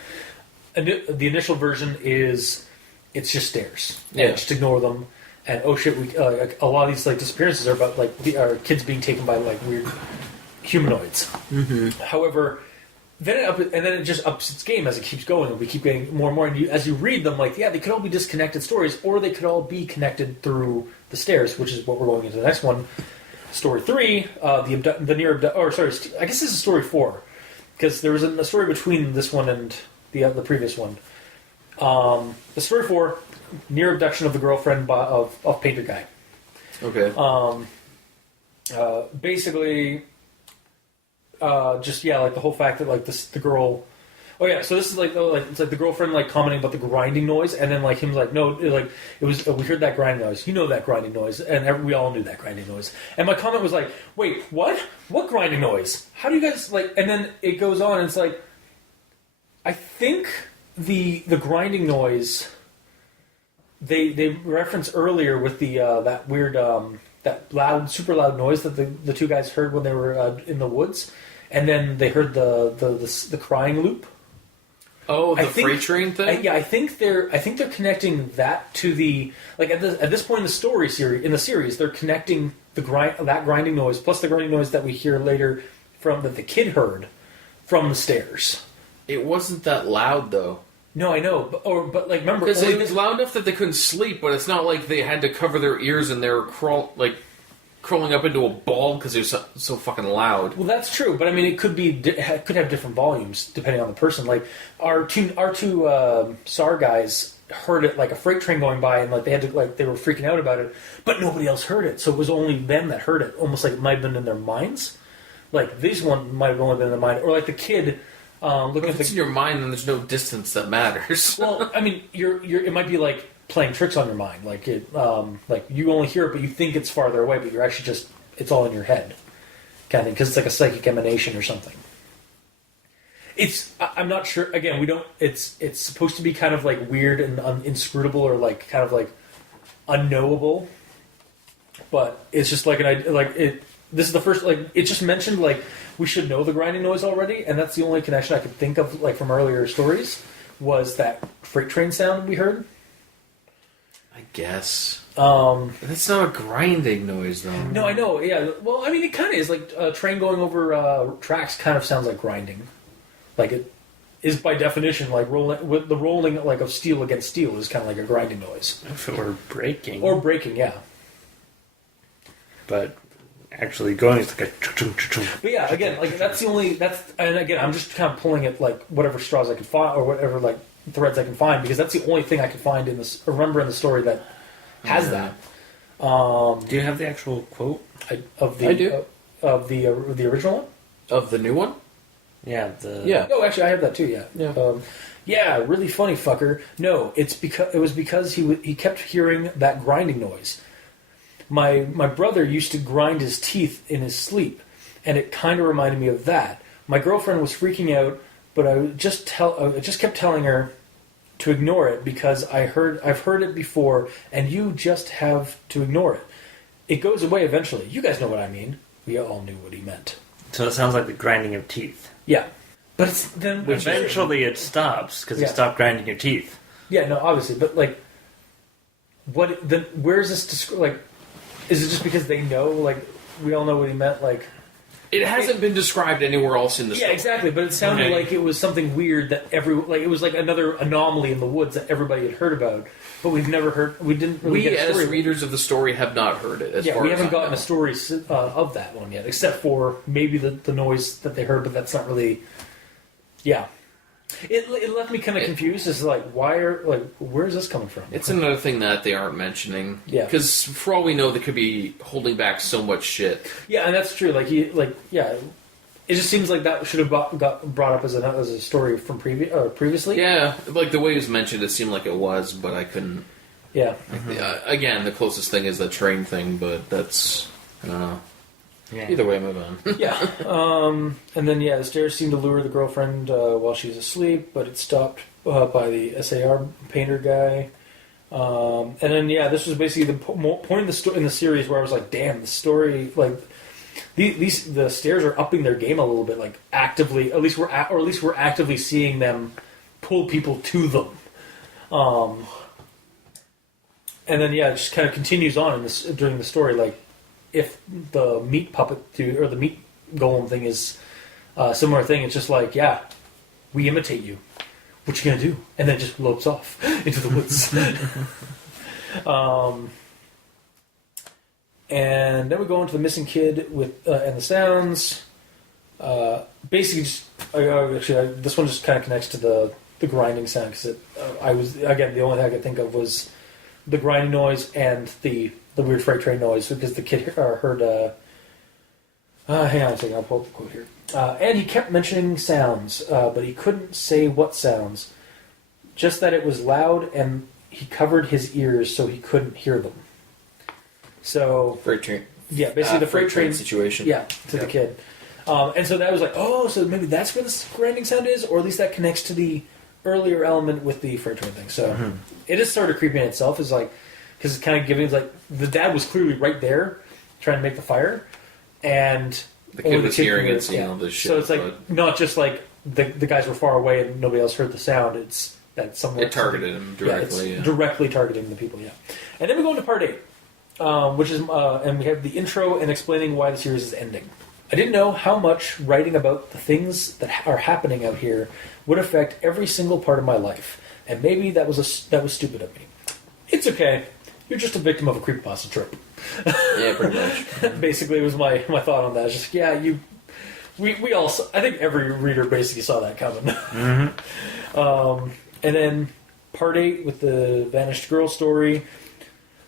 the initial version is it's just stairs, just ignore them. And oh shit, a lot of these like disappearances are about like are kids being taken by like weird humanoids. Mm-hmm. However, then it just ups its game as it keeps going, and we keep getting more and more. And as you read them, like they could all be disconnected stories, or they could all be connected through the stairs, which is what we're going into the next one. Story 3, I guess this is story 4, because there was a story between this one and the previous one. The story 4, near abduction of the girlfriend of Painter Guy. Okay. Basically, like the whole fact that like the girl. Oh yeah, so this is like it's like the girlfriend like commenting about the grinding noise, and then like him like no, it was we heard that grinding noise, you know that grinding noise, and we all knew that grinding noise. And my comment was like, wait, what grinding noise? How do you guys like? And then it goes on, and it's like, I think the grinding noise they referenced earlier with the that weird that loud, super loud noise that the two guys heard when they were in the woods, and then they heard the crying loop. Oh, the freight train thing. I think they're connecting that to the like at this point in the series they're connecting that grinding noise plus the grinding noise that we hear later that the kid heard from the stairs. It wasn't that loud though. No, I know, but like remember because it was loud enough that they couldn't sleep, but it's not like they had to cover their ears and they were crawling up into a ball because it was so fucking loud. Well, that's true, but I mean, it could have different volumes depending on the person. Like our two SAR guys heard it like a freight train going by, and like they were freaking out about it, but nobody else heard it, so it was only them that heard it. Almost like it might have been in their minds. Like this one might have only been in their mind, or like the kid. Looking if it's in your mind, then there's no distance that matters. Well, I mean, it might be like playing tricks on your mind, like like you only hear it, but you think it's farther away, but you're actually it's all in your head, kind of thing, because it's like a psychic emanation or something. I'm not sure. Again, we don't. It's supposed to be kind of like weird and inscrutable, or like kind of like unknowable, but it's just like this is the first it just mentioned like we should know the grinding noise already, and that's the only connection I could think of like from earlier stories was that freight train sound we heard. I guess. That's not a grinding noise, though. No, I know. Yeah. Well, I mean, it kind of is. Like a train going over tracks kind of sounds like grinding. Like it is by definition like the rolling like of steel against steel is kind of like a grinding noise. If it were breaking. Or breaking, yeah. But actually going is like a. But yeah, again, like and again, I'm just kind of pulling at like whatever straws I can find or whatever like threads I can find, because that's the only thing I can find in this. Remember in the story that has that. Do you have the actual quote? I do. Of the original one? Of the new one? Yeah. No, actually, I have that too. Yeah. Yeah. Really funny fucker. No, it was because he kept hearing that grinding noise. My brother used to grind his teeth in his sleep, and it kind of reminded me of that. My girlfriend was freaking out, but I just kept telling her to ignore it because I've heard it before, and you just have to ignore it. It goes away eventually. You guys know what I mean. We all knew what he meant. So it sounds like the grinding of teeth. Yeah. But it's then... Eventually it stops, because you stop grinding your teeth. Yeah, no, obviously. But, like, what... Then where is this... Like, is it just because they know? Like, we all know what he meant? Like... It hasn't been described anywhere else in the story. Yeah, exactly. But it sounded like it was something weird that it was like another anomaly in the woods that everybody had heard about, but we've never heard. We didn't. Really get a story as readers of the story, have not heard it. We haven't gotten a story of that one yet, except for maybe the noise that they heard, but that's not really. Yeah, it left me kind of confused. It's like where is this coming from? It's another thing that they aren't mentioning. Yeah, because for all we know, they could be holding back so much shit. Yeah, and that's true. It just seems like that should have got brought up as a story from previously. Yeah, like the way it was mentioned, it seemed like it was, but I couldn't. Yeah. Again, the closest thing is the train thing, but that's I don't know. Yeah. Either way, move on. Yeah. And then, the stairs seemed to lure the girlfriend while she was asleep, but it stopped by the SAR painter guy. And then, this was basically the point in the series where I was like, damn, the story, like, the stairs are upping their game a little bit, like, actively, at least we're actively seeing them pull people to them. And then, it just kind of continues on during the story, like, if the meat puppet or the meat golem thing is a similar thing, it's just like, we imitate you. What you gonna do? And then it just lopes off into the woods. And then we go into the missing kid with and the sounds. Basically, this one just kind of connects to the grinding sound because the only thing I could think of was the grinding noise and the weird freight train noise because the kid heard. Hang on a second, I'll pull up the quote here. And he kept mentioning sounds, but he couldn't say what sounds. Just that it was loud, and he covered his ears so he couldn't hear them. So freight train. Yeah, basically the freight train situation. Yeah, to the kid. And so that was like, so maybe that's where the grinding sound is, or at least that connects to the earlier element with the freight train thing. So it is sort of creepy in itself. Is like. Because it's kind of giving, like, the dad was clearly right there trying to make the fire, and the kid was hearing and seeing all this shit. So it's like, not just like the guys were far away and nobody else heard the sound, it's that someone... It targeted him directly, directly targeting the people, And then we go into part 8, which is, and we have the intro and explaining why the series is ending. I didn't know how much writing about the things that are happening out here would affect every single part of my life, and maybe that was stupid of me. It's okay. You're just a victim of a creepypasta trope. Yeah, pretty much. Basically, was my thought on that. It's just, we all, I think every reader basically saw that coming. Mm-hmm. And then part 8 with the vanished girl story.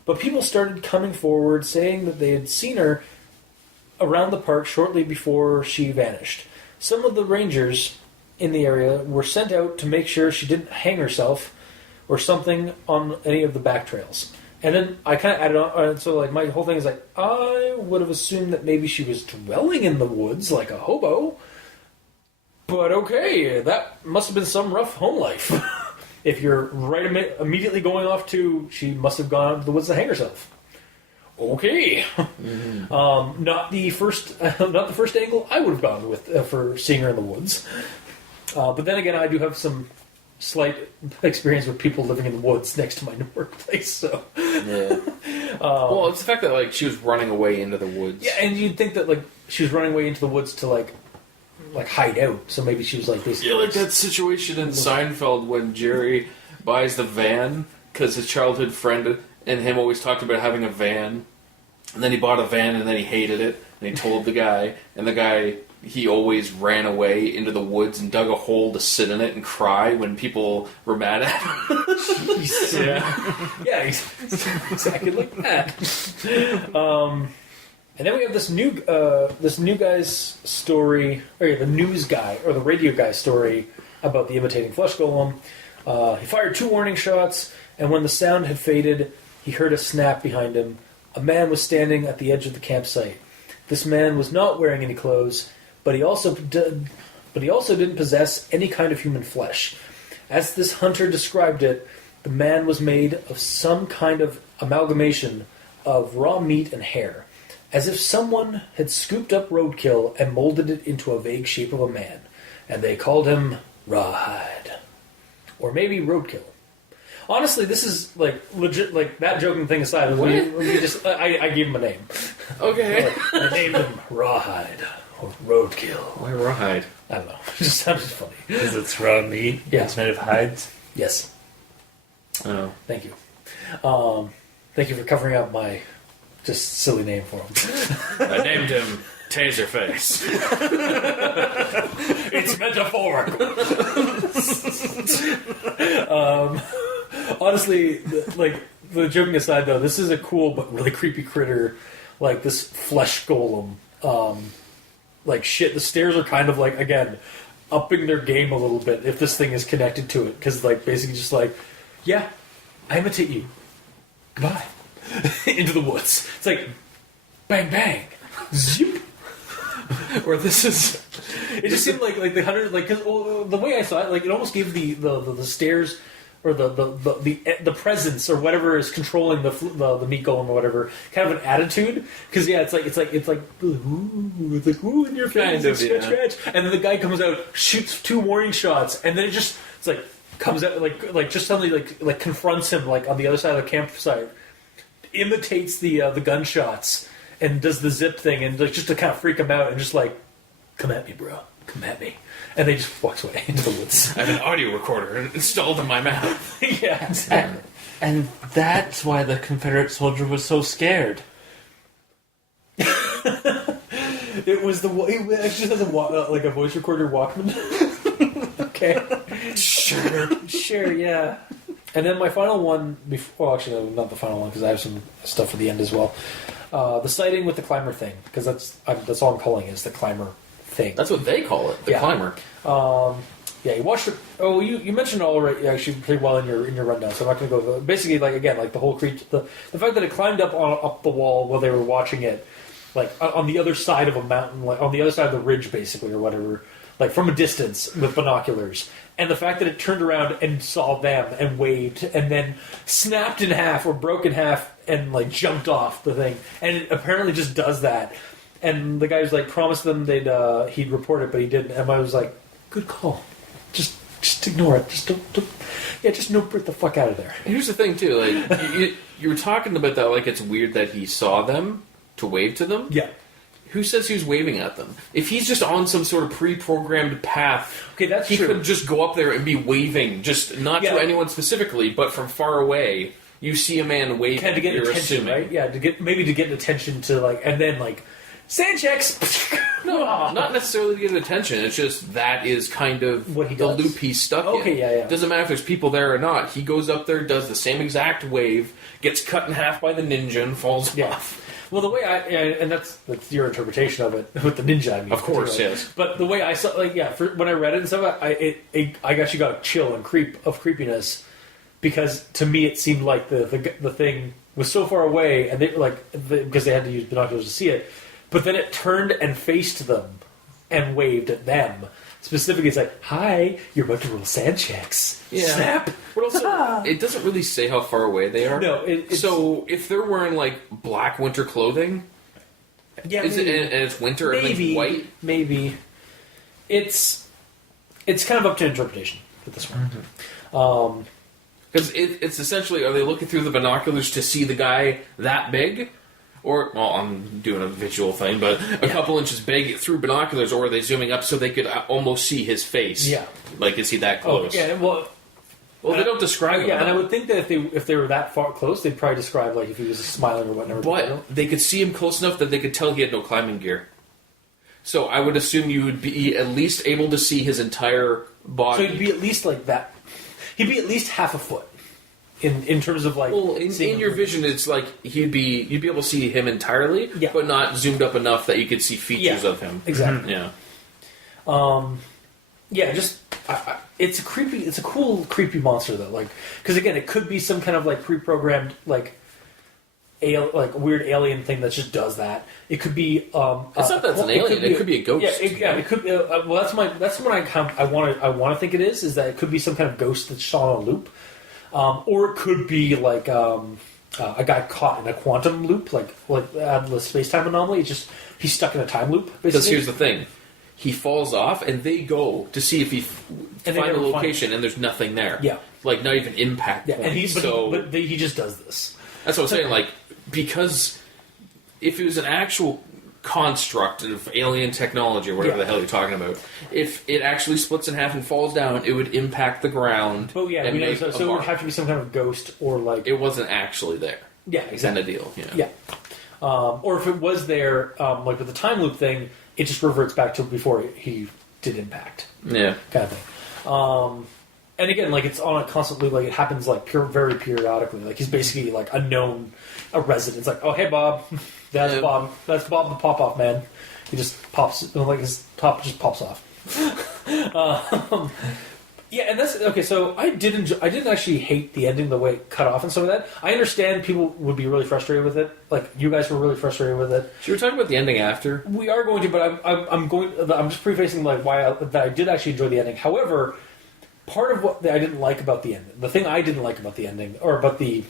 But people started coming forward saying that they had seen her around the park shortly before she vanished. Some of the rangers in the area were sent out to make sure she didn't hang herself or something on any of the back trails. And then I kind of added on, so like my whole thing is like, I would have assumed that maybe she was dwelling in the woods like a hobo. But okay, that must have been some rough home life. If you're immediately going off to, she must have gone out to the woods to hang herself. Okay. Mm-hmm. Not the first angle I would have gone with for seeing her in the woods. But then again, I do have some slight experience with people living in the woods next to my workplace, so... Yeah. Well, it's the fact that, like, she was running away into the woods. Yeah, and you'd think that, like, she was running away into the woods to, like hide out, so maybe she was, like, basically... Yeah, like that situation in Seinfeld when Jerry buys the van, because his childhood friend and him always talked about having a van, and then he bought a van, and then he hated it, and he told the guy, and the guy... He always ran away into the woods and dug a hole to sit in it and cry when people were mad at him. Yeah, exactly like that. And then we have this new guy's story, or the news guy, or the radio guy's story about the imitating flesh golem. He fired 2 warning shots, and when the sound had faded, he heard a snap behind him. A man was standing at the edge of the campsite. This man was not wearing any clothes, but he also but he also didn't possess any kind of human flesh. As this hunter described it, the man was made of some kind of amalgamation of raw meat and hair, as if someone had scooped up roadkill and molded it into a vague shape of a man, and they called him Rawhide. Or maybe Roadkill. Honestly, this is like legit. Like that joking thing aside, I gave him a name. Okay. I named him Rawhide or Roadkill. Why Rawhide? I don't know. It just sounded funny. Because it's raw meat. Yeah. It's made of hides. Yes. Oh, Thank you. Thank you for covering up my just silly name for him. I named him Taserface. It's metaphorical. Honestly, like the joking aside, though, this is a cool but really creepy critter. Like this flesh golem. Like shit, the stairs are kind of like again upping their game a little bit if this thing is connected to it, because like basically just like, yeah, I imitate you. Goodbye. Into the woods. It's like bang bang, zoop. Or this is. It just seemed like the hunter, like cause, the way I saw it, like it almost gave the stairs or the presence or whatever is controlling the meat golem or whatever kind of an attitude, because yeah, it's like ooh in your face, kind of, scratch, and then the guy comes out, shoots 2 warning shots, and then it's like comes out like just suddenly like confronts him like on the other side of the campsite, imitates the gunshots. And does the zip thing, and like just to kind of freak him out, and just like, come at me, bro, come at me, and they just walks away into the woods. I have an audio recorder installed in my mouth. Yeah, exactly. And that's why the Confederate soldier was so scared. It was he actually has like a voice recorder Walkman. Okay, sure, yeah. And then my final one, well, actually, no, not the final one, because I have some stuff for the end as well. The sighting with the climber thing, because that's all I'm calling it, is the climber thing. That's what they call it, the climber. Yeah, you watched it. Oh, you mentioned it already. Actually, pretty well in your rundown. So I'm not going to go. Basically, like again, like the whole creature, the fact that it climbed up the wall while they were watching it, like on the other side of a mountain, like on the other side of the ridge, basically, or whatever, like from a distance with binoculars. And the fact that it turned around and saw them and waved and then snapped in half or broke in half and like jumped off the thing. And it apparently just does that. And the guy was like promised them he'd report it, but he didn't. And I was like, good call. Just ignore it. Just don't get the fuck out of there. Here's the thing too, like you were talking about that, like it's weird that he saw them to wave to them. Yeah. Who says he was waving at them? If he's just on some sort of pre-programmed path, okay, that's he true. could just go up there and be waving, just not to anyone specifically, but from far away. You see a man waving. Kind of to get attention, assuming. right? Yeah, to get attention to like, and then like, sand checks. No, not necessarily to get attention. It's just that is kind of what he the does. loop he's stuck in. Okay, yeah. Doesn't matter if there's people there or not. He goes up there, does the same exact wave, gets cut in half by the ninja, and falls off. Well, the way and that's your interpretation of it with the ninja. I mean, of course, yes. But the way I saw, like, when I read it and stuff, I actually got a chill and creepiness, because to me it seemed like the thing was so far away, and they because they had to use binoculars to see it. But then it turned and faced them and waved at them. Specifically, it's like, "Hi, you're about to roll sand checks." Yeah. Snap. But also, it doesn't really say how far away they are. No. So if they're wearing like black winter clothing, and it's winter, everything's white. Maybe it's kind of up to interpretation with this one. Mm-hmm. Because it's essentially, are they looking through the binoculars to see the guy that big? Or, well, I'm doing a visual thing, but a couple inches big through binoculars, or are they zooming up so they could almost see his face? Yeah. Like, is he that close? Oh, yeah, well, they don't describe him. Yeah, and I would think that if they were that far close, they'd probably describe, like, if he was smiling or whatever. But they could see him close enough that they could tell he had no climbing gear. So I would assume you would be at least able to see his entire body. So he'd be at least like that. He'd be at least half a foot. In terms of like, well, in your vision, it's like you'd be able to see him entirely, but not zoomed up enough that you could see features of him. Exactly. Yeah. Just it's a cool creepy monster though. Like, because again, it could be some kind of like pre-programmed like like a weird alien thing that just does that. It could be. It's not that it's an alien. It could be a ghost. Yeah, it could be. Well, that's what I want to think it is that it could be some kind of ghost that's shot on a loop, or it could be like a guy caught in a quantum loop, like the space time anomaly. It's just he's stuck in a time loop. Because here's the thing. He falls off, and they go to see if he find a location, and there's nothing there. Yeah, like not even impact. Yeah, and he just does this. That's what I'm saying. Like, because if it was an actual construct of alien technology or whatever the hell you're talking about, if it actually splits in half and falls down, it would impact the ground. Oh yeah, so it would have to be some kind of ghost or like it wasn't actually there. Yeah, exactly. Kind of deal. Yeah. Or if it was there, like with the time loop thing, it just reverts back to before he did impact. Yeah. Kind of thing. And again, like it's on a constant loop. Like it happens like very periodically. Like he's basically like a resident. It's like, oh hey Bob, that's Bob the pop off man. He just pops like his top just pops off. Yeah, and that's okay. So I didn't actually hate the ending, the way it cut off and some of that. I understand people would be really frustrated with it. Like you guys were really frustrated with it. So we're talking about the ending after. We are going to, but I'm just prefacing like that I did actually enjoy the ending. However, part of what I didn't like about the ending, the thing I didn't like about the ending, or about the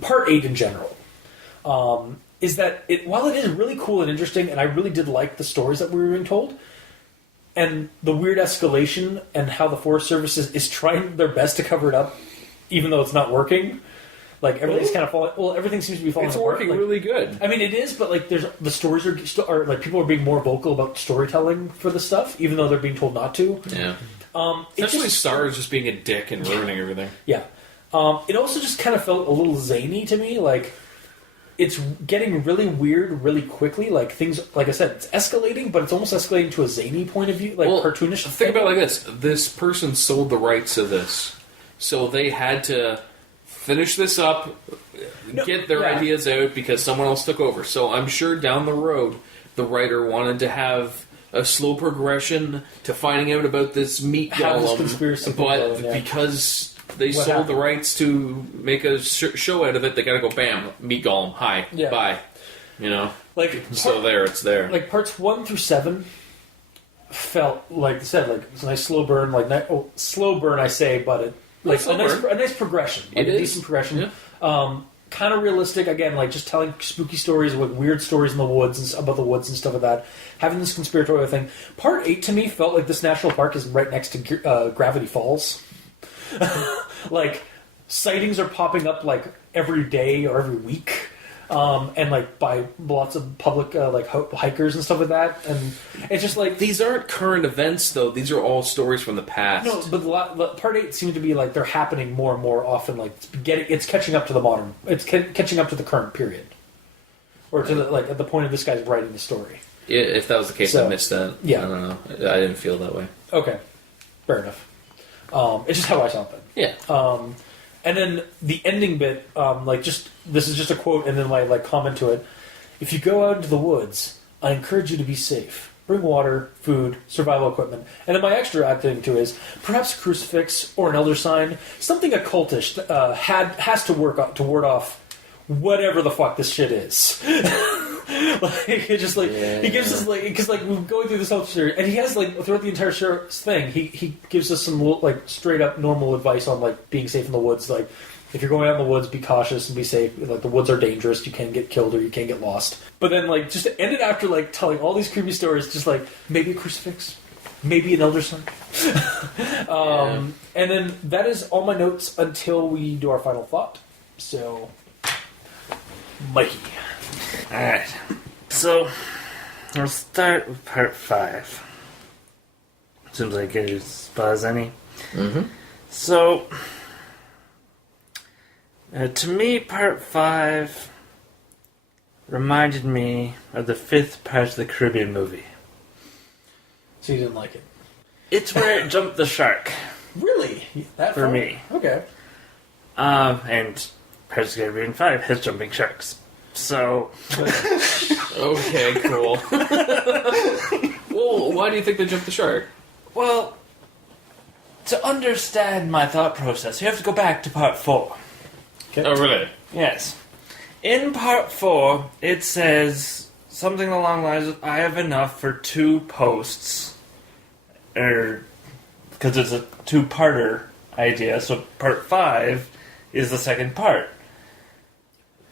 part 8 in general, is that while it is really cool and interesting, and I really did like the stories that we were being told. And the weird escalation and how the Forest Service is trying their best to cover it up, even though it's not working. Like everything's kind of falling. Well, everything seems to be falling. It's apart. working like, really good. I mean, it is, but like the stories are like people are being more vocal about storytelling for the stuff, even though they're being told not to. Yeah. Essentially, Star is just being a dick and ruining everything. Yeah. It also just kind of felt a little zany to me, like. It's getting really weird really quickly. Like things, like I said, it's escalating, but it's almost escalating to a zany point of view, like cartoonish. Think about it like this: this person sold the rights to this, so they had to finish this up, get their ideas out because someone else took over. So I'm sure down the road, the writer wanted to have a slow progression to finding out about this meat golem, but because they sold the rights to make a show out of it, they gotta go, bam, meat golem, hi, bye. You know? It's there. Like, parts 1 through 7 felt, like I said, like, it's a nice slow burn, slow burn, I say, but a nice progression. Like, a decent progression. Yeah. Kind of realistic, again, like, just telling spooky stories, like, weird stories in the woods, about the woods and stuff like that. Having this conspiratorial thing. Part 8, to me, felt like this national park is right next to Gravity Falls. Like sightings are popping up like every day or every week, and like by lots of public like hikers and stuff like that. And it's just like these aren't current events though; these are all stories from the past. No, but part 8 seems to be like they're happening more and more often. Like it's catching up to the modern. It's catching up to the current period, or to the, like at the point of this guy's writing the story. Yeah, if that was the case, I missed that. Yeah, I don't know. I didn't feel that way. Okay, fair enough. It's just how I saw it. Yeah. And then the ending bit, this is just a quote, and then my comment to it. If you go out into the woods, I encourage you to be safe. Bring water, food, survival equipment. And then my extra thing to is perhaps a crucifix or an elder sign, something occultish has to work to ward off whatever the fuck this shit is. It just he gives us because we're going through this whole series, and he has throughout the entire thing, he gives us some straight up normal advice on being safe in the woods. Like if you're going out in the woods, be cautious and be safe. Like the woods are dangerous, you can get killed or you can get lost. But then just to end it after telling all these creepy stories, just maybe a crucifix, maybe an elder sign. And then that is all my notes until we do our final thought. So, Mikey. Alright, so I'll start with part 5. Seems like it is about as any. Mm-hmm. So, to me, part 5 reminded me of the 5th part of the Caribbean movie. So you didn't like it? It's where it jumped the shark. Really? That for me. Okay. And Pirates of the Caribbean 5 has jumping sharks. So... okay, cool. Well, why do you think they jumped the shark? Well, to understand my thought process, you have to go back to part 4. Okay. Oh, really? Yes. In part 4, it says something along the lines of, I have enough for 2 posts. Because it's a 2-parter idea, so part 5 is the second part.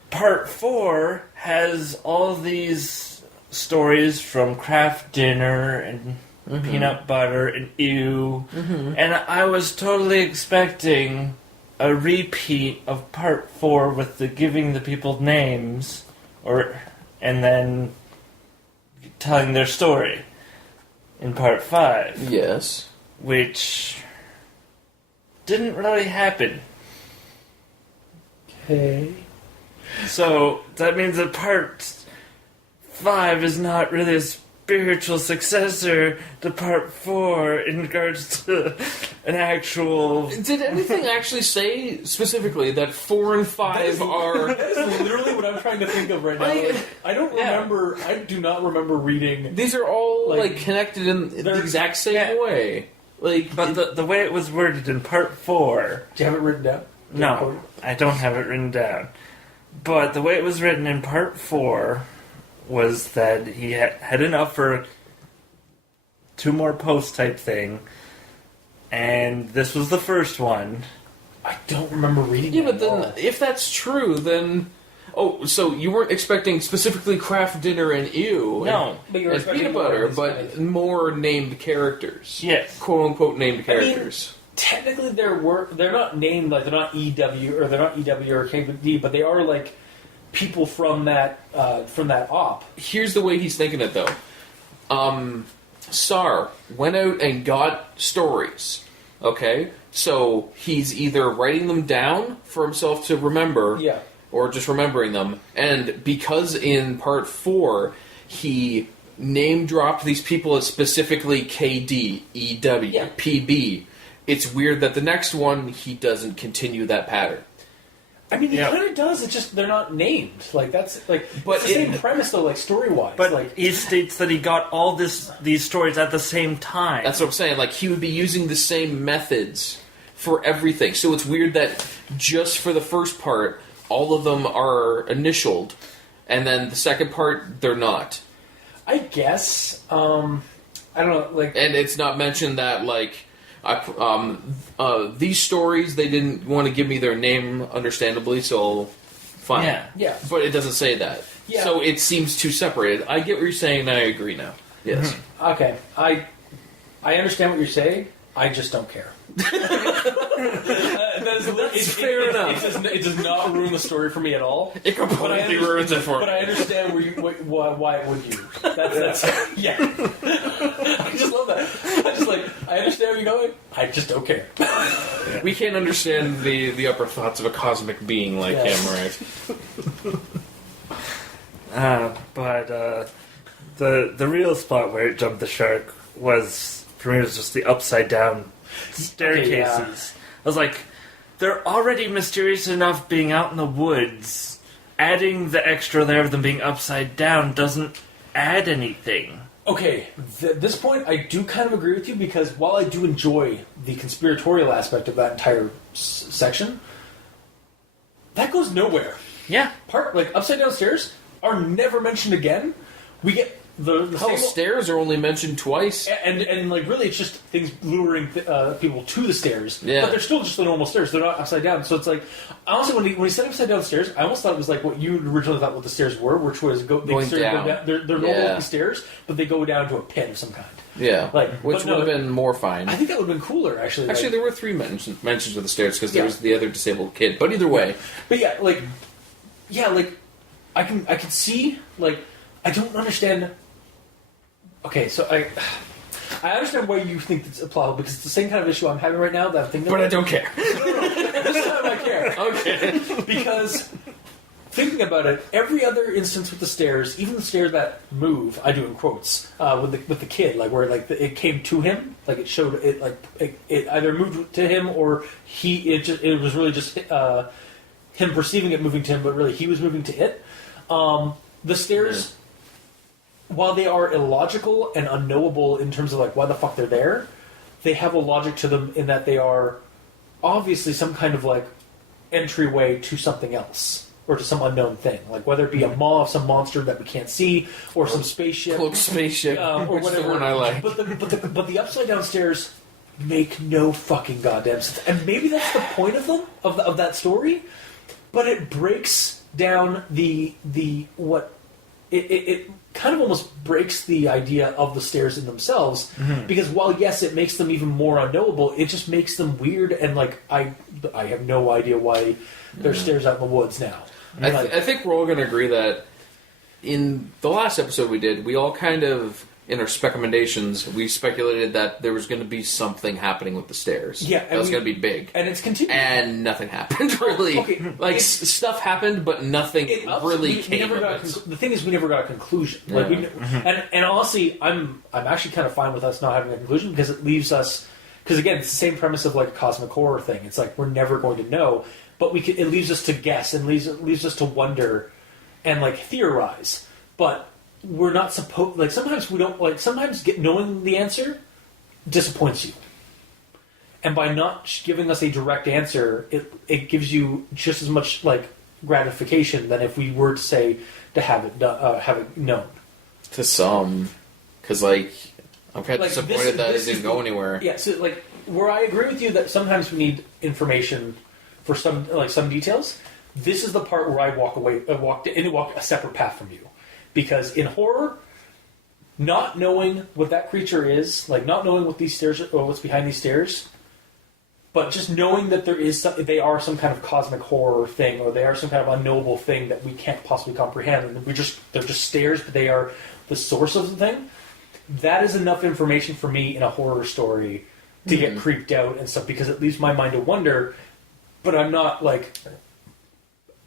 Part 4 has all these stories from Kraft Dinner and Peanut Butter and Ew, and I was totally expecting a repeat of part 4 with the giving the people names, and then telling their story in part 5. Yes. Which didn't really happen. Okay. So that means that part 5 is not really a spiritual successor to part 4 in regards to an actual... Did anything actually say specifically that 4 and 5 are... That is literally what I'm trying to think of right now. I don't remember... I do not remember reading... These are all, connected in the exact same way. But the way it was worded in part 4... Do you have it written down? No, I don't have it written down. But the way it was written in part 4 was that he had enough for 2 more posts type thing, and this was the first one. I don't remember reading but then, if that's true, then... Oh, so you weren't expecting specifically Kraft Dinner and Ew No. and Peanut Butter, but more named characters. Yes. Quote-unquote named characters. Technically, they're not named, they're not EW, or they're not EW or KD, but they are, people from that op. Here's the way he's thinking it, though. Sar went out and got stories, okay? So he's either writing them down for himself to remember, or just remembering them. And because in part 4, he name-dropped these people as specifically KD, EW, PB, it's weird that the next one, he doesn't continue that pattern. I mean, he kind of does. It's just they're not named. But it's the same premise, though. Story-wise. But he states that he got all these stories at the same time. That's what I'm saying. He would be using the same methods for everything. So it's weird that just for the first part, all of them are initialed, and then the second part, they're not. I guess. I don't know. And it's not mentioned that these stories, they didn't want to give me their name, understandably, so fine. Yeah. But it doesn't say that. Yeah. So it seems too separated. I get what you're saying, and I agree now. Yes. Okay. I understand what you're saying. I just don't care. That's fair enough. It does not ruin the story for me at all. It completely ruins it for me. But I understand why it would you. That's yeah. I just love that. I understand where you're going. I just don't care. We can't understand the upper thoughts of a cosmic being like him, right? But the real spot where it jumped the shark was, for me, was just the upside down staircases. I was like, they're already mysterious enough being out in the woods. Adding the extra layer of them being upside down doesn't add anything. Okay, at this point, I do kind of agree with you, because while I do enjoy the conspiratorial aspect of that entire section, that goes nowhere. Yeah. Upside down stairs are never mentioned again. We get the stairs are only mentioned twice, and really it's just things luring people to the stairs. Yeah. But they're still just the normal stairs. They're not upside down. So it's honestly, when he said upside down stairs, I almost thought it was like what you originally thought what the stairs were, which was going down. They're normal stairs, but they go down to a pit of some kind. Yeah, which would have been more fine. I think that would have been cooler, actually. Actually, there were 3 mentions of the stairs because there was the other disabled kid. But either way, but I can see I don't understand. Okay, so I understand why you think it's plausible, because it's the same kind of issue I'm having right now that I'm thinking. But I don't care. This time I care. Okay, because thinking about it, every other instance with the stairs, even the stairs that move, I do in quotes, with the kid, where it came to him, it showed it it either moved to him or it was really just him perceiving it moving to him, but really he was moving to it. The stairs. While they are illogical and unknowable in terms of why the fuck they're there, they have a logic to them in that they are obviously some kind of entryway to something else. Or to some unknown thing, like whether it be a maw of some monster that we can't see, or some spaceship, cloaked spaceship, or which whatever. is the one I like. But the upside down stairs make no fucking goddamn sense, and maybe that's the point of them of that story. But it breaks down the what it kind of almost breaks the idea of the stairs in themselves, because while yes, it makes them even more unknowable, it just makes them weird and like I have no idea why there's stairs out in the woods now. I think we're all going to agree that in the last episode we did, we all kind of, in our recommendations, we speculated that there was going to be something happening with the stairs. Yeah, that was going to be big. And it's continuing. And nothing happened, really. Okay, stuff happened, but nothing really came of it. The thing is, we never got a conclusion. Like and honestly, I'm actually kind of fine with us not having a conclusion, because it leaves us... Because again, it's the same premise of like a cosmic horror thing. It's like we're never going to know, but it leaves us to guess and leaves us to wonder and like theorize. But we're not supposed... Like sometimes we don't... Like sometimes knowing the answer disappoints you. And by not giving us a direct answer, it gives you just as much like gratification than if we were to say to have it known. To some, because like I'm kind of disappointed that it didn't go anywhere. Yeah, so like where I agree with you that sometimes we need information for some details. This is the part where I walk a separate path from you, because in horror, not knowing what that creature is, like not knowing what these stairs or what's behind these stairs, but just knowing that they are some kind of cosmic horror thing, or they are some kind of unknowable thing that we can't possibly comprehend, and they're just stairs, but they are the source of the thing. That is enough information for me in a horror story to get creeped out and stuff, because it leaves my mind to wonder. But I'm not like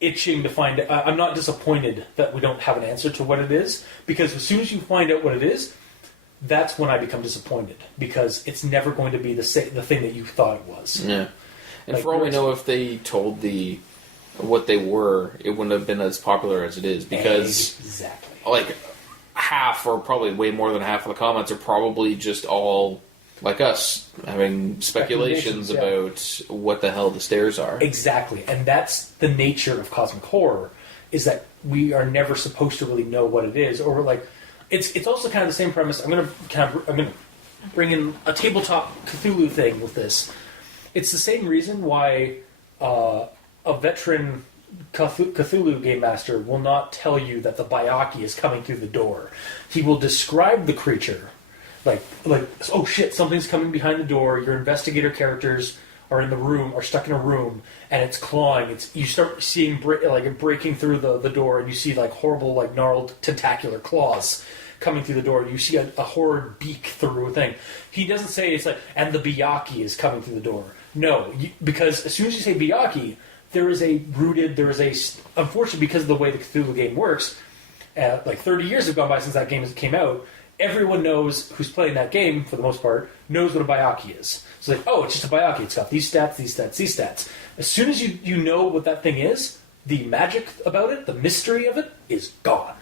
itching to find it. I'm not disappointed that we don't have an answer to what it is, because as soon as you find out what it is, that's when I become disappointed, because it's never going to be the thing that you thought it was. Yeah, and like, for all we know, if they told what they were, it wouldn't have been as popular as it is, because exactly like half, or probably way more than half of the comments are probably just all like us having speculations about what the hell the stairs are. Exactly, and that's the nature of cosmic horror, is that we are never supposed to really know what it is, or like. It's also kind of the same premise. I'm gonna bring in a tabletop Cthulhu thing with this. It's the same reason why a veteran Cthulhu game master will not tell you that the Bayaki is coming through the door. He will describe the creature like oh shit, something's coming behind the door. Your investigator characters are stuck in a room, and it's clawing. You start seeing breaking through the door, and you see like horrible, like gnarled tentacular claws coming through the door. You see a horrid beak through a thing. He doesn't say it's like, and the Bayaki is coming through the door. No, because as soon as you say Bayaki, unfortunately, because of the way the Cthulhu game works, like 30 years have gone by since that game came out. Everyone knows who's playing that game, for the most part, knows what a Bayaki is. So like, oh, it's just a Bayaki. It's got these stats, these stats, these stats. As soon as you know what that thing is, the magic about it, the mystery of it, is gone.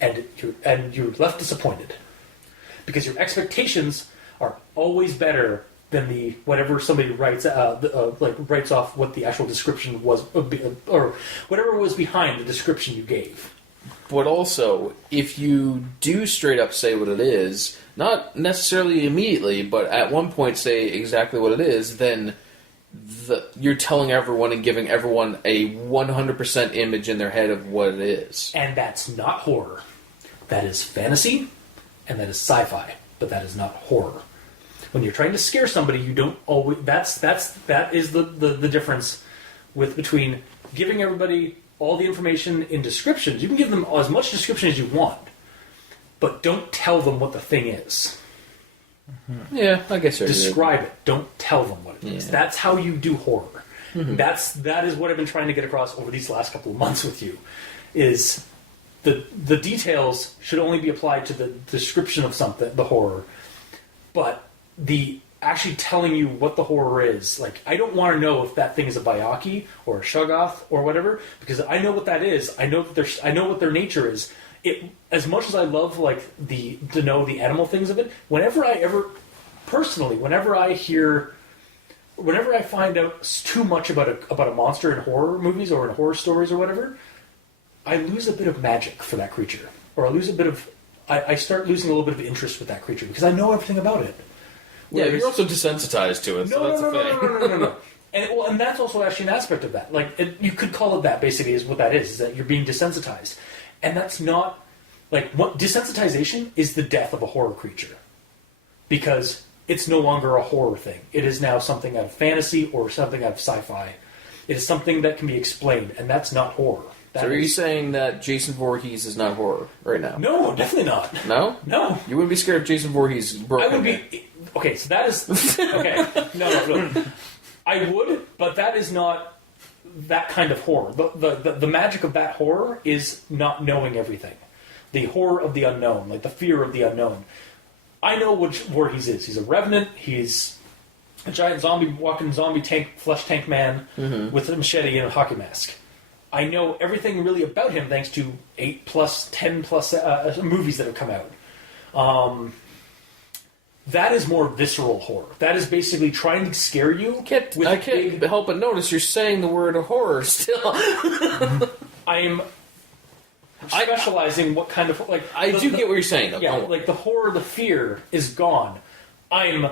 And you're left disappointed. Because your expectations are always better than the whatever somebody writes off what the actual description was, or whatever was behind the description you gave. But also, if you do straight up say what it is, not necessarily immediately, but at one point say exactly what it is, then you're telling everyone and giving everyone a 100% image in their head of what it is. And that's not horror. That is fantasy, and that is sci-fi, but that is not horror. When you're trying to scare somebody, you don't always... That is the difference between giving everybody all the information in descriptions. You can give them as much description as you want, but don't tell them what the thing is. Mm-hmm. Yeah, I guess you're describe it. Don't tell them what it is. That's how you do horror. Mm-hmm. That is what I've been trying to get across over these last couple of months with you. Is the details should only be applied to the description of something, the horror, but the actually telling you what the horror is. Like, I don't want to know if that thing is a Bayaki or a Shoggoth or whatever, because I know what that is. I know what their nature is. As much as I love to know the animal things of it, whenever I hear whenever I find out too much about a monster in horror movies or in horror stories or whatever, I lose a bit of magic for that creature, or I lose a bit of. I start losing a little bit of interest with that creature because I know everything about it. Whereas, you're also desensitized to it, so that's the thing. No. And that's also actually an aspect of that. Like, you could call it that, basically, is what that is that you're being desensitized. And that's not... Like, what desensitization is the death of a horror creature. Because it's no longer a horror thing. It is now something out of fantasy or something out of sci-fi. It is something that can be explained, and that's not horror. So are you saying that Jason Voorhees is not horror right now? No, definitely not. No? No. You wouldn't be scared of Jason Voorhees broken. I would be... Okay, so that is... Okay. No. I would, but that is not that kind of horror. The magic of that horror is not knowing everything. The horror of the unknown, like the fear of the unknown. I know which Voorhees is. He's a revenant. He's a giant walking zombie flesh tank man with a machete and a hockey mask. I know everything really about him thanks to 8+, 10+ movies that have come out. That is more visceral horror. That is basically trying to scare you. I can't help but notice you're saying the word horror still. I'm specializing what kind of... like. I do get what you're saying, though. Yeah, like the horror, the fear is gone. I'm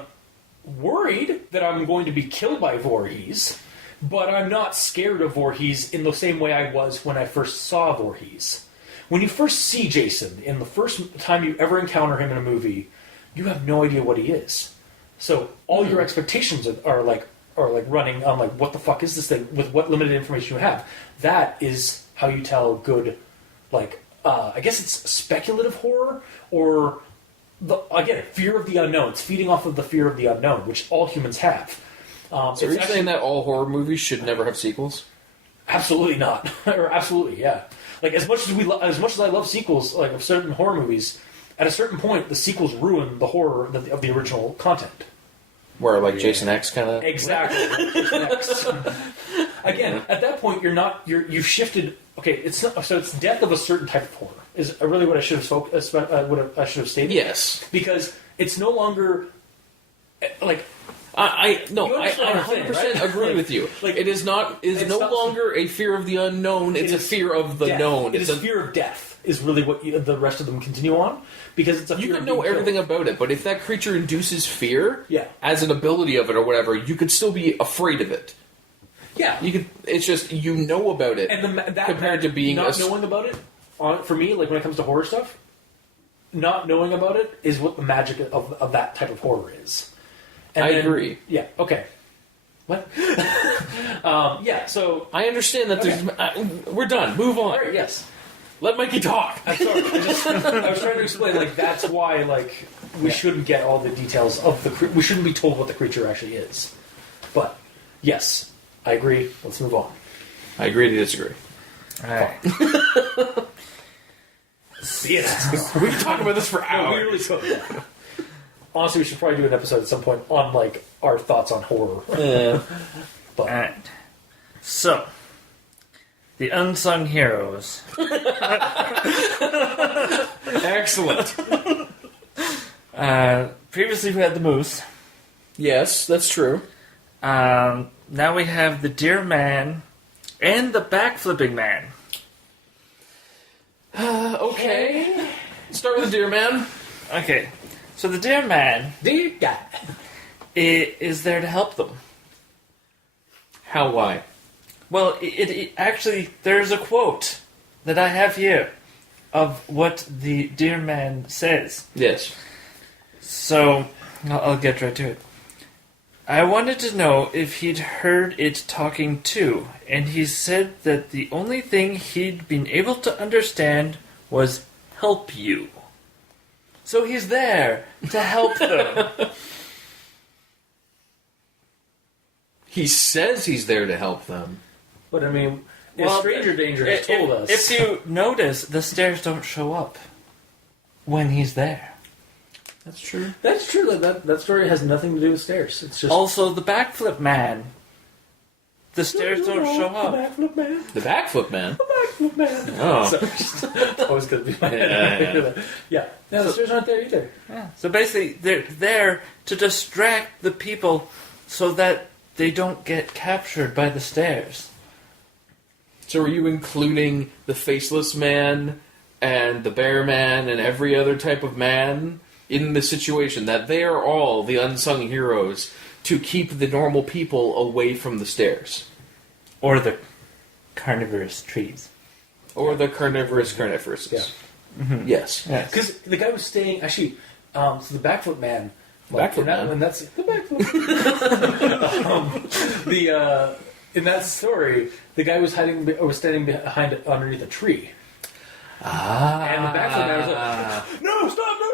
worried that I'm going to be killed by Voorhees, but I'm not scared of Voorhees in the same way I was when I first saw Voorhees. When you first see Jason, in the first time you ever encounter him in a movie, you have no idea what he is. So all your expectations are running on like, what the fuck is this thing with what limited information you have. That is how you tell good, like, I guess it's speculative horror, or again, fear of the unknown. It's feeding off of the fear of the unknown, which all humans have. So are you saying that all horror movies should never have sequels? Absolutely not. Or absolutely, yeah. Like, as much as I love sequels, like, of certain horror movies, at a certain point, the sequels ruin the horror of the original content. Where, like, Jason X kind of... Exactly. Jason X. Again, at that point, you've shifted... Okay, it's death of a certain type of horror, is really what I should have stated. Yes. Because it's no longer... Like... I 100% agree with you. Like, it is no longer a fear of the unknown, it's a fear of the known. It is a fear of death, is really what the rest of them continue on. Because it's a fear you can know everything about it, but if that creature induces fear, as an ability of it or whatever, you could still be afraid of it. Yeah. You could. It's just, you know about it, and compared to being... Not knowing about it, for me, like when it comes to horror stuff, not knowing about it is what the magic of that type of horror is. And I agree. Yeah, okay. What? So... I understand that there's... we're done. Move on. All right, yes. Let Mikey talk. I'm sorry. I was trying to explain, like, that's why, like, we shouldn't get all the details of the... We shouldn't be told what the creature actually is. But, yes, I agree. Let's move on. I agree to disagree. All right. See it. We can talk about this for hours. No, we really could. Honestly, we should probably do an episode at some point on, like, our thoughts on horror. But, all right. So, the unsung heroes. Excellent. Previously, we had the moose. Yes, that's true. Now we have the deer man and the backflipping man. Okay. Start with the deer man. Okay. So the deer man dear guy is there to help them. How? Why? Well, it actually, there's a quote that I have here of what the deer man says. Yes. So, I'll get right to it. I wanted to know if he'd heard it talking too, and he said that the only thing he'd been able to understand was help you. So he's there to help them. He says he's there to help them. But, I mean, Stranger Danger has told us... If you notice, the stairs don't show up when he's there. That's true. That's true. That story has nothing to do with stairs. It's just... Also, the backflip man. The stairs don't show up. The backflip man. The backflip man? The backflip man. Oh. It's always going to be my head. Yeah. No, the stairs aren't there either. Yeah. So basically, they're there to distract the people so that they don't get captured by the stairs. So are you including the faceless man and the bear man and every other type of man in the situation, that they are all the unsung heroes to keep the normal people away from the stairs? Or the carnivorous trees. Or the carnivorous. Yeah. Mm-hmm. Yes. Because the guy was staying, actually, so the backflip man. Backflip man? When that's the backflip. In that story, the guy was standing behind underneath a tree. And the backflip man was like, no, stop, no!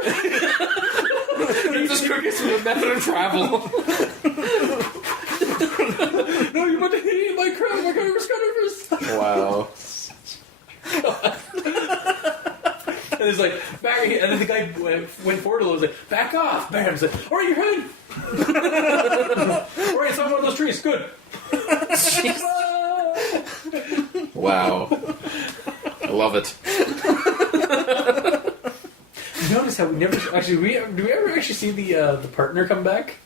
It's just quickest method of travel. No, you're about to hit my crown, my carnivorous. Wow. And it's like, back, and then the guy went forward a little, was like, back off! Bam! He's like, alright, you're fine! Alright, it's not one of those trees, good! Wow. I love it. You notice how we never, actually, do we ever actually see the partner come back?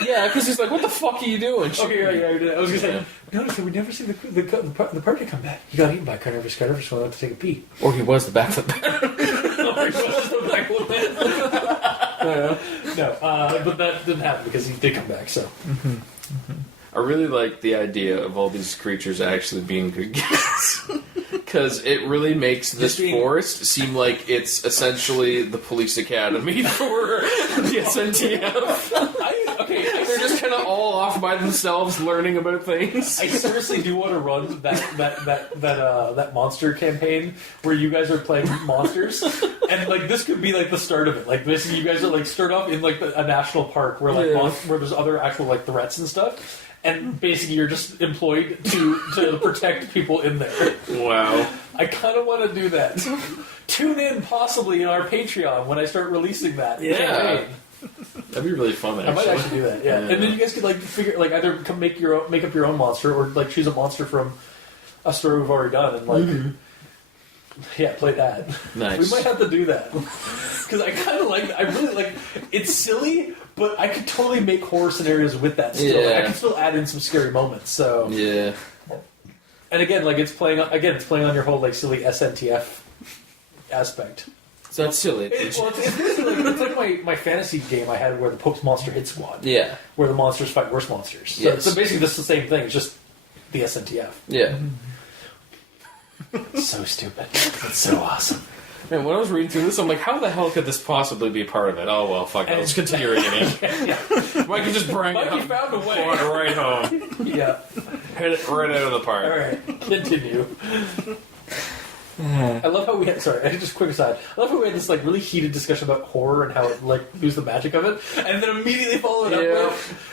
Yeah, because he's like, what the fuck are you doing? Okay, right, yeah, I was going to say, notice that we never see the partner come back. He got eaten by a carnivorous when he went to take a pee. Or he was the backflip man. Or he was the backflip man. No, but that didn't happen because he did come back, so. Mm-hmm. Mm-hmm. I really like the idea of all these creatures actually being good guys. Because it really makes this forest seem like it's essentially the police academy for the SNTF. They're just kind of all off by themselves learning about things. I seriously do want to run that monster campaign where you guys are playing monsters, and like this could be like the start of it. Like basically, you guys are like start off in like a national park where where there's other actual like threats and stuff. And basically, you're just employed to protect people in there. Wow. I kind of want to do that. Tune in possibly in our Patreon when I start releasing that. Yeah. That'd be really fun, actually. I might actually do that, yeah. And then you guys could like figure, like either make up your own monster or like choose a monster from a story we've already done and like, play that. Nice. We might have to do that. Because I kind of like, I really like, it's silly, but I could totally make horror scenarios with that still. Yeah. I can still add in some scary moments, so. Yeah. And again, like it's playing on your whole like silly SNTF aspect. So that's silly. It's like my fantasy game I had where the Pope's Monster Hit Squad. Yeah. Where the monsters fight worse monsters. So, Yes. so basically this is the same thing, it's just the SNTF. Yeah. It's so stupid. It's so awesome. Man, when I was reading through this, I'm like, how the hell could this possibly be part of it? Oh, well, fuck it. Let's continue reading it. Yeah. Mike can just bring it Mikey found a way. right home. Yeah. Hit it right out of the park. Alright, continue. I love how we had, just quick aside, I love how we had this like really heated discussion about horror and how it like lose the magic of it, and then immediately followed up with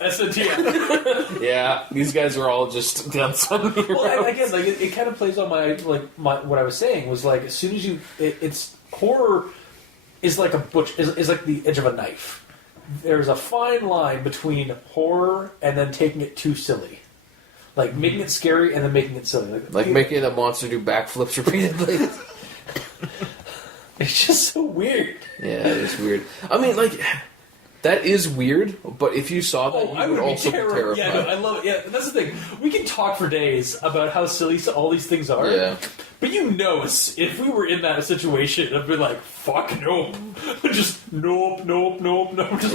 SNTF. Yeah, these guys are all just done something. Well, and again, like it kind of plays on my what I was saying was like as soon as it's horror is like is like the edge of a knife. There's a fine line between horror and then taking it too silly, like making it scary and then making it silly, like making a monster do backflips repeatedly. It's just so weird. Yeah, it's weird. I mean, like. That is weird, but if you saw that, you would also be terrified. Yeah, no, I love it. Yeah, that's the thing. We can talk for days about how silly all these things are. Yeah. But if we were in that situation, I'd be like, fuck, nope. Just nope. Just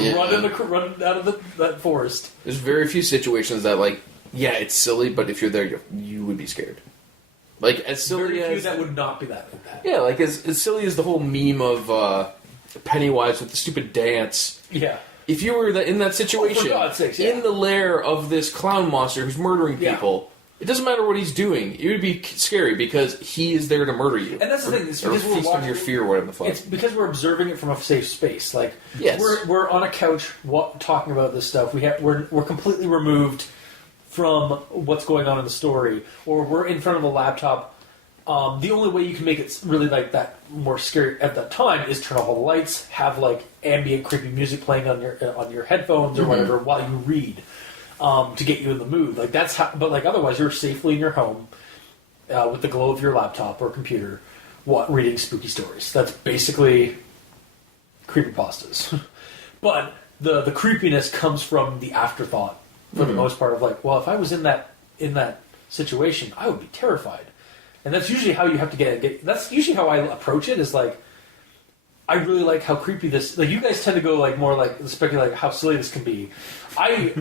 run out of that forest. There's very few situations that, like, yeah, it's silly, but if you're there, you would be scared. Like, as silly very few as... that would not be that bad. Yeah, like, as silly as the whole meme of Pennywise with the stupid dance... Yeah. If you were in that situation, for God's sakes, yeah. in the lair of this clown monster who's murdering people, it doesn't matter what he's doing. It would be scary because he is there to murder you. And that's the thing. It's because we're watching your fear, whatever the fuck. It's because we're observing it from a safe space. Like, yes. we're on a couch talking about this stuff. We're completely removed from what's going on in the story, or we're in front of a laptop. The only way you can make it really like that more scary at that time is turn off all the lights, have like ambient creepy music playing on your headphones or whatever while you read to get you in the mood. Like that's how. But like otherwise, you're safely in your home with the glow of your laptop or computer, reading spooky stories. That's basically creepypastas. But the creepiness comes from the afterthought for the most part of like, well, if I was in that situation, I would be terrified. And that's usually how you have to get. That's usually how I approach it. Is like, I really like how creepy this. Like, you guys tend to go like more like speculate like how silly this can be. I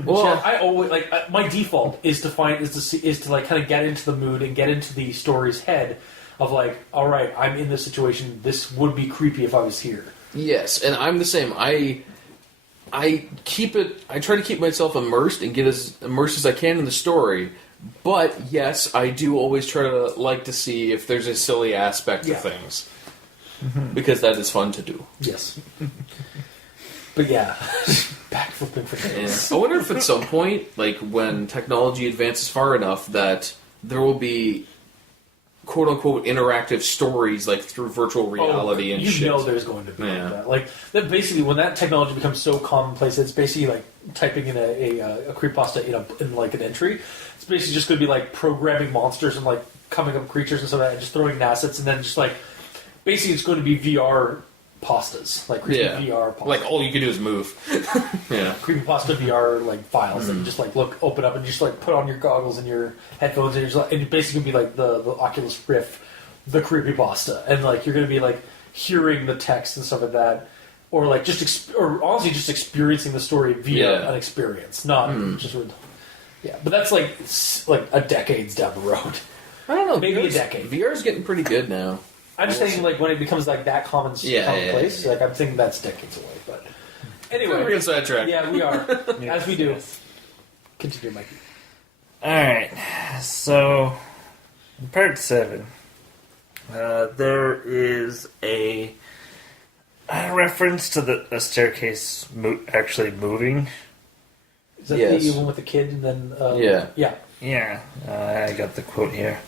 always like my default is to like kind of get into the mood and get into the story's head of like, all right, I'm in this situation. This would be creepy if I was here. Yes, and I'm the same. I try to keep myself immersed and get as immersed as I can in the story. But yes, I do always try to like to see if there's a silly aspect of things, because that is fun to do. Yes, but yeah, backflipping for days. I wonder if at some point, like when technology advances far enough, that there will be quote unquote interactive stories like through virtual reality and shit. You know, there's going to be like that. Like that basically, when that technology becomes so commonplace, it's basically like typing in a creepypasta in like an entry. It's basically just going to be like programming monsters and like coming up creatures and stuff like that, and just throwing assets, and then just like basically it's going to be VR pastas, like creepy VR pastas. Like all you can do is move. Creepypasta VR like files that you just like open up and just like put on your goggles and your headphones, and you're just like, and you're basically gonna be like the Oculus Rift, the creepypasta, and like you're gonna be like hearing the text and stuff like that, or like or honestly just experiencing the story via an experience, not just. Yeah, but that's like a decades down the road. I don't know. Maybe a decade. VR's getting pretty good now. I'm just saying, like, when it becomes like that commonplace, like I'm thinking that's decades away. But anyway, we're getting sidetracked. Yeah, we are, as we do. Continue, Mikey. All right, so in part 7, there is a reference to the staircase actually moving. Is that the one with the kid and then... Yeah, I got the quote here.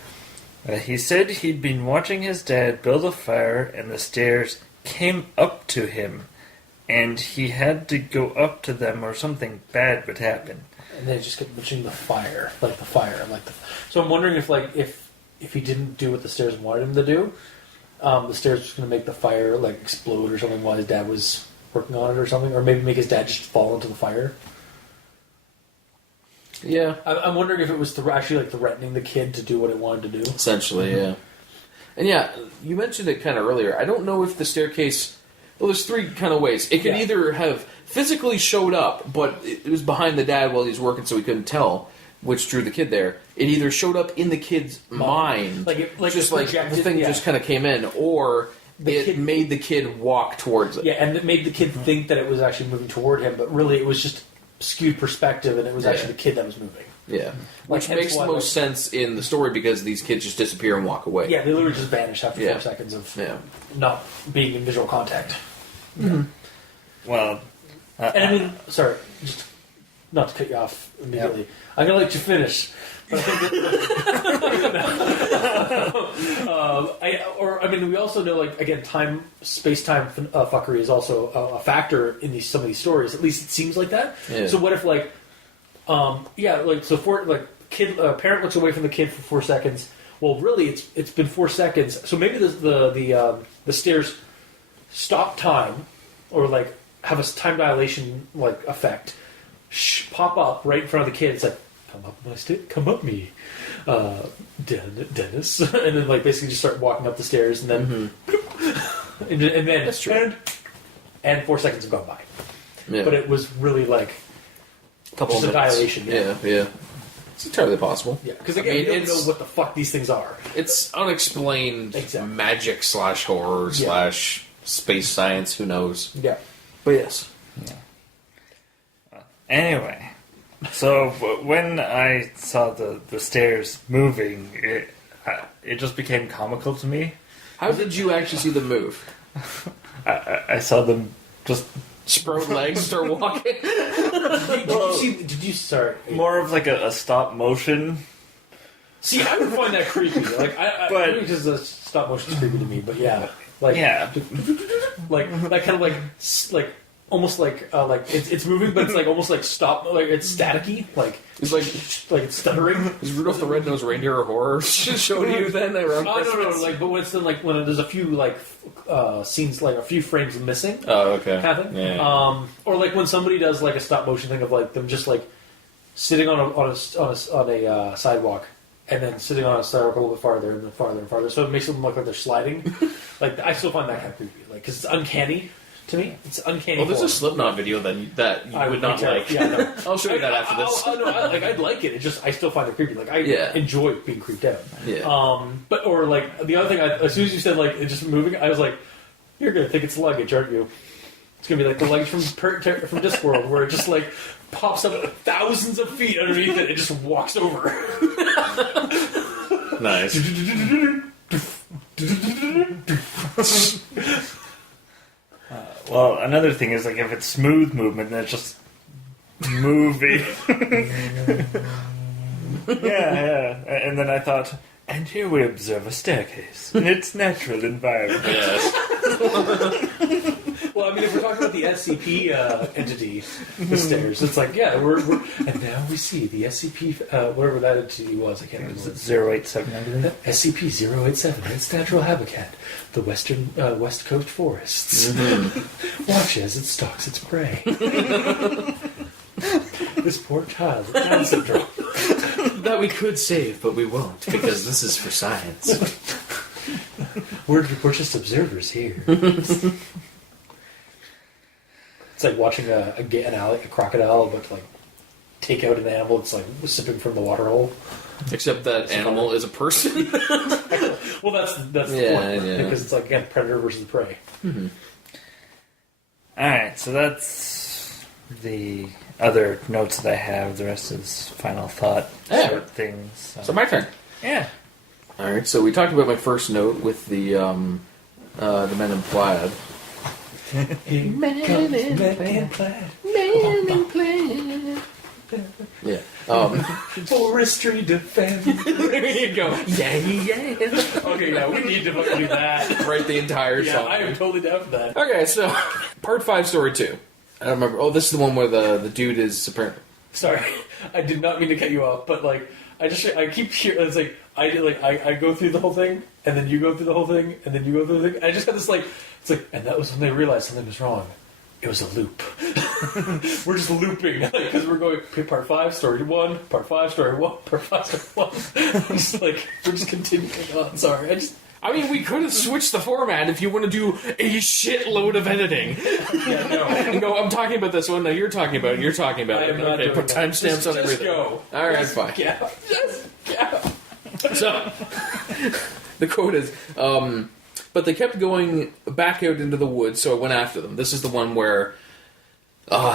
He said he'd been watching his dad build a fire and the stairs came up to him and he had to go up to them or something bad would happen. And they just kept mentioning the fire. So I'm wondering if he didn't do what the stairs wanted him to do, the stairs was going to make the fire like explode or something while his dad was working on it or something, or maybe make his dad just fall into the fire. Yeah, I'm wondering if it was actually like threatening the kid to do what it wanted to do. Essentially, yeah. And yeah, you mentioned it kind of earlier. I don't know if the staircase... Well, there's 3 kind of ways. It could either have physically showed up, but it was behind the dad while he was working so he couldn't tell, which drew the kid there. It either showed up in the kid's mind, just like the thing just kind of came in, or it made the kid walk towards it. Yeah, and it made the kid think that it was actually moving toward him, but really it was just skewed perspective, and it was actually the kid that was moving. Yeah, which makes the most sense in the story because these kids just disappear and walk away. Yeah, they literally just vanish after 4 seconds of not being in visual contact. Mm-hmm. Well, and I mean, sorry, just not to cut you off immediately. Yep. I'm gonna let you finish. But I think that, we also know, like, again, space-time fuckery is also a factor in some of these stories. At least it seems like that. Yeah. So what if, like, parent looks away from the kid for 4 seconds. Well, really, it's been 4 seconds. So maybe the stairs stop time, or like have a time dilation like effect. Pop up right in front of the kid. It's like, come up my stick, come up me, Dennis, and then like basically just start walking up the stairs, and then and then that's true. And 4 seconds have gone by. Yeah. But it was really like a couple just of minutes. A dilation. Yeah. It's entirely possible. Yeah, because again, you don't know what the fuck these things are. It's unexplained magic / horror / space science. Who knows? Yeah. But yes. Yeah. Anyway, so when I saw the stairs moving, it just became comical to me. How did you actually see them move? I saw them just sprout legs start walking. Did you start more of like a stop motion? See, I would find that creepy. Like, but because the stop motion is creepy to me. But yeah, like yeah, like that kind of like almost like it's moving, but it's like almost like stop, like it's staticky, like It's like it's stuttering. is Rudolph the Red-Nosed Reindeer a horror show to you then around Christmas? No, like but when it's then like when there's a few like scenes, like a few frames missing, Oh, okay. kind of thing. Yeah. Or like when somebody does like a stop motion thing of like them just like sitting on a sidewalk. And then sitting on a sidewalk a little bit farther and then farther and farther, so it makes them look like they're sliding. Like I still find that kind of creepy, like because it's uncanny to me. It's uncanny. Well, there's a Slipknot video that you would not like. Yeah, no. I'll show you that after this. I'd like it. It just I still find it creepy. Like I enjoy being creeped out. Yeah. But or like the other thing, as soon as you said like it's just moving, I was like, you're gonna think it's luggage, aren't you? It's gonna be like the luggage from Discworld, where it just like pops up thousands of feet underneath it. It just walks over. Nice. Well, another thing is like if it's smooth movement, then it's just moving. yeah. And then I thought, and here we observe a staircase in its natural environment. Yes. Well, I mean, if we're talking about the SCP entity, the stairs, it's like, yeah, we're and now we see the SCP, whatever that entity was, I can't remember. 087. SCP-087, its natural habitat, the West Coast forests. Mm-hmm. Watch as it stalks its prey. This poor child with Down syndrome. That we could save, but we won't, because this is for science. We're just observers here. It's like watching a crocodile, but like take out an animal that's like sipping from the water hole. Except that animal is a person. Well, that's the point, because it's like again predator versus prey. Mm-hmm. All right, so that's the other notes that I have. The rest is final thought short things. So my turn. Yeah. All right. So we talked about my first note with the men in plaid. Men in plaid. Yeah. Forestry defense. There you go. Yeah. Okay, yeah, we need to fucking do that. Write the entire song. Yeah, I am totally down for that. Okay, so part 5, story 2. I don't remember. Oh, this is the one where the dude is apparently. Sorry, I did not mean to cut you off, but like I keep hearing it's like I go through the whole thing, and then you go through the whole thing, and then you go through the thing. I just got this like it's like, and that was when they realized something was wrong. It was a loop. We're just looping because we're going part 5, story 1, part 5, story 1, part 5, story 1. Just like we're just continuing on. Sorry, I mean, we could have switched the format if you want to do a shitload of editing. Yeah, no. And go, I'm talking about this one, no, you're talking about it, you're talking about I it. am not Okay, doing put that. timestamps on everything. Go. Alright, fine. Yeah. Just go. So, the quote is, but they kept going back out into the woods, so I went after them. This is the one where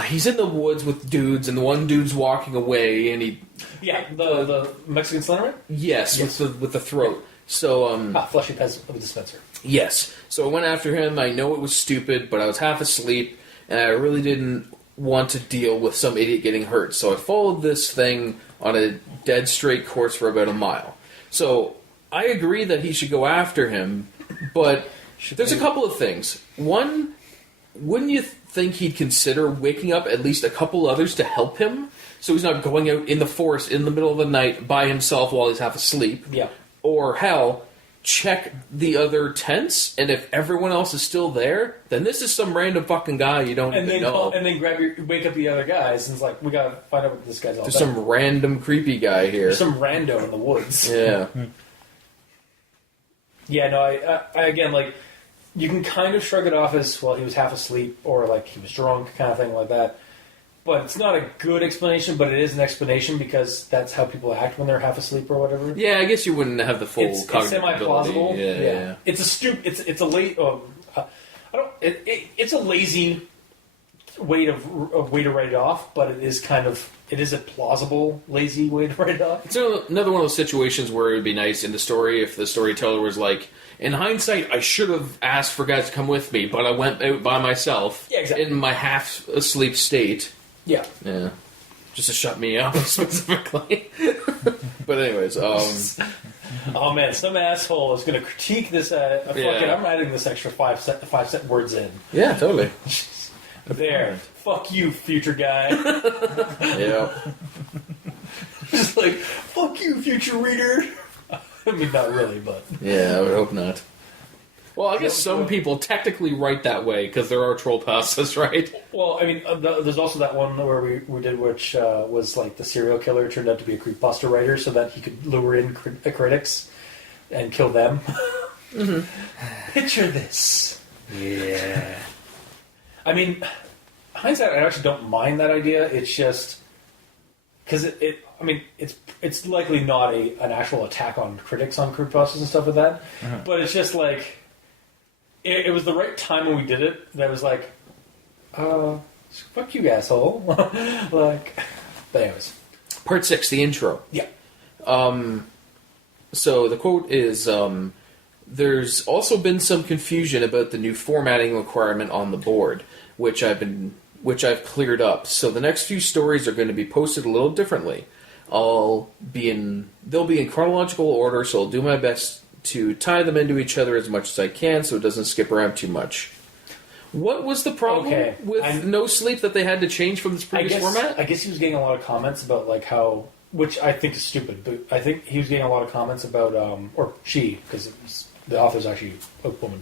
he's in the woods with dudes, and the one dude's walking away, and he... Yeah, the Mexican Slenderman? Yes, with the throat. So, Fleshy Pez of a dispenser. yes. So I went after him. I know it was stupid, but I was half asleep, and I really didn't want to deal with some idiot getting hurt. So I followed this thing on a dead straight course for about a mile. So I agree that he should go after him, but there's a couple of things. One, wouldn't you think he'd consider waking up at least a couple others to help him? So he's not going out in the forest in the middle of the night by himself while he's half asleep. Yeah. Or hell, check the other tents, and if everyone else is still there, then this is some random fucking guy you don't even know. And then wake up the other guys, and it's like, we gotta find out what this guy's all There's about. some random creepy guy here. There's some rando in the woods. Yeah. Yeah, no, I again, like, you can kind of shrug it off as, well, he was half asleep, or like he was drunk, kind of thing like that. But it's not a good explanation, but it is an explanation because that's how people act when they're half asleep or whatever. Yeah, I guess you wouldn't have the full It's cognitive semi-plausible. ability. Yeah. It's a late. It's a lazy way to write it off, but it is a plausible lazy way to write it off. It's another one of those situations where it would be nice in the story if the storyteller was like, in hindsight, I should have asked for guys to come with me, but I went out by myself in my half-asleep state. Yeah. Yeah. Just to shut me up, specifically. But anyways, oh man, some asshole is going to critique this. I'm adding this extra five words in. Yeah, totally. There. Fuck you, future guy. Yeah. Just like, fuck you, future reader. I mean, not really, but... Yeah, I would hope not. Well, I guess some people technically write that way, because there are troll pastas, right? Well, I mean, there's also that one where we did, which was like the serial killer turned out to be a creepypasta writer so that he could lure in critics and kill them. Mm-hmm. Picture this. Yeah. I mean, hindsight, I actually don't mind that idea. It's just... Because it's likely not an actual attack on critics on creepypastas and stuff like that. Mm-hmm. But it's just like... It was the right time when we did it that was like, fuck you, asshole. Like, but anyways. Part 6, the intro. Yeah. So the quote is, there's also been some confusion about the new formatting requirement on the board, which I've cleared up. So the next few stories are going to be posted a little differently. They'll be in chronological order, so I'll do my best to tie them into each other as much as I can so it doesn't skip around too much. What was the problem with NoSleep that they had to change from this previous format? I guess he was getting a lot of comments about like how, which I think is stupid, but I think he was getting a lot of comments about, or she, because the author's actually a woman.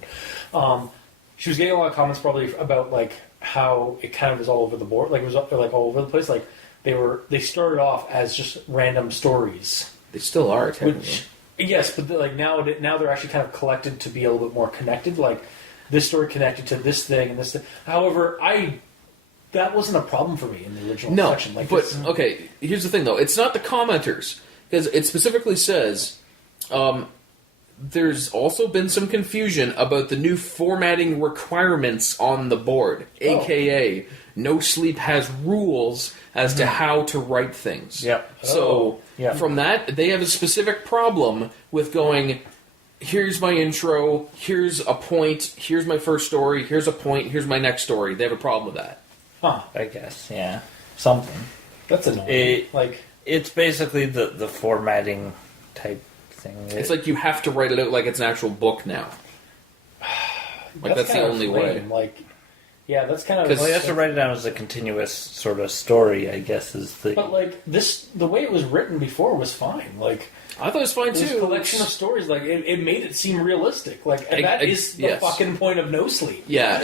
She was getting a lot of comments probably about like how it kind of was all over the board, like it was like all over the place. Like they started off as just random stories. They still are, technically. Which, yes, but like now they're actually kind of collected to be a little bit more connected. Like this story connected to this thing and this thing. However, that wasn't a problem for me in the original section. Like, but okay, here's the thing though: it's not the commenters, because it specifically says there's also been some confusion about the new formatting requirements on the board, aka NoSleep has rules as to how to write things. Yep. So from that, they have a specific problem with going, here's my intro, here's a point, here's my first story, here's a point, here's my next story. They have a problem with that. Huh. I guess, yeah. Something. That's annoying. It's basically the formatting type thing. It's like you have to write it out like it's an actual book now. Like that's the only way. Like, yeah, that's kind of... Well, you have to write it down as a continuous sort of story, I guess, is the... But, like, the way it was written before was fine. Like, I thought it was fine, too. This collection of stories, like, it made it seem realistic. Like, and that is the fucking point of NoSleep. Yeah,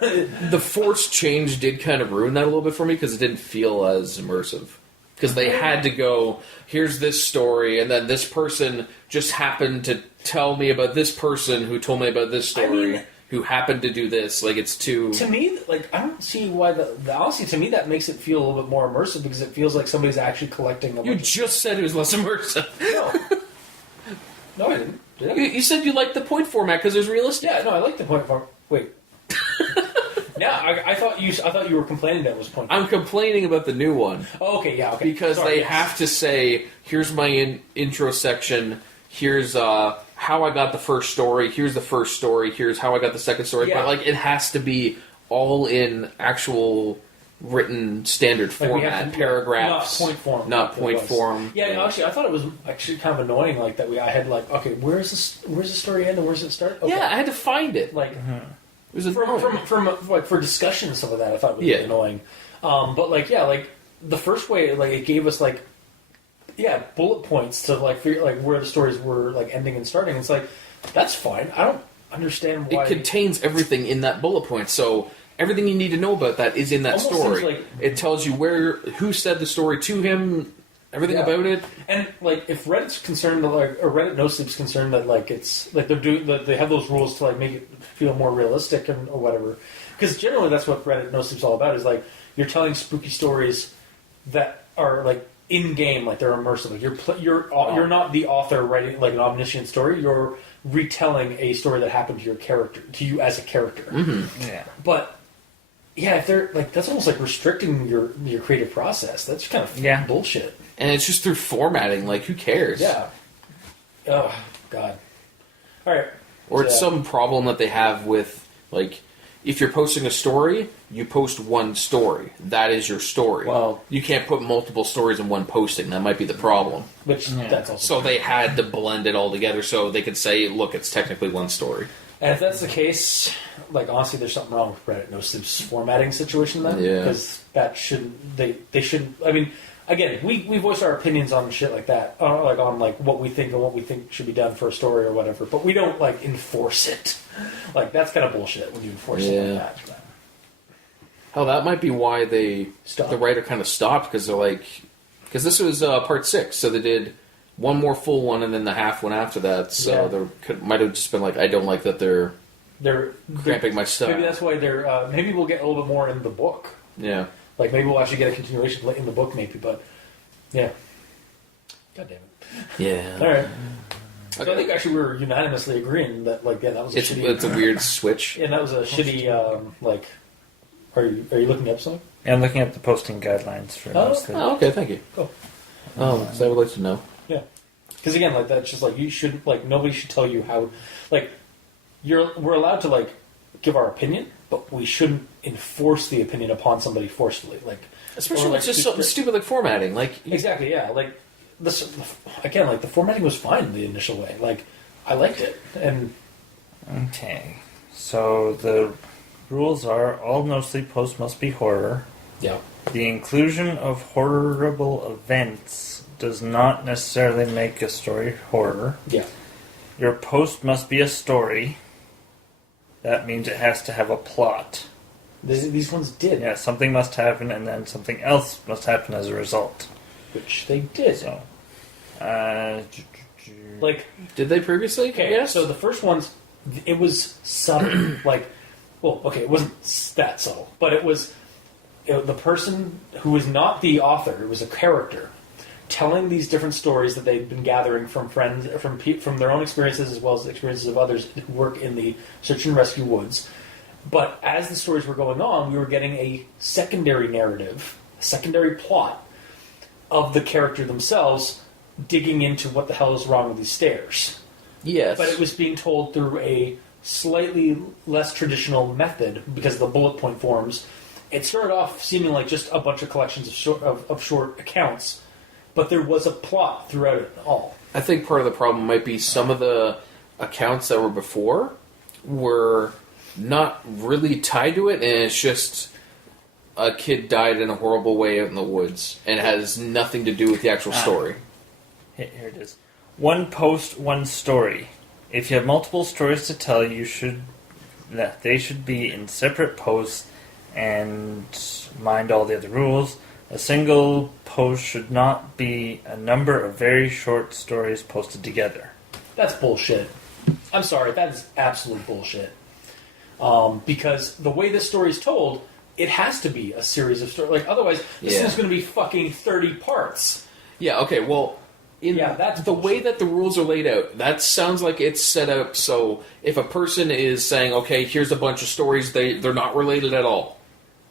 the forced change did kind of ruin that a little bit for me, because it didn't feel as immersive. Because they had to go, here's this story, and then this person just happened to tell me about this person who told me about this story, who happened to do this. Like, it's too... To me, like, I don't see why honestly, to me, that makes it feel a little bit more immersive, because it feels like somebody's actually collecting a bunch You just said it was less immersive. No, I didn't. Did I? You said you liked the point format because it was realistic. Yeah, no, I like the point format. Wait. Yeah, I thought you were complaining that it was point format. I'm complaining about the new one. Oh, okay, yeah, okay. Because they have to say, here's my intro section, here's how I got the first story, here's the first story, here's how I got the second story. Yeah. But like it has to be all in actual written standard format, paragraphs. Not point form. Not point form. Yeah, actually, I thought it was actually kind of annoying, like that. I had like, okay, where's the story end and where's it start? Okay. Yeah, I had to find it. Like, it was for discussion and stuff like that. I thought it was really annoying. But like, yeah, like the first way, like it gave us like, bullet points to like figure like where the stories were like ending and starting. It's like that's fine. I don't understand why it contains everything in that bullet point. So everything you need to know about that is in that story. Like, it tells you who said the story to him, everything about it. And like, if Reddit's concerned, or Reddit NoSleep's concerned that like it's like they have those rules to like make it feel more realistic or whatever. Because generally, that's what Reddit NoSleep's all about. Is like you're telling spooky stories that are like in game, like they're immersive. Like you're not the author writing like an omniscient story. You're retelling a story that happened to your character, to you as a character. Mm-hmm. Yeah, but. Yeah, if they're like that's almost like restricting your creative process. That's kind of bullshit. And it's just through formatting. Like, who cares? Yeah. Oh God. All right. Or it's some problem that they have with like, if you're posting a story, you post one story. That is your story. Well, you can't put multiple stories in one posting. That might be the problem. Which that's also so they had to blend it all together so they could say, look, it's technically one story. And if that's the case, like, honestly, there's something wrong with Reddit NoSleep's formatting situation then. Yeah. Because that shouldn't, they shouldn't, I mean, again, we voice our opinions on shit like that, on what we think and what we think should be done for a story or whatever, but we don't, like, enforce it. Like, that's kind of bullshit when you enforce it like that. Hell, that might be why the writer kind of stopped, because they're like, because this was part 6, so they did one more full one and then the half one after that, so there might have just been like, I don't like that they're cramping my style. Maybe that's why they're, maybe we'll get a little bit more in the book. Yeah. Like, maybe we'll actually get a continuation in the book, maybe, but, yeah. God damn it. Yeah. Alright. So I think actually we were unanimously agreeing that, like, that was a shitty... It's a weird switch. Yeah, that was a shitty, like... Are you looking up something? Yeah, I'm looking at the posting guidelines for NoSleep. Oh, okay, thank you. Cool. So I would like to know. Yeah. Because again, like, that's just, like, you shouldn't, like, nobody should tell you how... Like, we're allowed to, like, give our opinion, but we shouldn't enforce the opinion upon somebody forcefully. Like, especially when it's just something stupid like formatting. Like, exactly, yeah. Like, this, again, like, the formatting was fine the initial way. Like, I liked it. And... Okay. So, the rules are, all NoSleep posts must be horror. Yeah. The inclusion of horrible events does not necessarily make a story horror. Yeah. Your post must be a story. That means it has to have a plot. These ones did. Yeah, something must happen, and then something else must happen as a result. Which they did. So, like, did they previously? Okay, Yes. so the first ones, it was subtle. Like, well, okay, it wasn't that subtle, but it was the person who was not the author, it was a character, telling these different stories that they'd been gathering from friends, from their own experiences as well as the experiences of others who work in the search and rescue woods. But as the stories were going on, we were getting a secondary narrative, a secondary plot of the character themselves digging into what the hell is wrong with these stairs. Yes. But it was being told through a slightly less traditional method because of the bullet point forms. It started off seeming like just a bunch of collections of short accounts, but there was a plot throughout it all. I think part of the problem might be some of the accounts that were before were not really tied to it, and it's just a kid died in a horrible way out in the woods, and it has nothing to do with the actual story. Here it is. One post, one story. If you have multiple stories to tell, they should be in separate posts and mind all the other rules. A single post should not be a number of very short stories posted together. That's bullshit. I'm sorry, that is absolute bullshit. Because the way this story is told, it has to be a series of stories. Like, otherwise, this thing's going to be fucking 30 parts. Yeah, okay, well, that's the way that the rules are laid out, that sounds like it's set up so if a person is saying, okay, here's a bunch of stories, they're not related at all.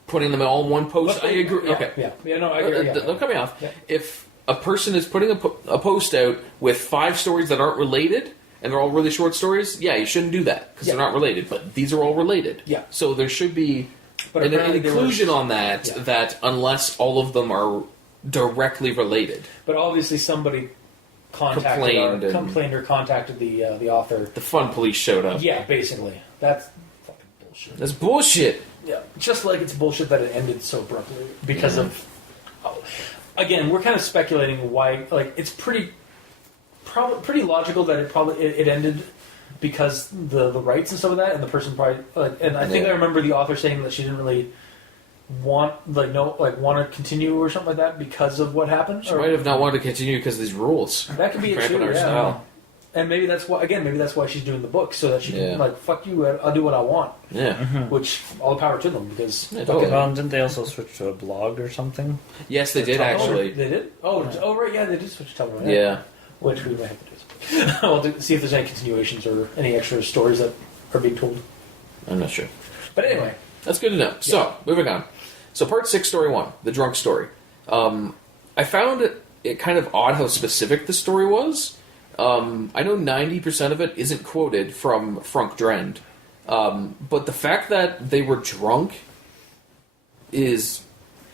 Putting them all in one post, I agree. Yeah, okay. Yeah, no, I agree. Don't cut me off. Yeah. If a person is putting a post out with 5 stories that aren't related, and they're all really short stories, yeah, you shouldn't do that, because they're not related, but these are all related. Yeah. So there should be an inclusion on that, that unless all of them are directly related. But obviously somebody complained or contacted the author. The fun police showed up. Yeah, basically. That's fucking bullshit. That's bullshit. Yeah, just like it's bullshit that it ended so abruptly because of... Again, we're kind of speculating why... Like, it's pretty logical that it ended because the rights and stuff of that, and the person probably... and I think I remember the author saying that she didn't really want to continue or something like that because of what happened. She might have not wanted to continue because of these rules. That could be it too, style. And maybe that's why she's doing the book, so that she can, like, fuck you, I'll do what I want. Yeah. Mm-hmm. Which, all the power to them, because... Yeah, totally. Well, didn't they also switch to a blog or something? Yes, they did, actually. They did? Oh, right, yeah, they did switch to Tumblr. Yeah. Which we might have to do. We'll see if there's any continuations or any extra stories that are being told. I'm not sure. But anyway. That's good to know. Yeah. So, moving on. So, part 6, story 1, the drunk story. I found it kind of odd how specific the story was. I know 90% of it isn't quoted from Frank Drend. But the fact that they were drunk is...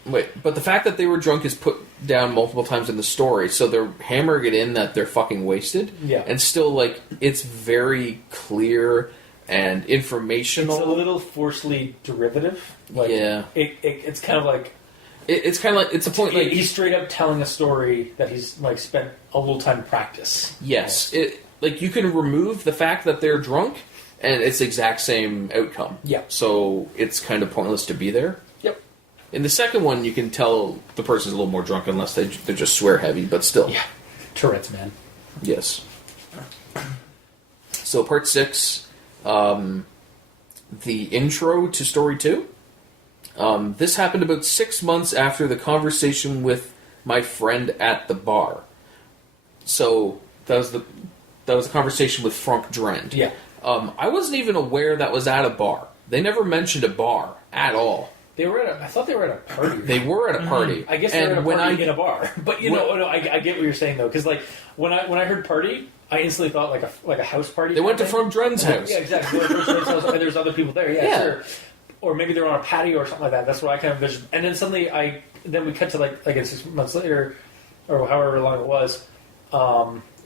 but the fact that they were drunk is put down multiple times in the story, so they're hammering it in that they're fucking wasted. Yeah. And still, like, it's very clear and informational. It's a little forcefully derivative. Like, yeah. It's kind of like... It's kind of like... It's a point like... He's straight up telling a story that he's like spent a little time in practice. Yes. Like, you can remove the fact that they're drunk, and it's the exact same outcome. Yeah. So it's kind of pointless to be there. Yep. In the second one, you can tell the person's a little more drunk unless they're just swear heavy, but still. Yeah. Tourette's, man. Yes. So part 6, the intro to story 2. This happened about 6 months after the conversation with my friend at the bar. So that was the conversation with Frank Drend. Yeah. I wasn't even aware that was at a bar. They never mentioned a bar at all. I thought they were at a party. They were at a party. I guess they were at a party in a bar. But I get what you're saying though, because like when I heard party, I instantly thought like a house party. They went to Frank Drend's house. Yeah, exactly. They went to Frank's house, and there's other people there. Yeah, sure. Or maybe they're on a patio or something like that. That's what I kind of envisioned. And then suddenly we cut to like 6 months later, or however long it was.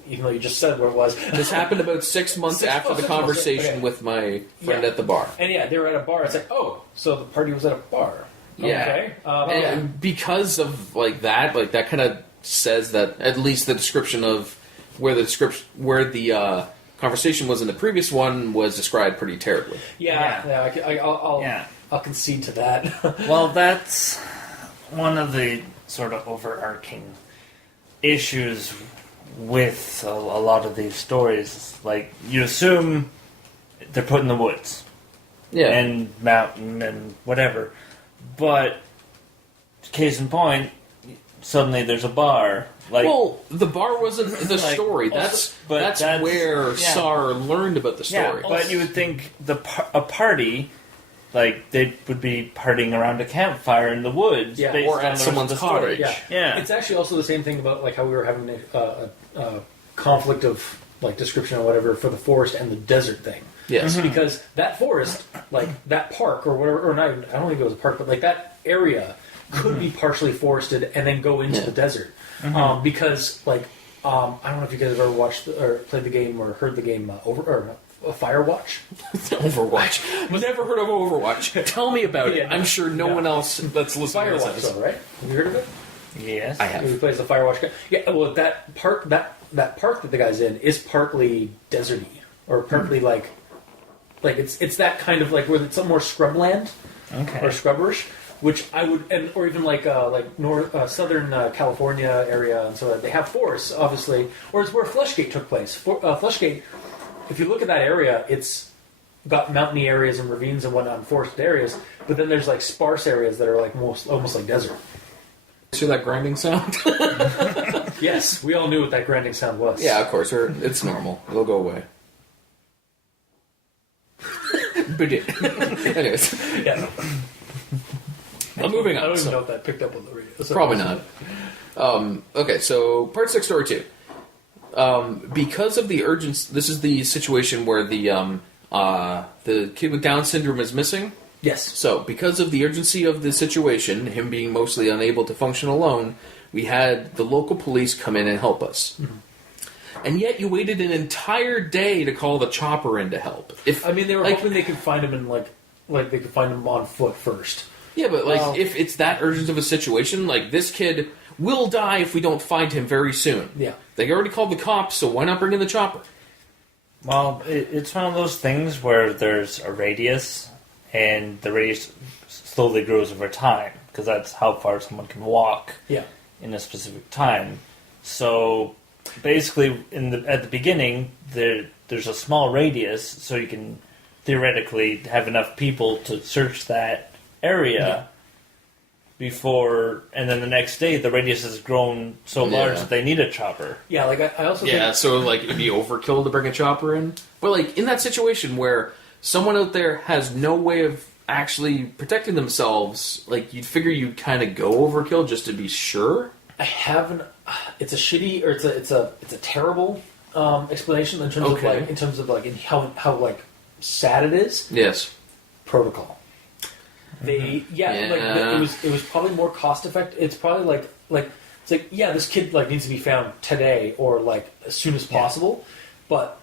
Even though you just said where it was. This happened about 6 months after the conversation with my friend at the bar. And yeah, they were at a bar. It's like, oh, so the party was at a bar. Yeah. Okay. And because of that kind of says that at least the description of where the conversation was in the previous one was described pretty terribly. I'll concede to that. Well, that's one of the sort of overarching issues with a lot of these stories. Like, you assume they're put in the woods. Yeah. And mountain and whatever. But, case in point, suddenly there's a bar. Like, well, the bar wasn't the story. That's where Sar learned about the story. Yeah, but you would think a party, like, they would be partying around a campfire in the woods, or at someone's cottage. Yeah. It's actually also the same thing about like how we were having a conflict of like description or whatever for the forest and the desert thing. Yes, because that forest, like that park or whatever, or not even, I don't think it was a park, but like that area could be partially forested and then go into the desert. Because like I don't know if you guys have ever watched or played the game or heard the game Firewatch. Overwatch. Never heard of Overwatch. Tell me about it. I'm sure no one else that's listening to this. Right? Have you heard of it? Yes, I have. He plays the Firewatch guy. Yeah. Well, that park that park that the guy's in is partly deserty or partly like it's that kind of like where it's some more scrubland or scrubberish. Which I would, or even like north southern California area, and so they have forests, obviously, or it's where Fleshgate took place. Fleshgate, if you look at that area, it's got mountainy areas and ravines and whatnot, and forested areas, but then there's like sparse areas that are like almost like desert. Hear that grinding sound? Yes, we all knew what that grinding sound was. Yeah, of course, it's normal. It'll go away. Anyways, Yeah. moving on. I don't even know if that picked up on the radio. So Probably not. Okay, so part 6, story 2. Because of the urgency, this is the situation where the kid with Down syndrome is missing. Yes. So, because of the urgency of the situation, him being mostly unable to function alone, we had the local police come in and help us. Mm-hmm. And yet, you waited an entire day to call the chopper in to help. They were hoping they could find him in like they could find him on foot first. Yeah, but if it's that urgent of a situation, like this kid will die if we don't find him very soon. Yeah. They already called the cops, so why not bring in the chopper? Well, it's one of those things where there's a radius, and the radius slowly grows over time, because that's how far someone can walk in a specific time. So, basically, at the beginning, there's a small radius, so you can theoretically have enough people to search that area before, and then the next day the radius has grown so large that they need a chopper. Yeah, like I also think... so like it'd be overkill to bring a chopper in. But like in that situation where someone out there has no way of actually protecting themselves, like you'd figure you'd kind of go overkill just to be sure. I haven't. It's a shitty, or it's a terrible explanation in terms of how like sad it is. Yes. Protocol. It was probably more cost effective. It's probably it's like this kid like needs to be found today or like as soon as possible, but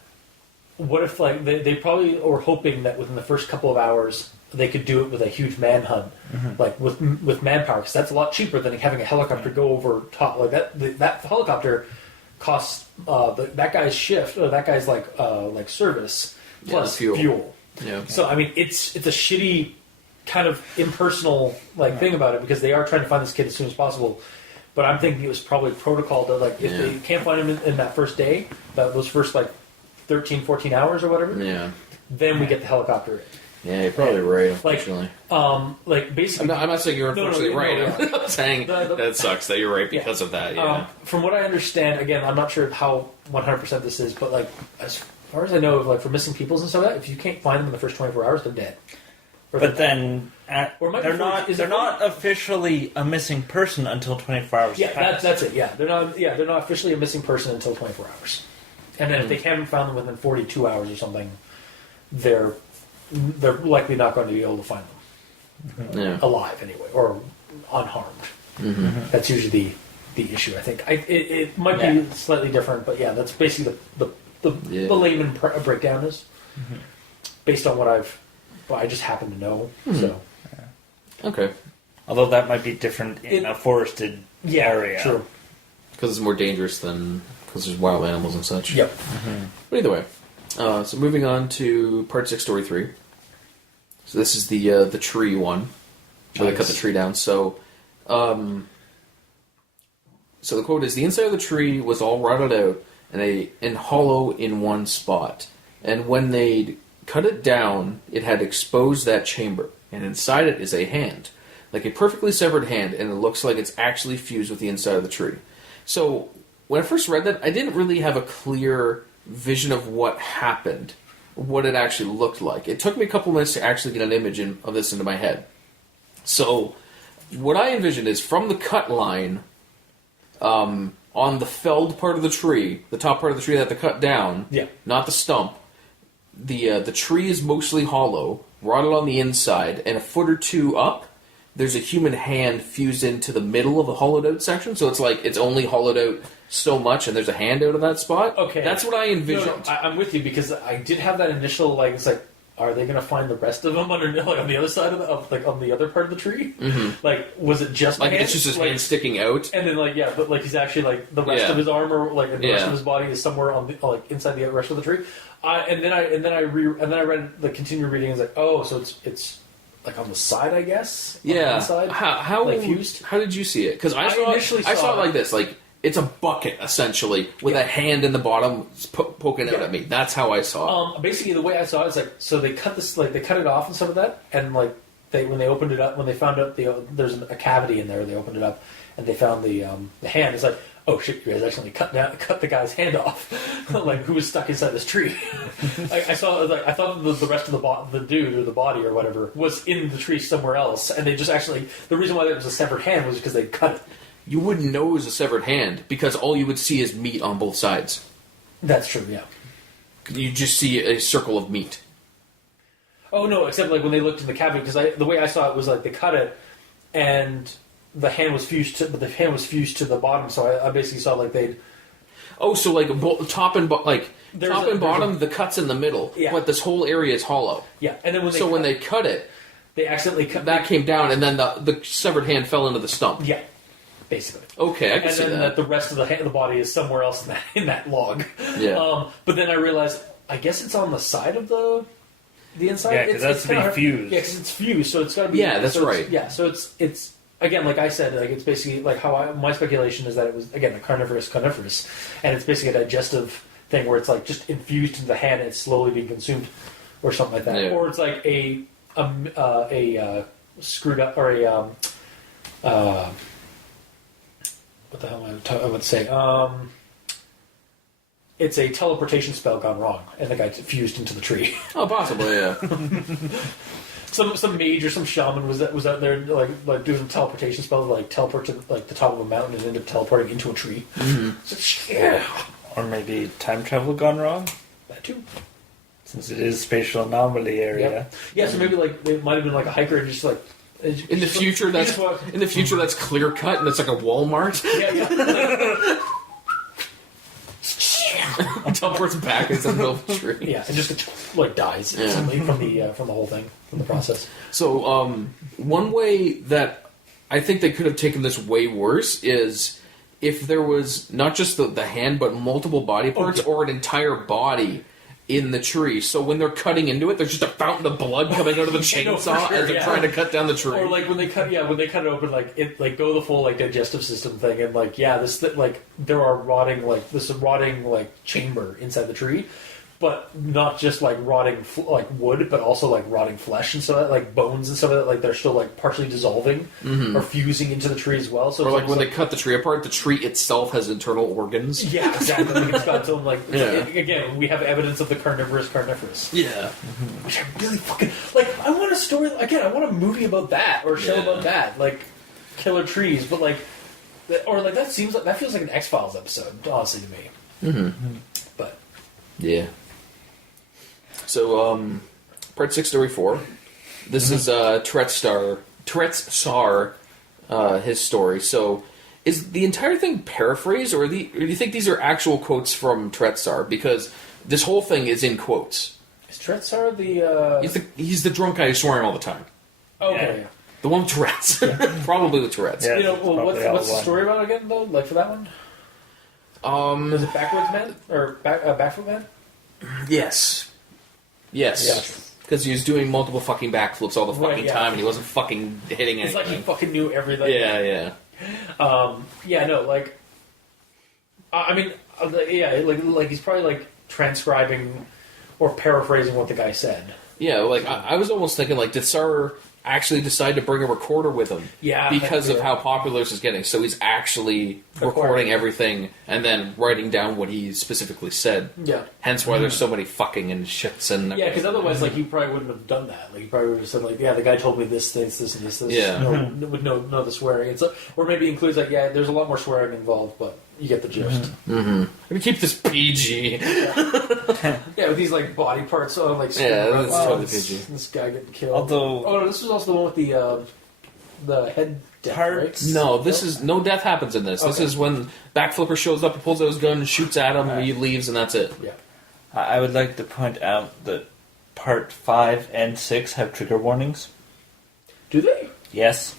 what if like they probably were hoping that within the first couple of hours they could do it with a huge manhunt, like with manpower, because that's a lot cheaper than having a helicopter go over top. Like that helicopter costs that guy's shift or that guy's like service plus fuel. Yeah. So I mean, it's a shitty kind of impersonal thing about it, because they are trying to find this kid as soon as possible. But I'm thinking it was probably protocol to like if they can't find him in that first day, those first like 13, 14 hours or whatever. Yeah. Then we get the helicopter in. Yeah, you're probably right. Unfortunately, like basically, I'm not saying you're unfortunately right. I'm saying that sucks that you're right because of that. Yeah. From what I understand, again, I'm not sure how 100% this is, but like as far as I know, of like for missing peoples and stuff like that, if you can't find them in the first 24 hours, they're dead. But then they're not officially a missing person until 24 hours. Yeah, that's it. Yeah, they're not officially a missing person until 24 hours. And then if they haven't found them within 42 hours or something, they're likely not going to be able to find them alive anyway, or unharmed. Mm-hmm. That's usually the issue. I think it might be slightly different, but yeah, that's basically the layman breakdown is based on what I just happen to know. So okay, although that might be different in a forested area, true, because it's more dangerous than because there's wild animals and such. Yep. Mm-hmm. But either way. So moving on to part 6, story 3. So this is the tree one, where they cut the tree down. So, so the quote is: "The inside of the tree was all rotted out and hollow in one spot, and when they cut it down, it had exposed that chamber, and inside it is a hand, like a perfectly severed hand, and it looks like it's actually fused with the inside of the tree." So when I first read that, I didn't really have a clear vision of what happened, what it actually looked like. It took me a couple minutes to actually get an image of this into my head. So what I envisioned is from the cut line on the felled part of the tree, the top part of the tree that they cut down, not the stump, the tree is mostly hollow, rotted on the inside, and a foot or two up, there's a human hand fused into the middle of the hollowed out section, so it's like it's only hollowed out so much, and there's a hand out of that spot. Okay, that's what I envisioned. No, I'm with you, because I did have that initial it's like, are they going to find the rest of them on the other side of on the other part of the tree? Mm-hmm. Like, was it just like it's just his hand sticking out, and then but like he's actually like the rest of his arm or like the rest of his body is somewhere on the inside the rest of the tree. And then I read the continued reading. And it's like, oh, so it's like on the side, I guess. Yeah. On the inside, how like fused? How did you see it? Because I saw it like this, like. It's a bucket, essentially, with a hand in the bottom poking out at me. That's how I saw it. Basically, the way I saw it is like, so they cut this, like they cut it off and stuff like that, and like when they opened it up, when they found out there's a cavity in there, they opened it up and they found the hand. It's like, oh shit, you guys actually cut the guy's hand off, like who was stuck inside this tree. I thought the rest of the dude or the body or whatever was in the tree somewhere else, and they just actually the reason why there was a severed hand was because they cut it. You wouldn't know it was a severed hand because all you would see is meat on both sides. That's true, yeah. You just see a circle of meat. Oh no! Except like when they looked in the cavity, because the way I saw it was like they cut it, and the hand was fused to the bottom. So I basically saw like they'd. Oh, so like top and bottom, the cut's in the middle, but this whole area is hollow. Yeah, and then when they cut it, they accidentally cut. That came down, and then the severed hand fell into the stump. Yeah. Basically. Okay, I can see that. And then the rest of the body is somewhere else in that log. Yeah. But then I realized, I guess it's on the side of the inside. Yeah, because that's to be fused. Yeah, because it's fused, so it's got to be. Yeah, that's right. Yeah, so it's again, like I said, like it's basically like how my speculation is that it was again a carnivorous, and it's basically a digestive thing where it's like just infused into the hand and it's slowly being consumed, or something like that, or it's like a screwed up or a. What the hell am I about to say? It's a teleportation spell gone wrong, and the guy fused into the tree. Oh, possibly, yeah. some mage or some shaman was out there like doing some teleportation spell to like teleport to like the top of a mountain and end up teleporting into a tree. Mm-hmm. So, yeah. Or maybe time travel gone wrong. That too. Since it is spatial anomaly area. Yep. Yeah, so maybe like it might have been like a hiker and just like. In the future, that's clear cut, and it's like a Walmart. Yeah. teleports back into the middle of the tree. Yeah, and just like dies instantly from the whole thing, from the process. So one way that I think they could have taken this way worse is if there was not just the hand, but multiple body parts or an entire body in the tree. So when they're cutting into it, there's just a fountain of blood coming out of the chainsaw as they're trying to cut down the tree. Or like when they cut it open, like it like go the full like digestive system thing, and like there are rotting chamber inside the tree. But not just like rotting like wood, but also like rotting flesh and stuff, like bones and stuff like that. Like they're still like partially dissolving or fusing into the tree as well. So or like when they cut the tree apart, the tree itself has internal organs. Yeah, exactly. Like it's got its own again, we have evidence of the carnivorous. Yeah, which I really fucking like. I want a story again. I want a movie about that or a show about that, like killer trees. But like, or like that feels like an X-Files episode, honestly to me. But yeah. So, part 6, story 4. This is Tourette's Sar, his story. So, is the entire thing paraphrased, or do you think these are actual quotes from Tourette's Sar? Because this whole thing is in quotes. Is Tourette's Sar the... He's the drunk guy who's swearing all the time. Okay. Yeah. The one with Tourette's. Probably the Tourette's. Yeah, what's the story about again, though? Like, for that one? Is it Backwards Man? Or Backfoot Man? Yes. Yes. Because he was doing multiple fucking backflips all the fucking time, and he wasn't fucking hitting anything. It's like he fucking knew everything. Yeah. I mean, like he's probably like transcribing or paraphrasing what the guy said. Yeah, like I was almost thinking, like, did Sar actually decide to bring a recorder with him? Yeah, because of how popular this is getting. So he's actually recording everything and then writing down what he specifically said. Yeah. Hence why there's so many fucking and shits and everything. Yeah, because otherwise, like, he probably wouldn't have done that. Like, he probably would have said, like, yeah, the guy told me this, and this. Yeah. With no the swearing. It's or maybe includes, like, yeah, there's a lot more swearing involved, but you get the gist. I'm gonna keep this PG. Yeah, with these, like, body parts, like, that's totally PG. This guy getting killed. Although... Oh, no, this was also the one with the head death, right? No, this is... No death happens in this. Okay. This is when Backflipper shows up, he pulls out his gun, shoots at him, he leaves, and that's it. Yeah. I would like to point out that Part 5 and 6 have trigger warnings. Do they? Yes. Oh.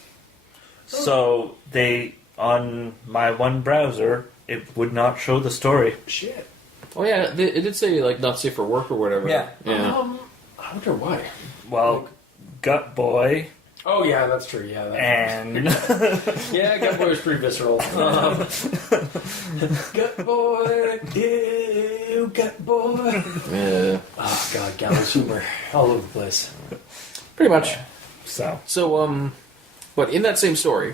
So, they... On my one browser, it would not show the story. Shit. Oh yeah, it did say, like, not safe for work or whatever. Yeah. I wonder why. Well, like, Gut Boy... Oh yeah, that's true. Yeah, and yeah, Gut Boy was pretty visceral. Gut Boy, ew, Gut Boy. Yeah. Oh god, gallows humor all over the place. Pretty much. So, but in that same story,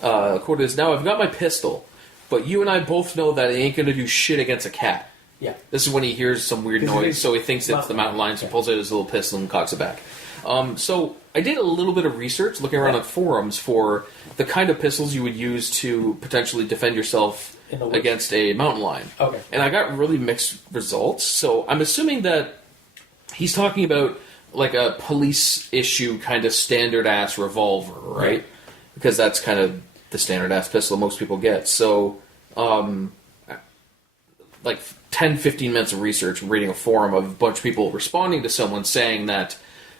quote is, "Now I've got my pistol, but you and I both know that it ain't gonna do shit against a cat." Yeah. This is when he hears some weird noise, so he thinks it's the mountain lion, so he pulls out his little pistol and cocks it back. So I did a little bit of research looking around on forums for the kind of pistols you would use to potentially defend yourself against a mountain lion. Okay. And I got really mixed results. So I'm assuming that he's talking about like a police issue kind of standard ass revolver, right? Because that's kind of the standard ass pistol most people get. So like 10, 15 minutes of research and reading a forum of a bunch of people responding to someone saying that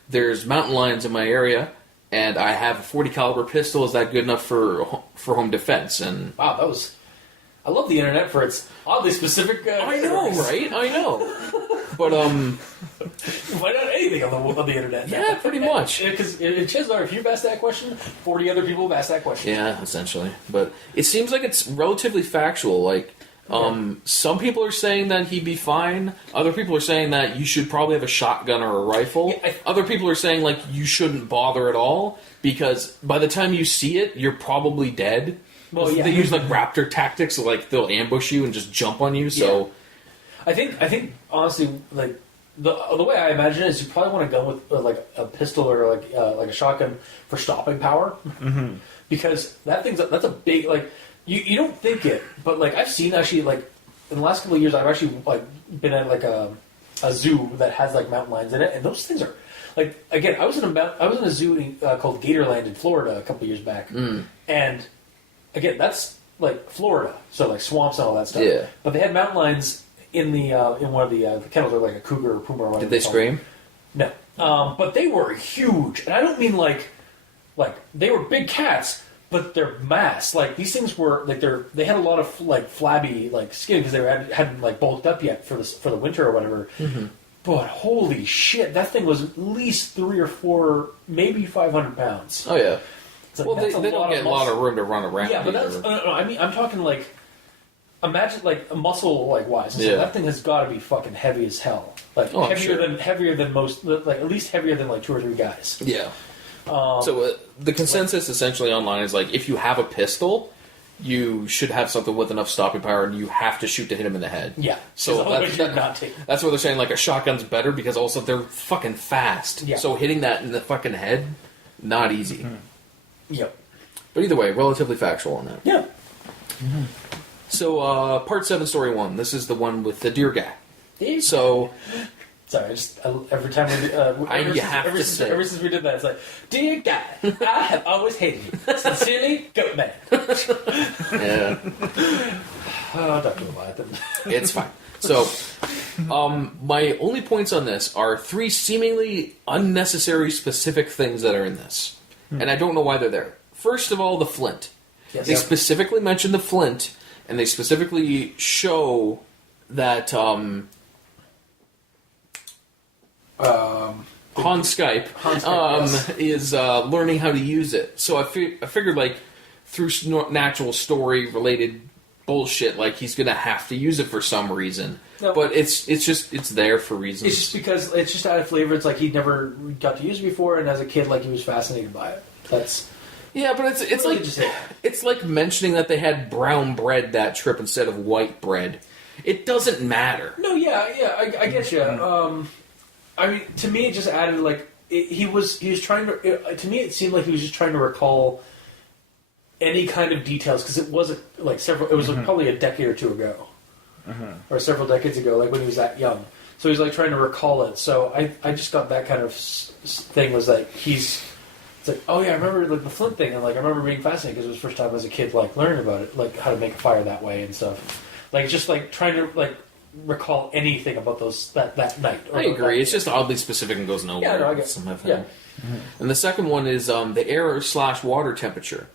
there's mountain lions in my area, and I have a .40 caliber pistol. Is that good enough for home defense? And wow, that was... I love the internet for its oddly specific... I know, right? I know. But, you find out anything on the internet. Yeah, pretty much. Because chances are, if you've asked that question, 40 other people have asked that question. Yeah, essentially. But it seems like it's relatively factual. Like, some people are saying that he'd be fine. Other people are saying that you should probably have a shotgun or a rifle. Yeah, other people are saying, like, you shouldn't bother at all, because by the time you see it, you're probably dead. Well, yeah. They use, like, raptor tactics, so, like, they'll ambush you and just jump on you, so... I think honestly, like, the way I imagine it is you probably want to go with, like, a pistol or, like a shotgun for stopping power. Mm-hmm. Because that's a big, like... You don't think it, but like I've seen actually, like, in the last couple of years, I've actually like been at like a zoo that has like mountain lions in it, and those things are like, again, I was in a zoo called Gatorland in Florida a couple of years back, and again, that's like Florida, so like swamps and all that stuff. Yeah. But they had mountain lions in one of the kennels, or like a cougar or puma or whatever. Did they scream? No, but they were huge, and I don't mean like they were big cats, but their mass, like these things were like they had a lot of like flabby like skin because they hadn't like bulked up yet for the winter or whatever. Mm-hmm. But holy shit, that thing was at least 3 or 4, maybe 500 pounds. Oh yeah. Like, well, they don't get a lot of room to run around. Yeah, but that's I mean, I'm talking like, imagine like muscle like wise. So that thing has got to be fucking heavy as hell. Like heavier than most, like at least heavier than like 2 or 3 guys. Yeah. So the consensus essentially online is like, if you have a pistol, you should have something with enough stopping power, and you have to shoot to hit him in the head. Yeah. So that's where they're saying like a shotgun's better, because also they're fucking fast. Yeah. So hitting that in the fucking head, not easy. Mm-hmm. Yep. But either way, relatively factual on that. Yeah. Mm-hmm. So part 7, story 1. This is the one with the deer guy. So. Sorry, every time we ever since we did that, it's like, dear guy, I have always hated you. Sincerely, Goat Man. Yeah. Dr. Leviathan. It's fine. So, my only points on this are 3 seemingly unnecessary specific things that are in this. And I don't know why they're there. First of all, the flint. Yes. They specifically mention the flint, and they specifically show that on Skype, is learning how to use it. So I figured, like, through natural story-related bullshit, like, he's going to have to use it for some reason. No. But it's there for reasons. It's just because it's just added flavor. It's like he'd never got to use it before, and as a kid, like, he was fascinated by it. That's... Yeah, but it's like mentioning that they had brown bread that trip instead of white bread. It doesn't matter. No, I get you. I mean, to me, it just added like he was trying to. To me, it seemed like he was just trying to recall any kind of details, because it was like several. It was like probably a decade or 2 ago, or several decades ago, like when he was that young. So he's like trying to recall it. So I just got that kind of thing, was like it's like, oh yeah, I remember like the flint thing, and like I remember being fascinated because it was the first time as a kid like learning about it, like how to make a fire that way and stuff. Like just like trying to like recall anything about those that night. I agree. It's just oddly specific and goes nowhere. Yeah, no, I guess. Yeah. And the second one is the air/water temperature.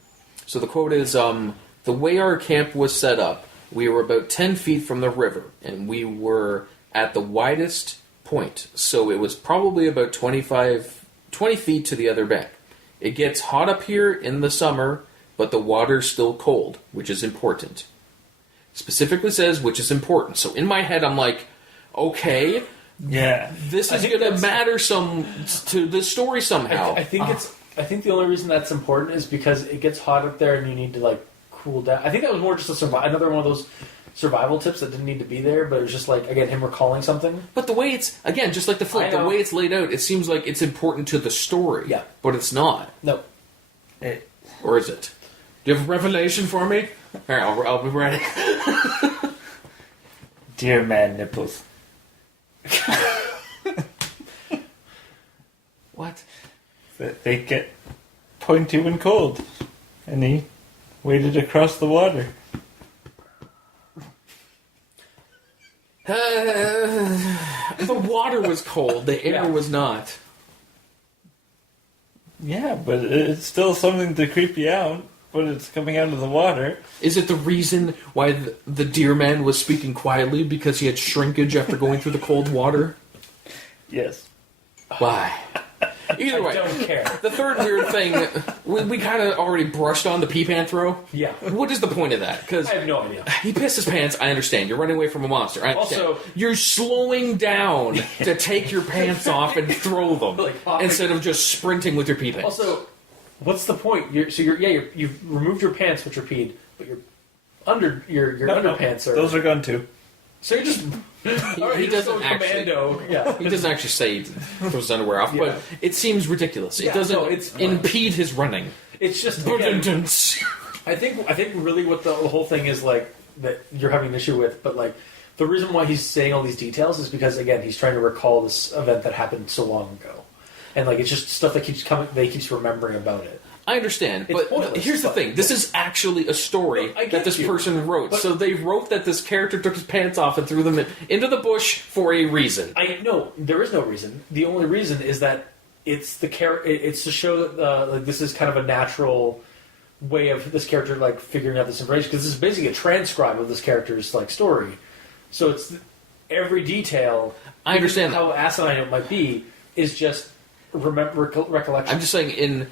So the quote is, the way our camp was set up, we were about 10 feet from the river, and we were at the widest point, so it was probably about 20 feet to the other bank. It gets hot up here in the summer, but the water's still cold, which is important. Specifically says, which is important. So in my head, I'm like, okay, this is going to matter to the story somehow. I think the only reason that's important is because it gets hot up there and you need to like cool down. I think that was more just another one of those survival tips that didn't need to be there, but it was just like, again, him recalling something. But the way it's, again, just like the flip, the way it's laid out, it seems like it's important to the story. Yeah. But it's not. No. Or is it? Do you have a revelation for me? All right, I'll be ready. Dear man nipples. What? They get pointy when cold. And he waded across the water. The water was cold. The air was not. Yeah, but it's still something to creep you out. But it's coming out of the water. Is it the reason why the deer man was speaking quietly, because he had shrinkage after going through the cold water? Yes. Why? Either way, I don't care. The third weird thing, we kind of already brushed on the pee pan throw. Yeah. What is the point of that? Because I have no idea. He pissed his pants. I understand. You're running away from a monster. I understand. Also, you're slowing down to take your pants off and throw them instead of just sprinting with your pee pants. Also, what's the point? You've removed your pants, which are peed, but your underpants are. Those are gone too. So you're just. He doesn't actually. Commando. Yeah. He doesn't actually say he throws his underwear off, but it seems ridiculous. It doesn't impede his running. It's just. Again, I think really what the whole thing is like that you're having an issue with, but like the reason why he's saying all these details is because again he's trying to recall this event that happened so long ago, and like it's just stuff that keeps coming. They keeps remembering about it. I understand, It's but pointless, here's the thing. This is actually a story that this person wrote. So they wrote that this character took his pants off and threw them into the bush for a reason. No, there is no reason. The only reason is that it's it's to show that like, this is kind of a natural way of this character like figuring out this information, because this is basically a transcribe of this character's like story. So it's every detail. I understand how asinine it might be is just recollection. I'm just saying,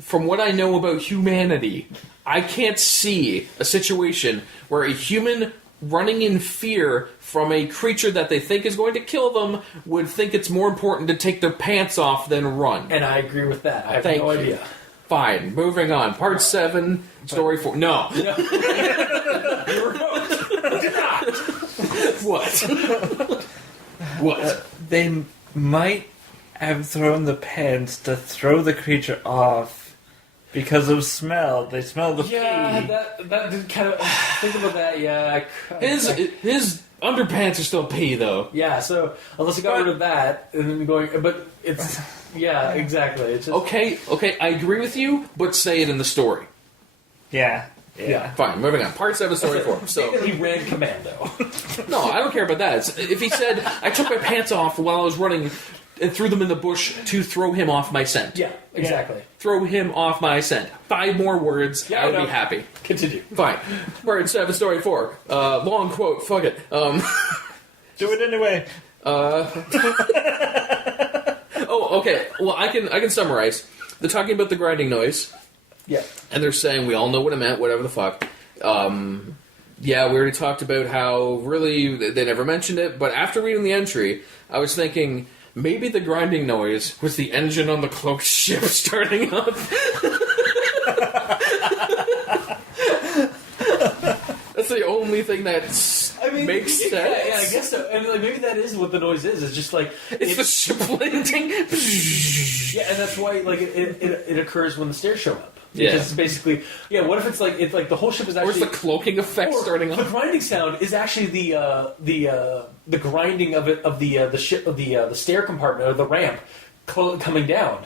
from what I know about humanity, I can't see a situation where a human running in fear from a creature that they think is going to kill them would think it's more important to take their pants off than run. And I agree with that. I have no idea. Fine, moving on. Part 7, story 4. No. You're revoked. Did not. What? What? They might have thrown the pants to throw the creature off because of smell. They smell the pee. That did kind of think about that. Yeah, His underpants are still pee though. Yeah, so unless you got rid of that and then but it's exactly. It's just, okay, I agree with you, but say it in the story. Yeah. Fine, moving on. Part 7, story 4. So he ran commando. No, I don't care about that. If he said, I took my pants off while I was running and threw them in the bush to throw him off my scent. Yeah, exactly. Yeah. Throw him off my scent. 5 more words, I would be happy. Continue. Fine. Part 7, story 4. Long quote, fuck it. Do it anyway. Okay. Well, I can summarize. They're talking about the grinding noise. Yeah. And they're saying, we all know what it meant, whatever the fuck. Yeah, we already talked about how really they never mentioned it, but after reading the entry, I was thinking maybe the grinding noise was the engine on the cloaked ship starting up. That's the only thing that makes sense. Yeah, I guess so. And like, maybe that is what the noise is. It's just like it's the ship landing. Yeah, and that's why like it occurs when the stairs show up. Yeah, it's basically what if it's like the whole ship is actually or it's the cloaking effect starting up. The grinding sound is actually the grinding of the ship of the stair compartment or the ramp coming down.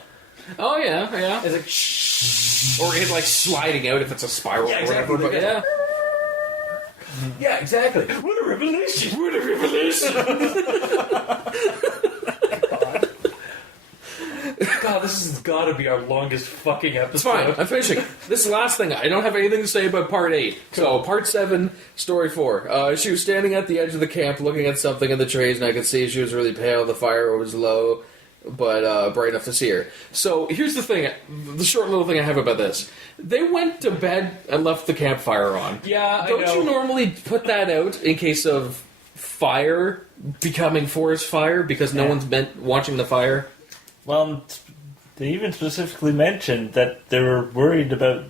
Oh yeah. It's like shh, or it like sliding out if it's a spiral or exactly, whatever. But yeah. Yeah, exactly. What a revelation! What a revelation! God, this has got to be our longest fucking episode. It's fine. I'm finishing. This last thing, I don't have anything to say about part 8. So, part 7, story 4. She was standing at the edge of the camp looking at something in the trees, and I could see she was really pale. The fire was low, but bright enough to see her. So, here's the thing. The short little thing I have about this. They went to bed and left the campfire on. Yeah, Don't you normally put that out in case of fire becoming forest fire because no one's watching the fire? Well, they even specifically mentioned that they were worried about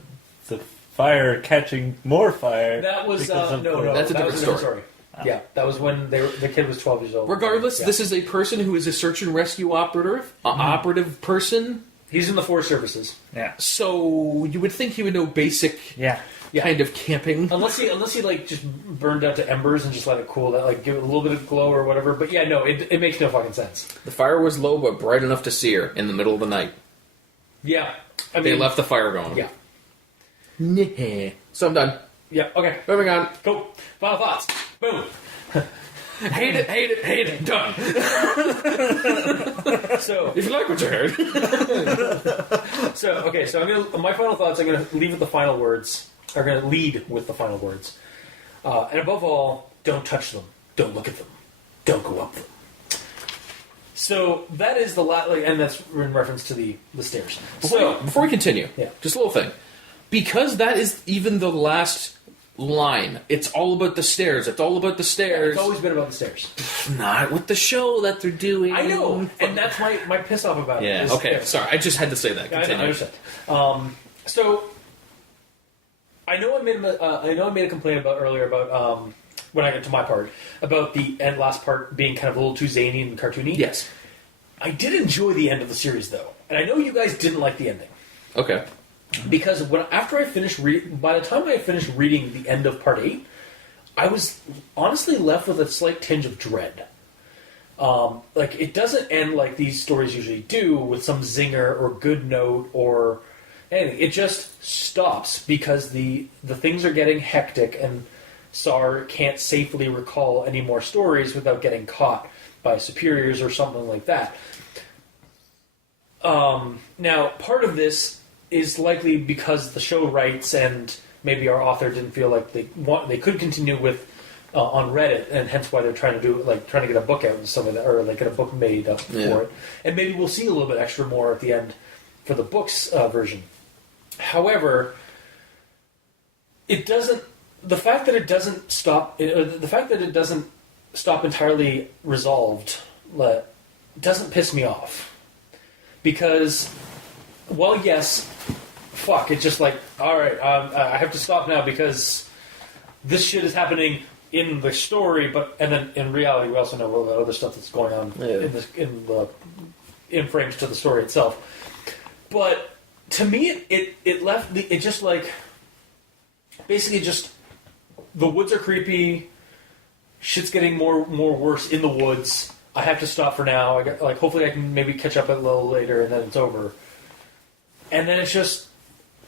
the fire catching more fire. That was that's a different story. Yeah, that was when the kid was 12 years old. Regardless, this is a person who is a search and rescue operative person. He's in the Forest Services. Yeah. So you would think he would know basic kind of camping. Unless he like just burned out to embers and just let it cool, that like give it a little bit of glow or whatever. But yeah, no, it makes no fucking sense. The fire was low but bright enough to see her in the middle of the night. Yeah. They left the fire going. Yeah. So I'm done. Yeah, okay. Moving on. Cool. Final thoughts. Boom. Hate it, done. So, if you like what you heard. so my final thoughts, I'm going to lead with the final words. And above all, don't touch them. Don't look at them. Don't go up them. So that is the and that's in reference to the stairs. Before we continue, yeah, just a little thing. Because that is even the last line. It's all about the stairs. It's all about the stairs. It's always been about the stairs. Not with the show that they're doing. I know, and that's my piss off about it. Yeah. Okay. Sorry, I just had to say that. Continue. I understand. So I know I made a complaint earlier about when I get to my part about the last part being kind of a little too zany and cartoony. Yes. I did enjoy the end of the series though, and I know you guys didn't like the ending. Okay. Because after I finished by the time I finished reading the end of part 8, I was honestly left with a slight tinge of dread. Like it doesn't end like these stories usually do, with some zinger or good note anything. It just stops because the things are getting hectic and Sar can't safely recall any more stories without getting caught by superiors or something like that. Now, part of this is likely because the show writes and maybe our author didn't feel like they could continue with on Reddit, and hence why they're trying to get a book out and stuff like that, or like get a book made up for it. And maybe we'll see a little bit extra more at the end for the books version. However, it doesn't. The fact that it doesn't stop. The fact that it doesn't stop entirely resolved doesn't piss me off. Because, well, yes, fuck. It's just like, all right, I have to stop now because this shit is happening in the story, and then in reality, we also know all the other stuff that's going on in frames to the story itself. But to me, it left it just like basically just the woods are creepy. Shit's getting more worse in the woods. I have to stop for now. Hopefully I can maybe catch up a little later, and then it's over. And then it's just,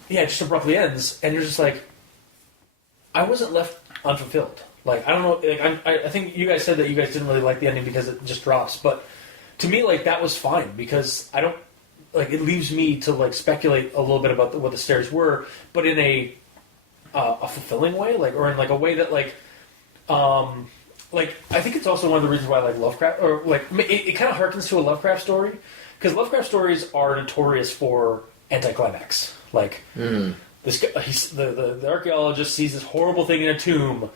it just abruptly ends, and you're just like, I wasn't left unfulfilled. Like, I don't know. Like, I think you guys said that you guys didn't really like the ending because it just drops, but to me, like, that was fine because I don't like. It leaves me to like speculate a little bit about what the stairs were, but in a fulfilling way, like, or in like a way that like. Like, I think it's also one of the reasons why I like Lovecraft, or like, it kind of harkens to a Lovecraft story, because Lovecraft stories are notorious for anticlimax. Like, this guy, the archaeologist sees this horrible thing in a tomb,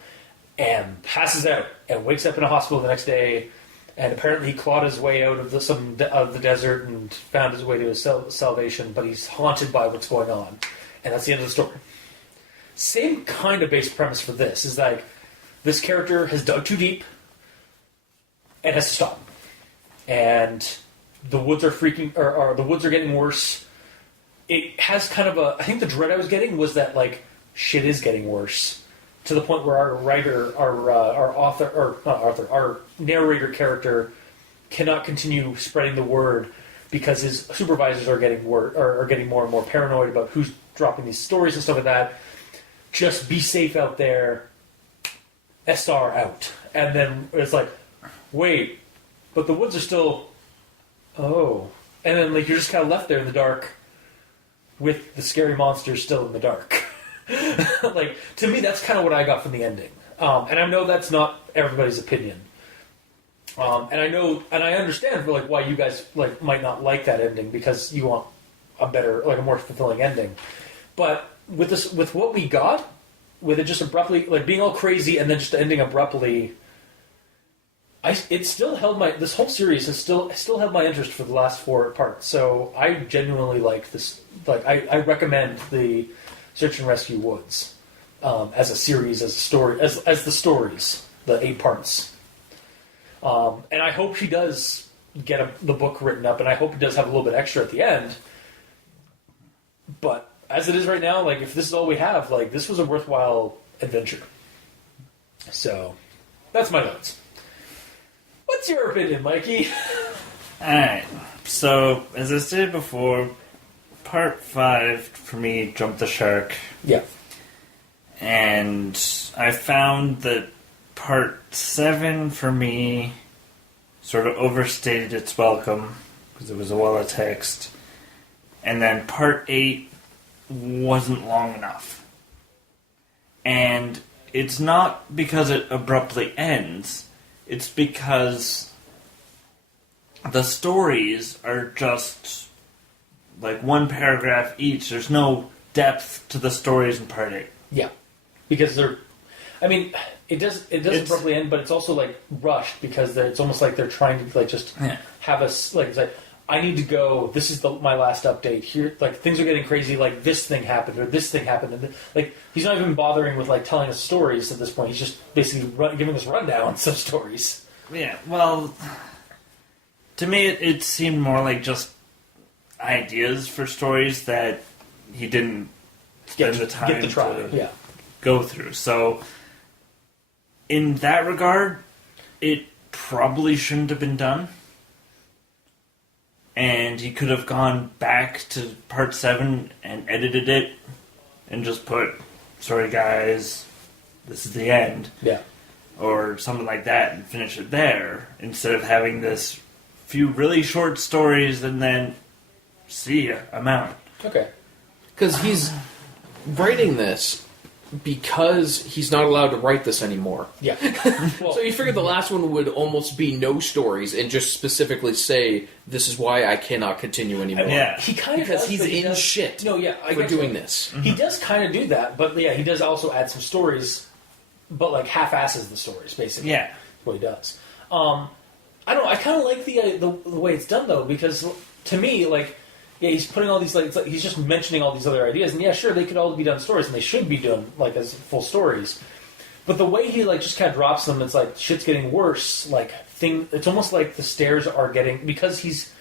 and passes out, and wakes up in a hospital the next day, and apparently he clawed his way out of the desert and found his way to his salvation, but he's haunted by what's going on, and that's the end of the story. Same kind of base premise for this, is like, this character has dug too deep and has to stop. And the woods are or the woods are getting worse. It has kind of I think the dread I was getting was that, like, shit is getting worse. To the point where our narrator character cannot continue spreading the word because his supervisors are getting more and more paranoid about who's dropping these stories and stuff like that. Just be safe out there. SR out. And then it's like, wait, but the woods are still... Oh. And then like you're just kind of left there in the dark with the scary monsters still in the dark. Like, to me, that's kind of what I got from the ending. And I know that's not everybody's opinion. And I understand for like why you guys like might not like that ending, because you want a better, like a more fulfilling ending. But with what we got, with it just abruptly, like being all crazy and then just ending abruptly, it still held this whole series has still held my interest for the last 4 parts. So I genuinely like this. Like, I recommend the Search and Rescue Woods as a series, as a story, as the stories, the 8 parts. And I hope she does get the book written up, and I hope it does have a little bit extra at the end. But as it is right now, like, if this is all we have, like, this was a worthwhile adventure. So, that's my notes. What's your opinion, Mikey? Alright, so, as I stated before, part 5, for me, jumped the shark. Yeah. And I found that part 7, for me, sort of overstated its welcome, because it was a wall of text. And then part 8 wasn't long enough. And it's not because it abruptly ends, it's because the stories are just like one paragraph each. There's no depth to the stories in part 8. Yeah. Because it does abruptly end, but it's also like rushed, because it's almost like they're trying to like just have us like, it's like, I need to go. This is my last update. Here, like, things are getting crazy. Like, this thing happened, or this thing happened, and like, he's not even bothering with like telling us stories at this point. He's just basically giving us rundowns of stories. Yeah, well, to me, it seemed more like just ideas for stories that he didn't spend the time to go through. So, in that regard, it probably shouldn't have been done. and he could have gone back to part 7 and edited it and just put, sorry guys, this is the end. Yeah. Or something like that and finish it there, instead of having this few really short stories and then see ya, I'm out. Okay. Because he's writing this because he's not allowed to write this anymore. Yeah. Well, so you figured the last one would almost be no stories and just specifically say, this is why I cannot continue anymore. Yeah. He kind of because does, he's in shit No, yeah, I for get doing you. this. He does kind of do that, but yeah, he does also add some stories, but like half-asses the stories, basically. Yeah. That's what he does. I don't know, I kind of like the way it's done, though, because to me, like, yeah, he's putting all these, like, it's like he's just mentioning all these other ideas, and yeah, sure, they could all be done stories, and they should be done, like, as full stories. But the way he, like, just kind of drops them, it's like, shit's getting worse, like, it's almost like the stairs are getting, because he's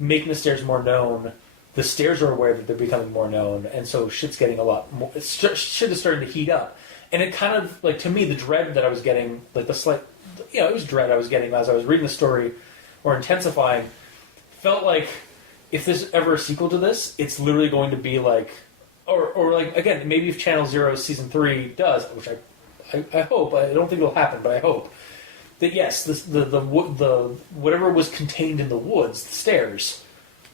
making the stairs more known, the stairs are aware that they're becoming more known, and so shit's getting a lot more, shit is starting to heat up. And it kind of, like, to me, the dread that I was getting, like, the slight, it was dread I was getting as I was reading the story, or intensifying, felt like, if there's ever a sequel to this, it's literally going to be like, or like, again, maybe if Channel Zero Season 3 does, which I hope, I don't think it'll happen, but I hope, that yes, the whatever was contained in the woods, the stairs,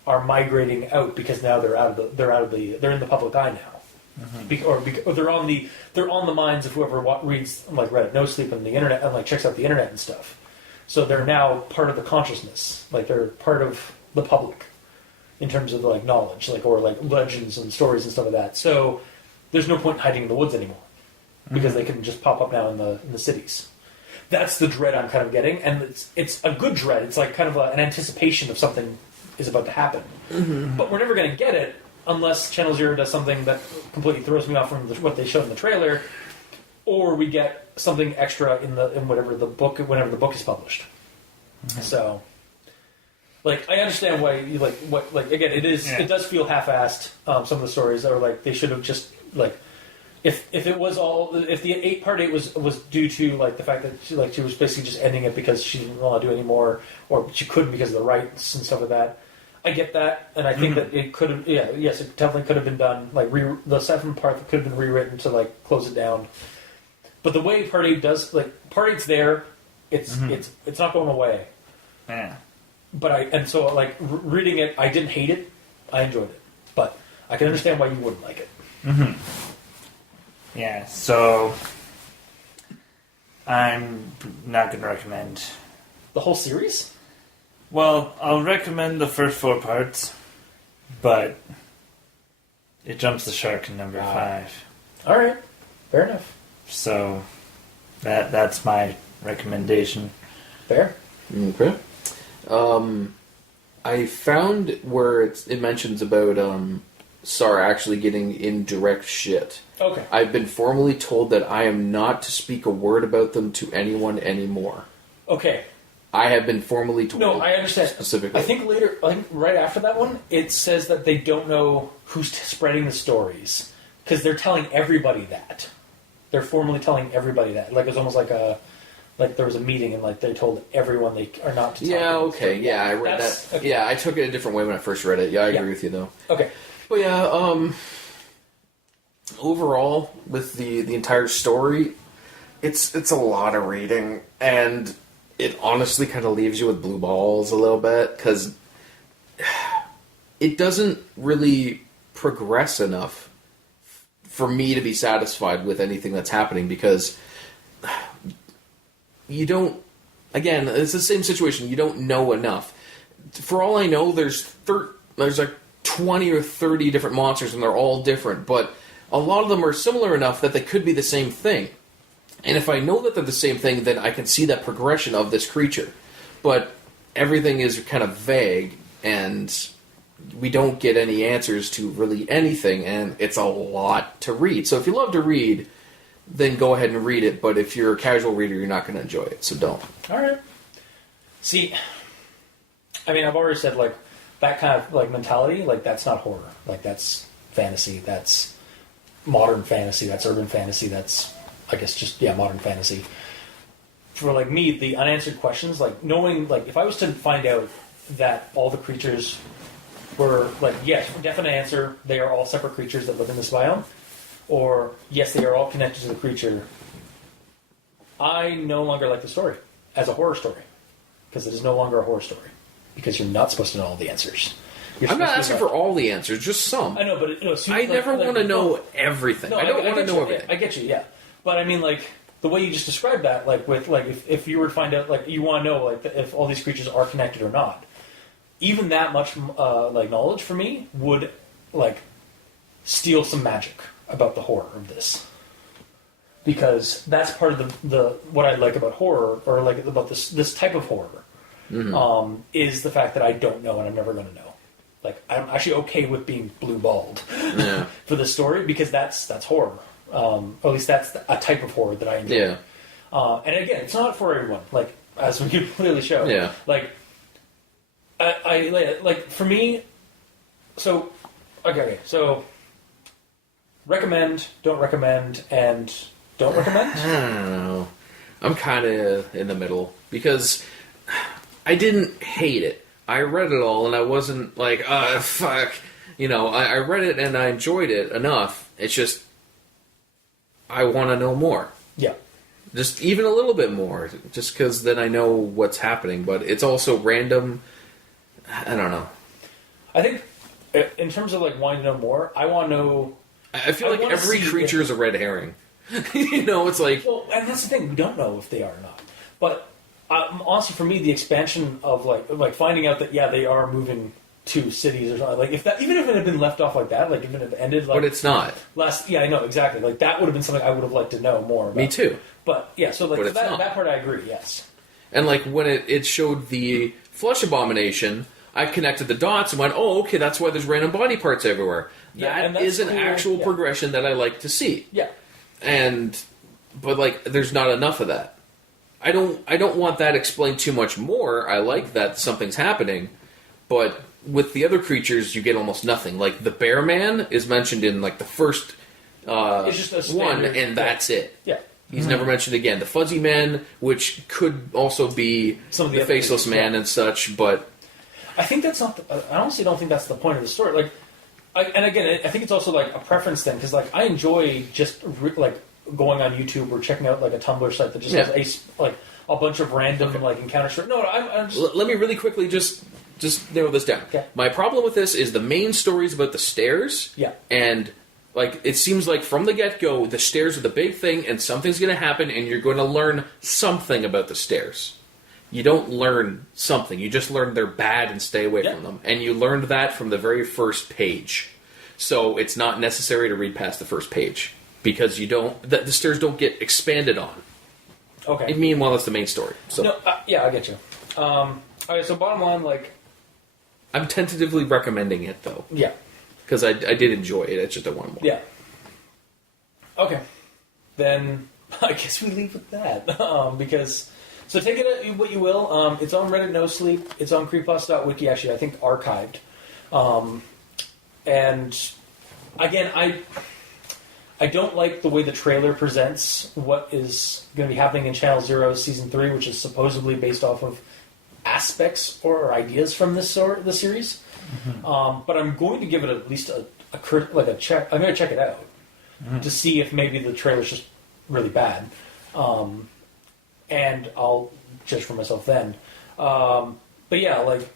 are migrating out because now they're in the public eye now. Mm-hmm. Or they're on the minds of whoever reads, like, Reddit, NoSleep, and the internet, and like checks out the internet and stuff. So they're now part of the consciousness, like they're part of the public in terms of like knowledge, like, or like legends and stories and stuff like that. So there's no point in hiding in the woods anymore because they can just pop up now in the cities. That's the dread I'm kind of getting, and it's a good dread. It's like kind of an anticipation of something is about to happen. Mm-hmm. But we're never going to get it unless Channel Zero does something that completely throws me off from what they showed in the trailer, or we get something extra in whenever the book is published. Mm-hmm. So, like, I understand why you again, it does feel half-assed. Some of the stories are like they should have just like if the part 8 was due to like the fact that she was basically just ending it because she didn't want to do anymore, or she couldn't because of the rights and stuff like that. I get that, and I think that it could have. Yeah, yes, it definitely could have been done. Like the second part could have been rewritten to like close it down. But the way part 8 does, like, part 8's there, it's not going away. Yeah. But so reading it, I didn't hate it. I enjoyed it, but I can understand why you wouldn't like it. Mm-hmm. Yeah. So I'm not going to recommend the whole series. Well, I'll recommend the first 4 parts, but it jumps the shark in number 5. All right, fair enough. So that's my recommendation. Fair. Okay. I found where it mentions about Sarah actually getting in direct shit. Okay. I've been formally told that I am not to speak a word about them to anyone anymore. Okay. I have been formally told. No, I understand. Specifically. I think right after that one, it says that they don't know who's spreading the stories because they're telling everybody that. They're formally telling everybody that. Like, it was almost like there was a meeting and like they told everyone they are not to talk. Yeah, okay. Yeah, I read that. Okay. Yeah, I took it a different way when I first read it. Yeah, I agree with you though. Okay. But yeah, overall with the entire story, it's a lot of reading, and it honestly kind of leaves you with blue balls a little bit because it doesn't really progress enough for me to be satisfied with anything that's happening, because you don't, again, it's the same situation, you don't know enough. For all I know, there's like 20 or 30 different monsters and they're all different, but a lot of them are similar enough that they could be the same thing. And if I know that they're the same thing, then I can see that progression of this creature. But everything is kind of vague, and we don't get any answers to really anything, and it's a lot to read. So if you love to read, then go ahead and read it, but if you're a casual reader, you're not going to enjoy it, so don't. Alright. See, I mean, I've already said, like, that kind of, like, mentality, like, that's not horror. Like, that's fantasy, that's modern fantasy, that's urban fantasy, that's, I guess, just, yeah, modern fantasy. For, like, me, the unanswered questions, like, knowing, like, if I was to find out that all the creatures were like, yes, definite answer, they are all separate creatures that live in this biome, or yes, they are all connected to the creature, I no longer like the story as a horror story, because it is no longer a horror story, because you're not supposed to know all the answers. I'm not asking for all the answers, just some. I know, but I never want to know everything. No, I don't want to know everything. I get you, yeah. But I mean, like, the way you just described that, like, with, like, if you were to find out, like, you want to know, like, if all these creatures are connected or not, even that much, like, knowledge for me would, like, steal some magic about the horror of this. Because that's part of the what I like about horror, or like about this type of horror, is the fact that I don't know and I'm never going to know. Like, I'm actually okay with being blue-balled for this story, because that's horror. Or at least that's a type of horror that I enjoy. Yeah. And again, it's not for everyone. Like, as we clearly show. Yeah. Like, I like, for me. So, okay. So, recommend, don't recommend, and don't recommend. I don't know. I'm kind of in the middle, because I didn't hate it. I read it all, and I wasn't like, fuck. You know, I read it, and I enjoyed it enough. It's just, I want to know more. Yeah. Just even a little bit more, just because then I know what's happening. But it's also random. I don't know. I think, in terms of, like, wanting to know more, I want to know... I feel like every creature is a red herring. You know, it's like... Well, and that's the thing, we don't know if they are or not. But... honestly, for me, the expansion of like finding out that they are moving to cities or something, like even if it had been left off like that, like even if it ended like, but it's not. I know exactly. Like that would have been something I would have liked to know more about. Me too. But yeah, so like that part I agree. Yes. And like when it showed the flesh abomination, I connected the dots and went, oh, okay, that's why there's random body parts everywhere. That is an actual progression that I like to see. Yeah. But like, there's not enough of that. I don't want that explained too much more. I like that something's happening, but with the other creatures, you get almost nothing. Like the bear man is mentioned in like the first it's just a standard, one, and that's it. Yeah, he's never mentioned again. The fuzzy man, which could also be some of the faceless man and such, but I think that's not. I honestly don't think that's the point of the story. Like, and again, I think it's also like a preference thing, because like I enjoy just like going on YouTube or checking out like a Tumblr site that just has a bunch of random like encounter stories. No, I'm just... Let me really quickly just narrow this down. Okay. My problem with this is the main story is about the stairs. Yeah. And like it seems like from the get-go, the stairs are the big thing, and something's going to happen, and you're going to learn something about the stairs. You don't learn something. You just learn they're bad and stay away from them. And you learned that from the very first page. So it's not necessary to read past the first page, because the stairs don't get expanded on. Okay. Meanwhile, that's the main story. So. No, I get you. Okay, so bottom line, like... I'm tentatively recommending it, though. Yeah. Because I did enjoy it, it's just I want more. Yeah. Okay. Then, I guess we leave with that. Because... So take it what you will. It's on Reddit NoSleep. It's on Creepypasta.wiki, actually, I think archived. And, again, I don't like the way the trailer presents what is going to be happening in Channel Zero Season 3, which is supposedly based off of aspects or ideas from this series. Mm-hmm. But I'm going to give it at least a check. I'm going to check it out to see if maybe the trailer's just really bad. And I'll judge for myself then. But yeah, like,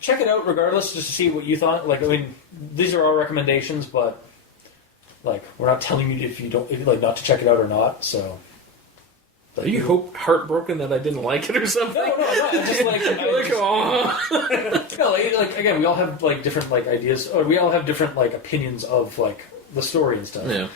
check it out regardless, just to see what you thought. Like, I mean, these are our recommendations, but... Like, we're not telling you if you not to check it out or not, so... Are you heartbroken that I didn't like it or something? No, I'm not. I'm just like... No, like, again, we all have, like, different, like, ideas, or we all have different, like, opinions of, like, the story and stuff. Yeah.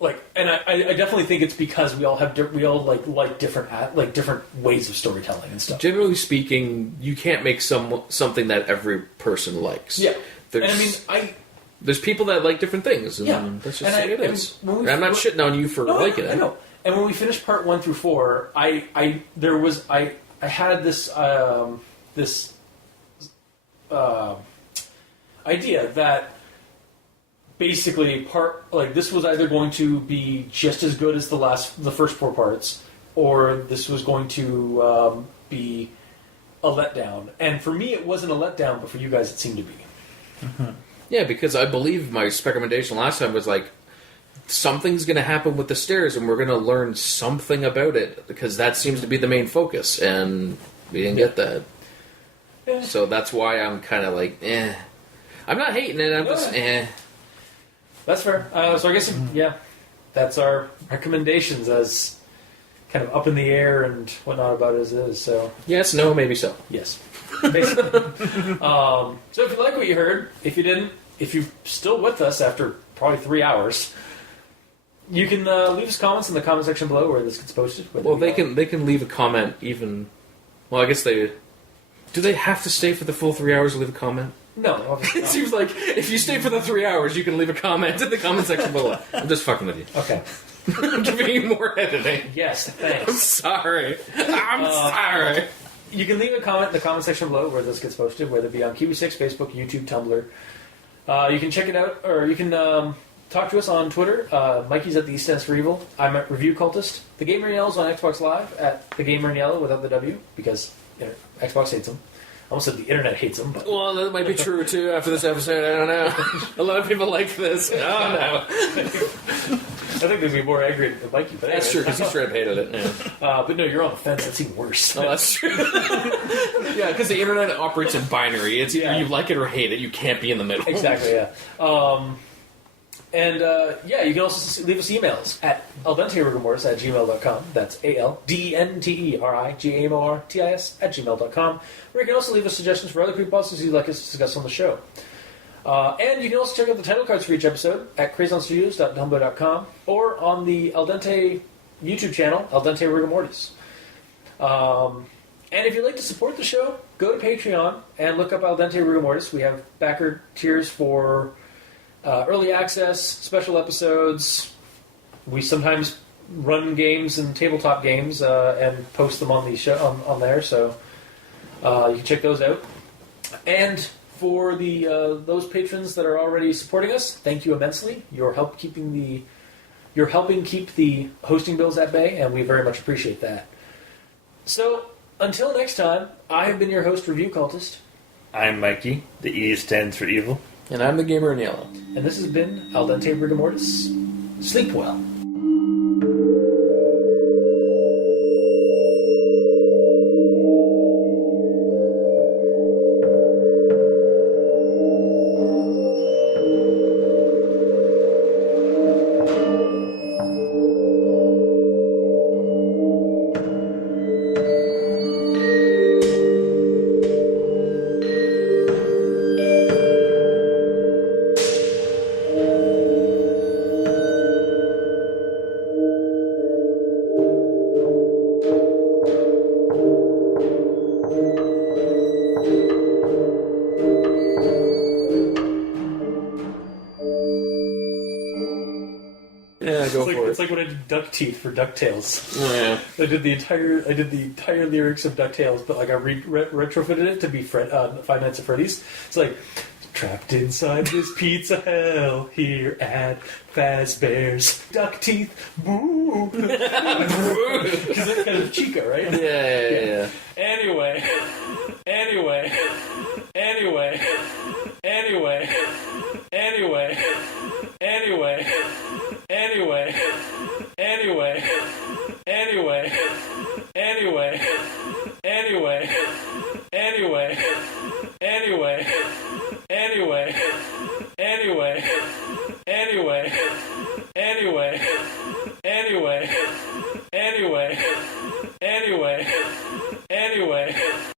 Like, and I definitely think it's because we all like different ways of storytelling and stuff. Generally speaking, you can't make something that every person likes. Yeah. And I mean, there's people that like different things, and that's just the way it is. I'm not shitting on you for liking it. I know. And when we finished part 1 through 4, I had this idea that basically this was either going to be just as good as the first 4 parts, or this was going to be a letdown. And for me, it wasn't a letdown, but for you guys, it seemed to be. Mm-hmm. Yeah, because I believe my recommendation last time was like, something's going to happen with the stairs, and we're going to learn something about it, because that seems to be the main focus, and we didn't get that. Yeah. So that's why I'm kind of like, eh. I'm not hating it, I'm just, eh. That's fair. So I guess, that's our recommendations as kind of up in the air and whatnot about it as it is. So yes, no, maybe so. Yes. Basically. So if you like what you heard, if you didn't, if you're still with us after probably 3 hours, you can leave us comments in the comment section below where this gets posted. Well, they can leave a comment even. Well, I guess they. Do they have to stay for the full 3 hours to leave a comment? No, obviously It not. seems like if you stay for the 3 hours, you can leave a comment in the comment section below. I'm just fucking with you. Okay. I'm giving you more editing. Yes, I'm thanks. sorry. I'm sorry. You can leave a comment in the comment section below where this gets posted, whether it be on Kiwi6, Facebook, YouTube, Tumblr. You can check it out, or you can talk to us on Twitter. Mikey's at the East Stands for Evil. I'm at Review Cultist. The Gamer in Yellow is on Xbox Live at The Gamer in Yellow without the W, because Xbox hates them. I almost said the internet hates them. But. Well, that might be true, too, after this episode. I don't know. A lot of people like this. Oh, no. I think they'd be more angry than Mikey. But That's true, because he straight up hated it. Yeah. But no, you're on the fence. That's even worse. Oh, that's true. Yeah, because the internet operates in binary. It's either you like it or hate it. You can't be in the middle. Exactly, yeah. You can also leave us emails at aldenterigamortis@gmail.com. That's ALDNTERIGAMORTIS@gmail.com. Where you can also leave us suggestions for other creepypastas you'd like us to discuss on the show. And you can also check out the title cards for each episode at crazonstudios.tumblr.com or on the Al Dente YouTube channel, Al Dente Rigor Mortis. And if you'd like to support the show, go to Patreon and look up Al Dente Rigor Mortis. We have backer tiers for early access, special episodes. We sometimes run games and tabletop games and post them on the show on there, so you can check those out. And for the those patrons that are already supporting us, thank you immensely. You're helping keep the hosting bills at bay, and we very much appreciate that. So until next time, I have been your host, Review Cultist. I'm Mikey. The E stands for evil. And I'm the Gamer in Yellow. And this has been Al Dente Rigor Mortis. Sleep well. It's like when I did Duck Teeth for DuckTales. Oh, yeah. I did the entire lyrics of DuckTales, but like I retrofitted it to be 5 Nights at Freddy's. It's like, trapped inside this pizza hell here at Fazbear's Duck Teeth, boo. Because it's kind of Chica, right? Yeah. Anyway.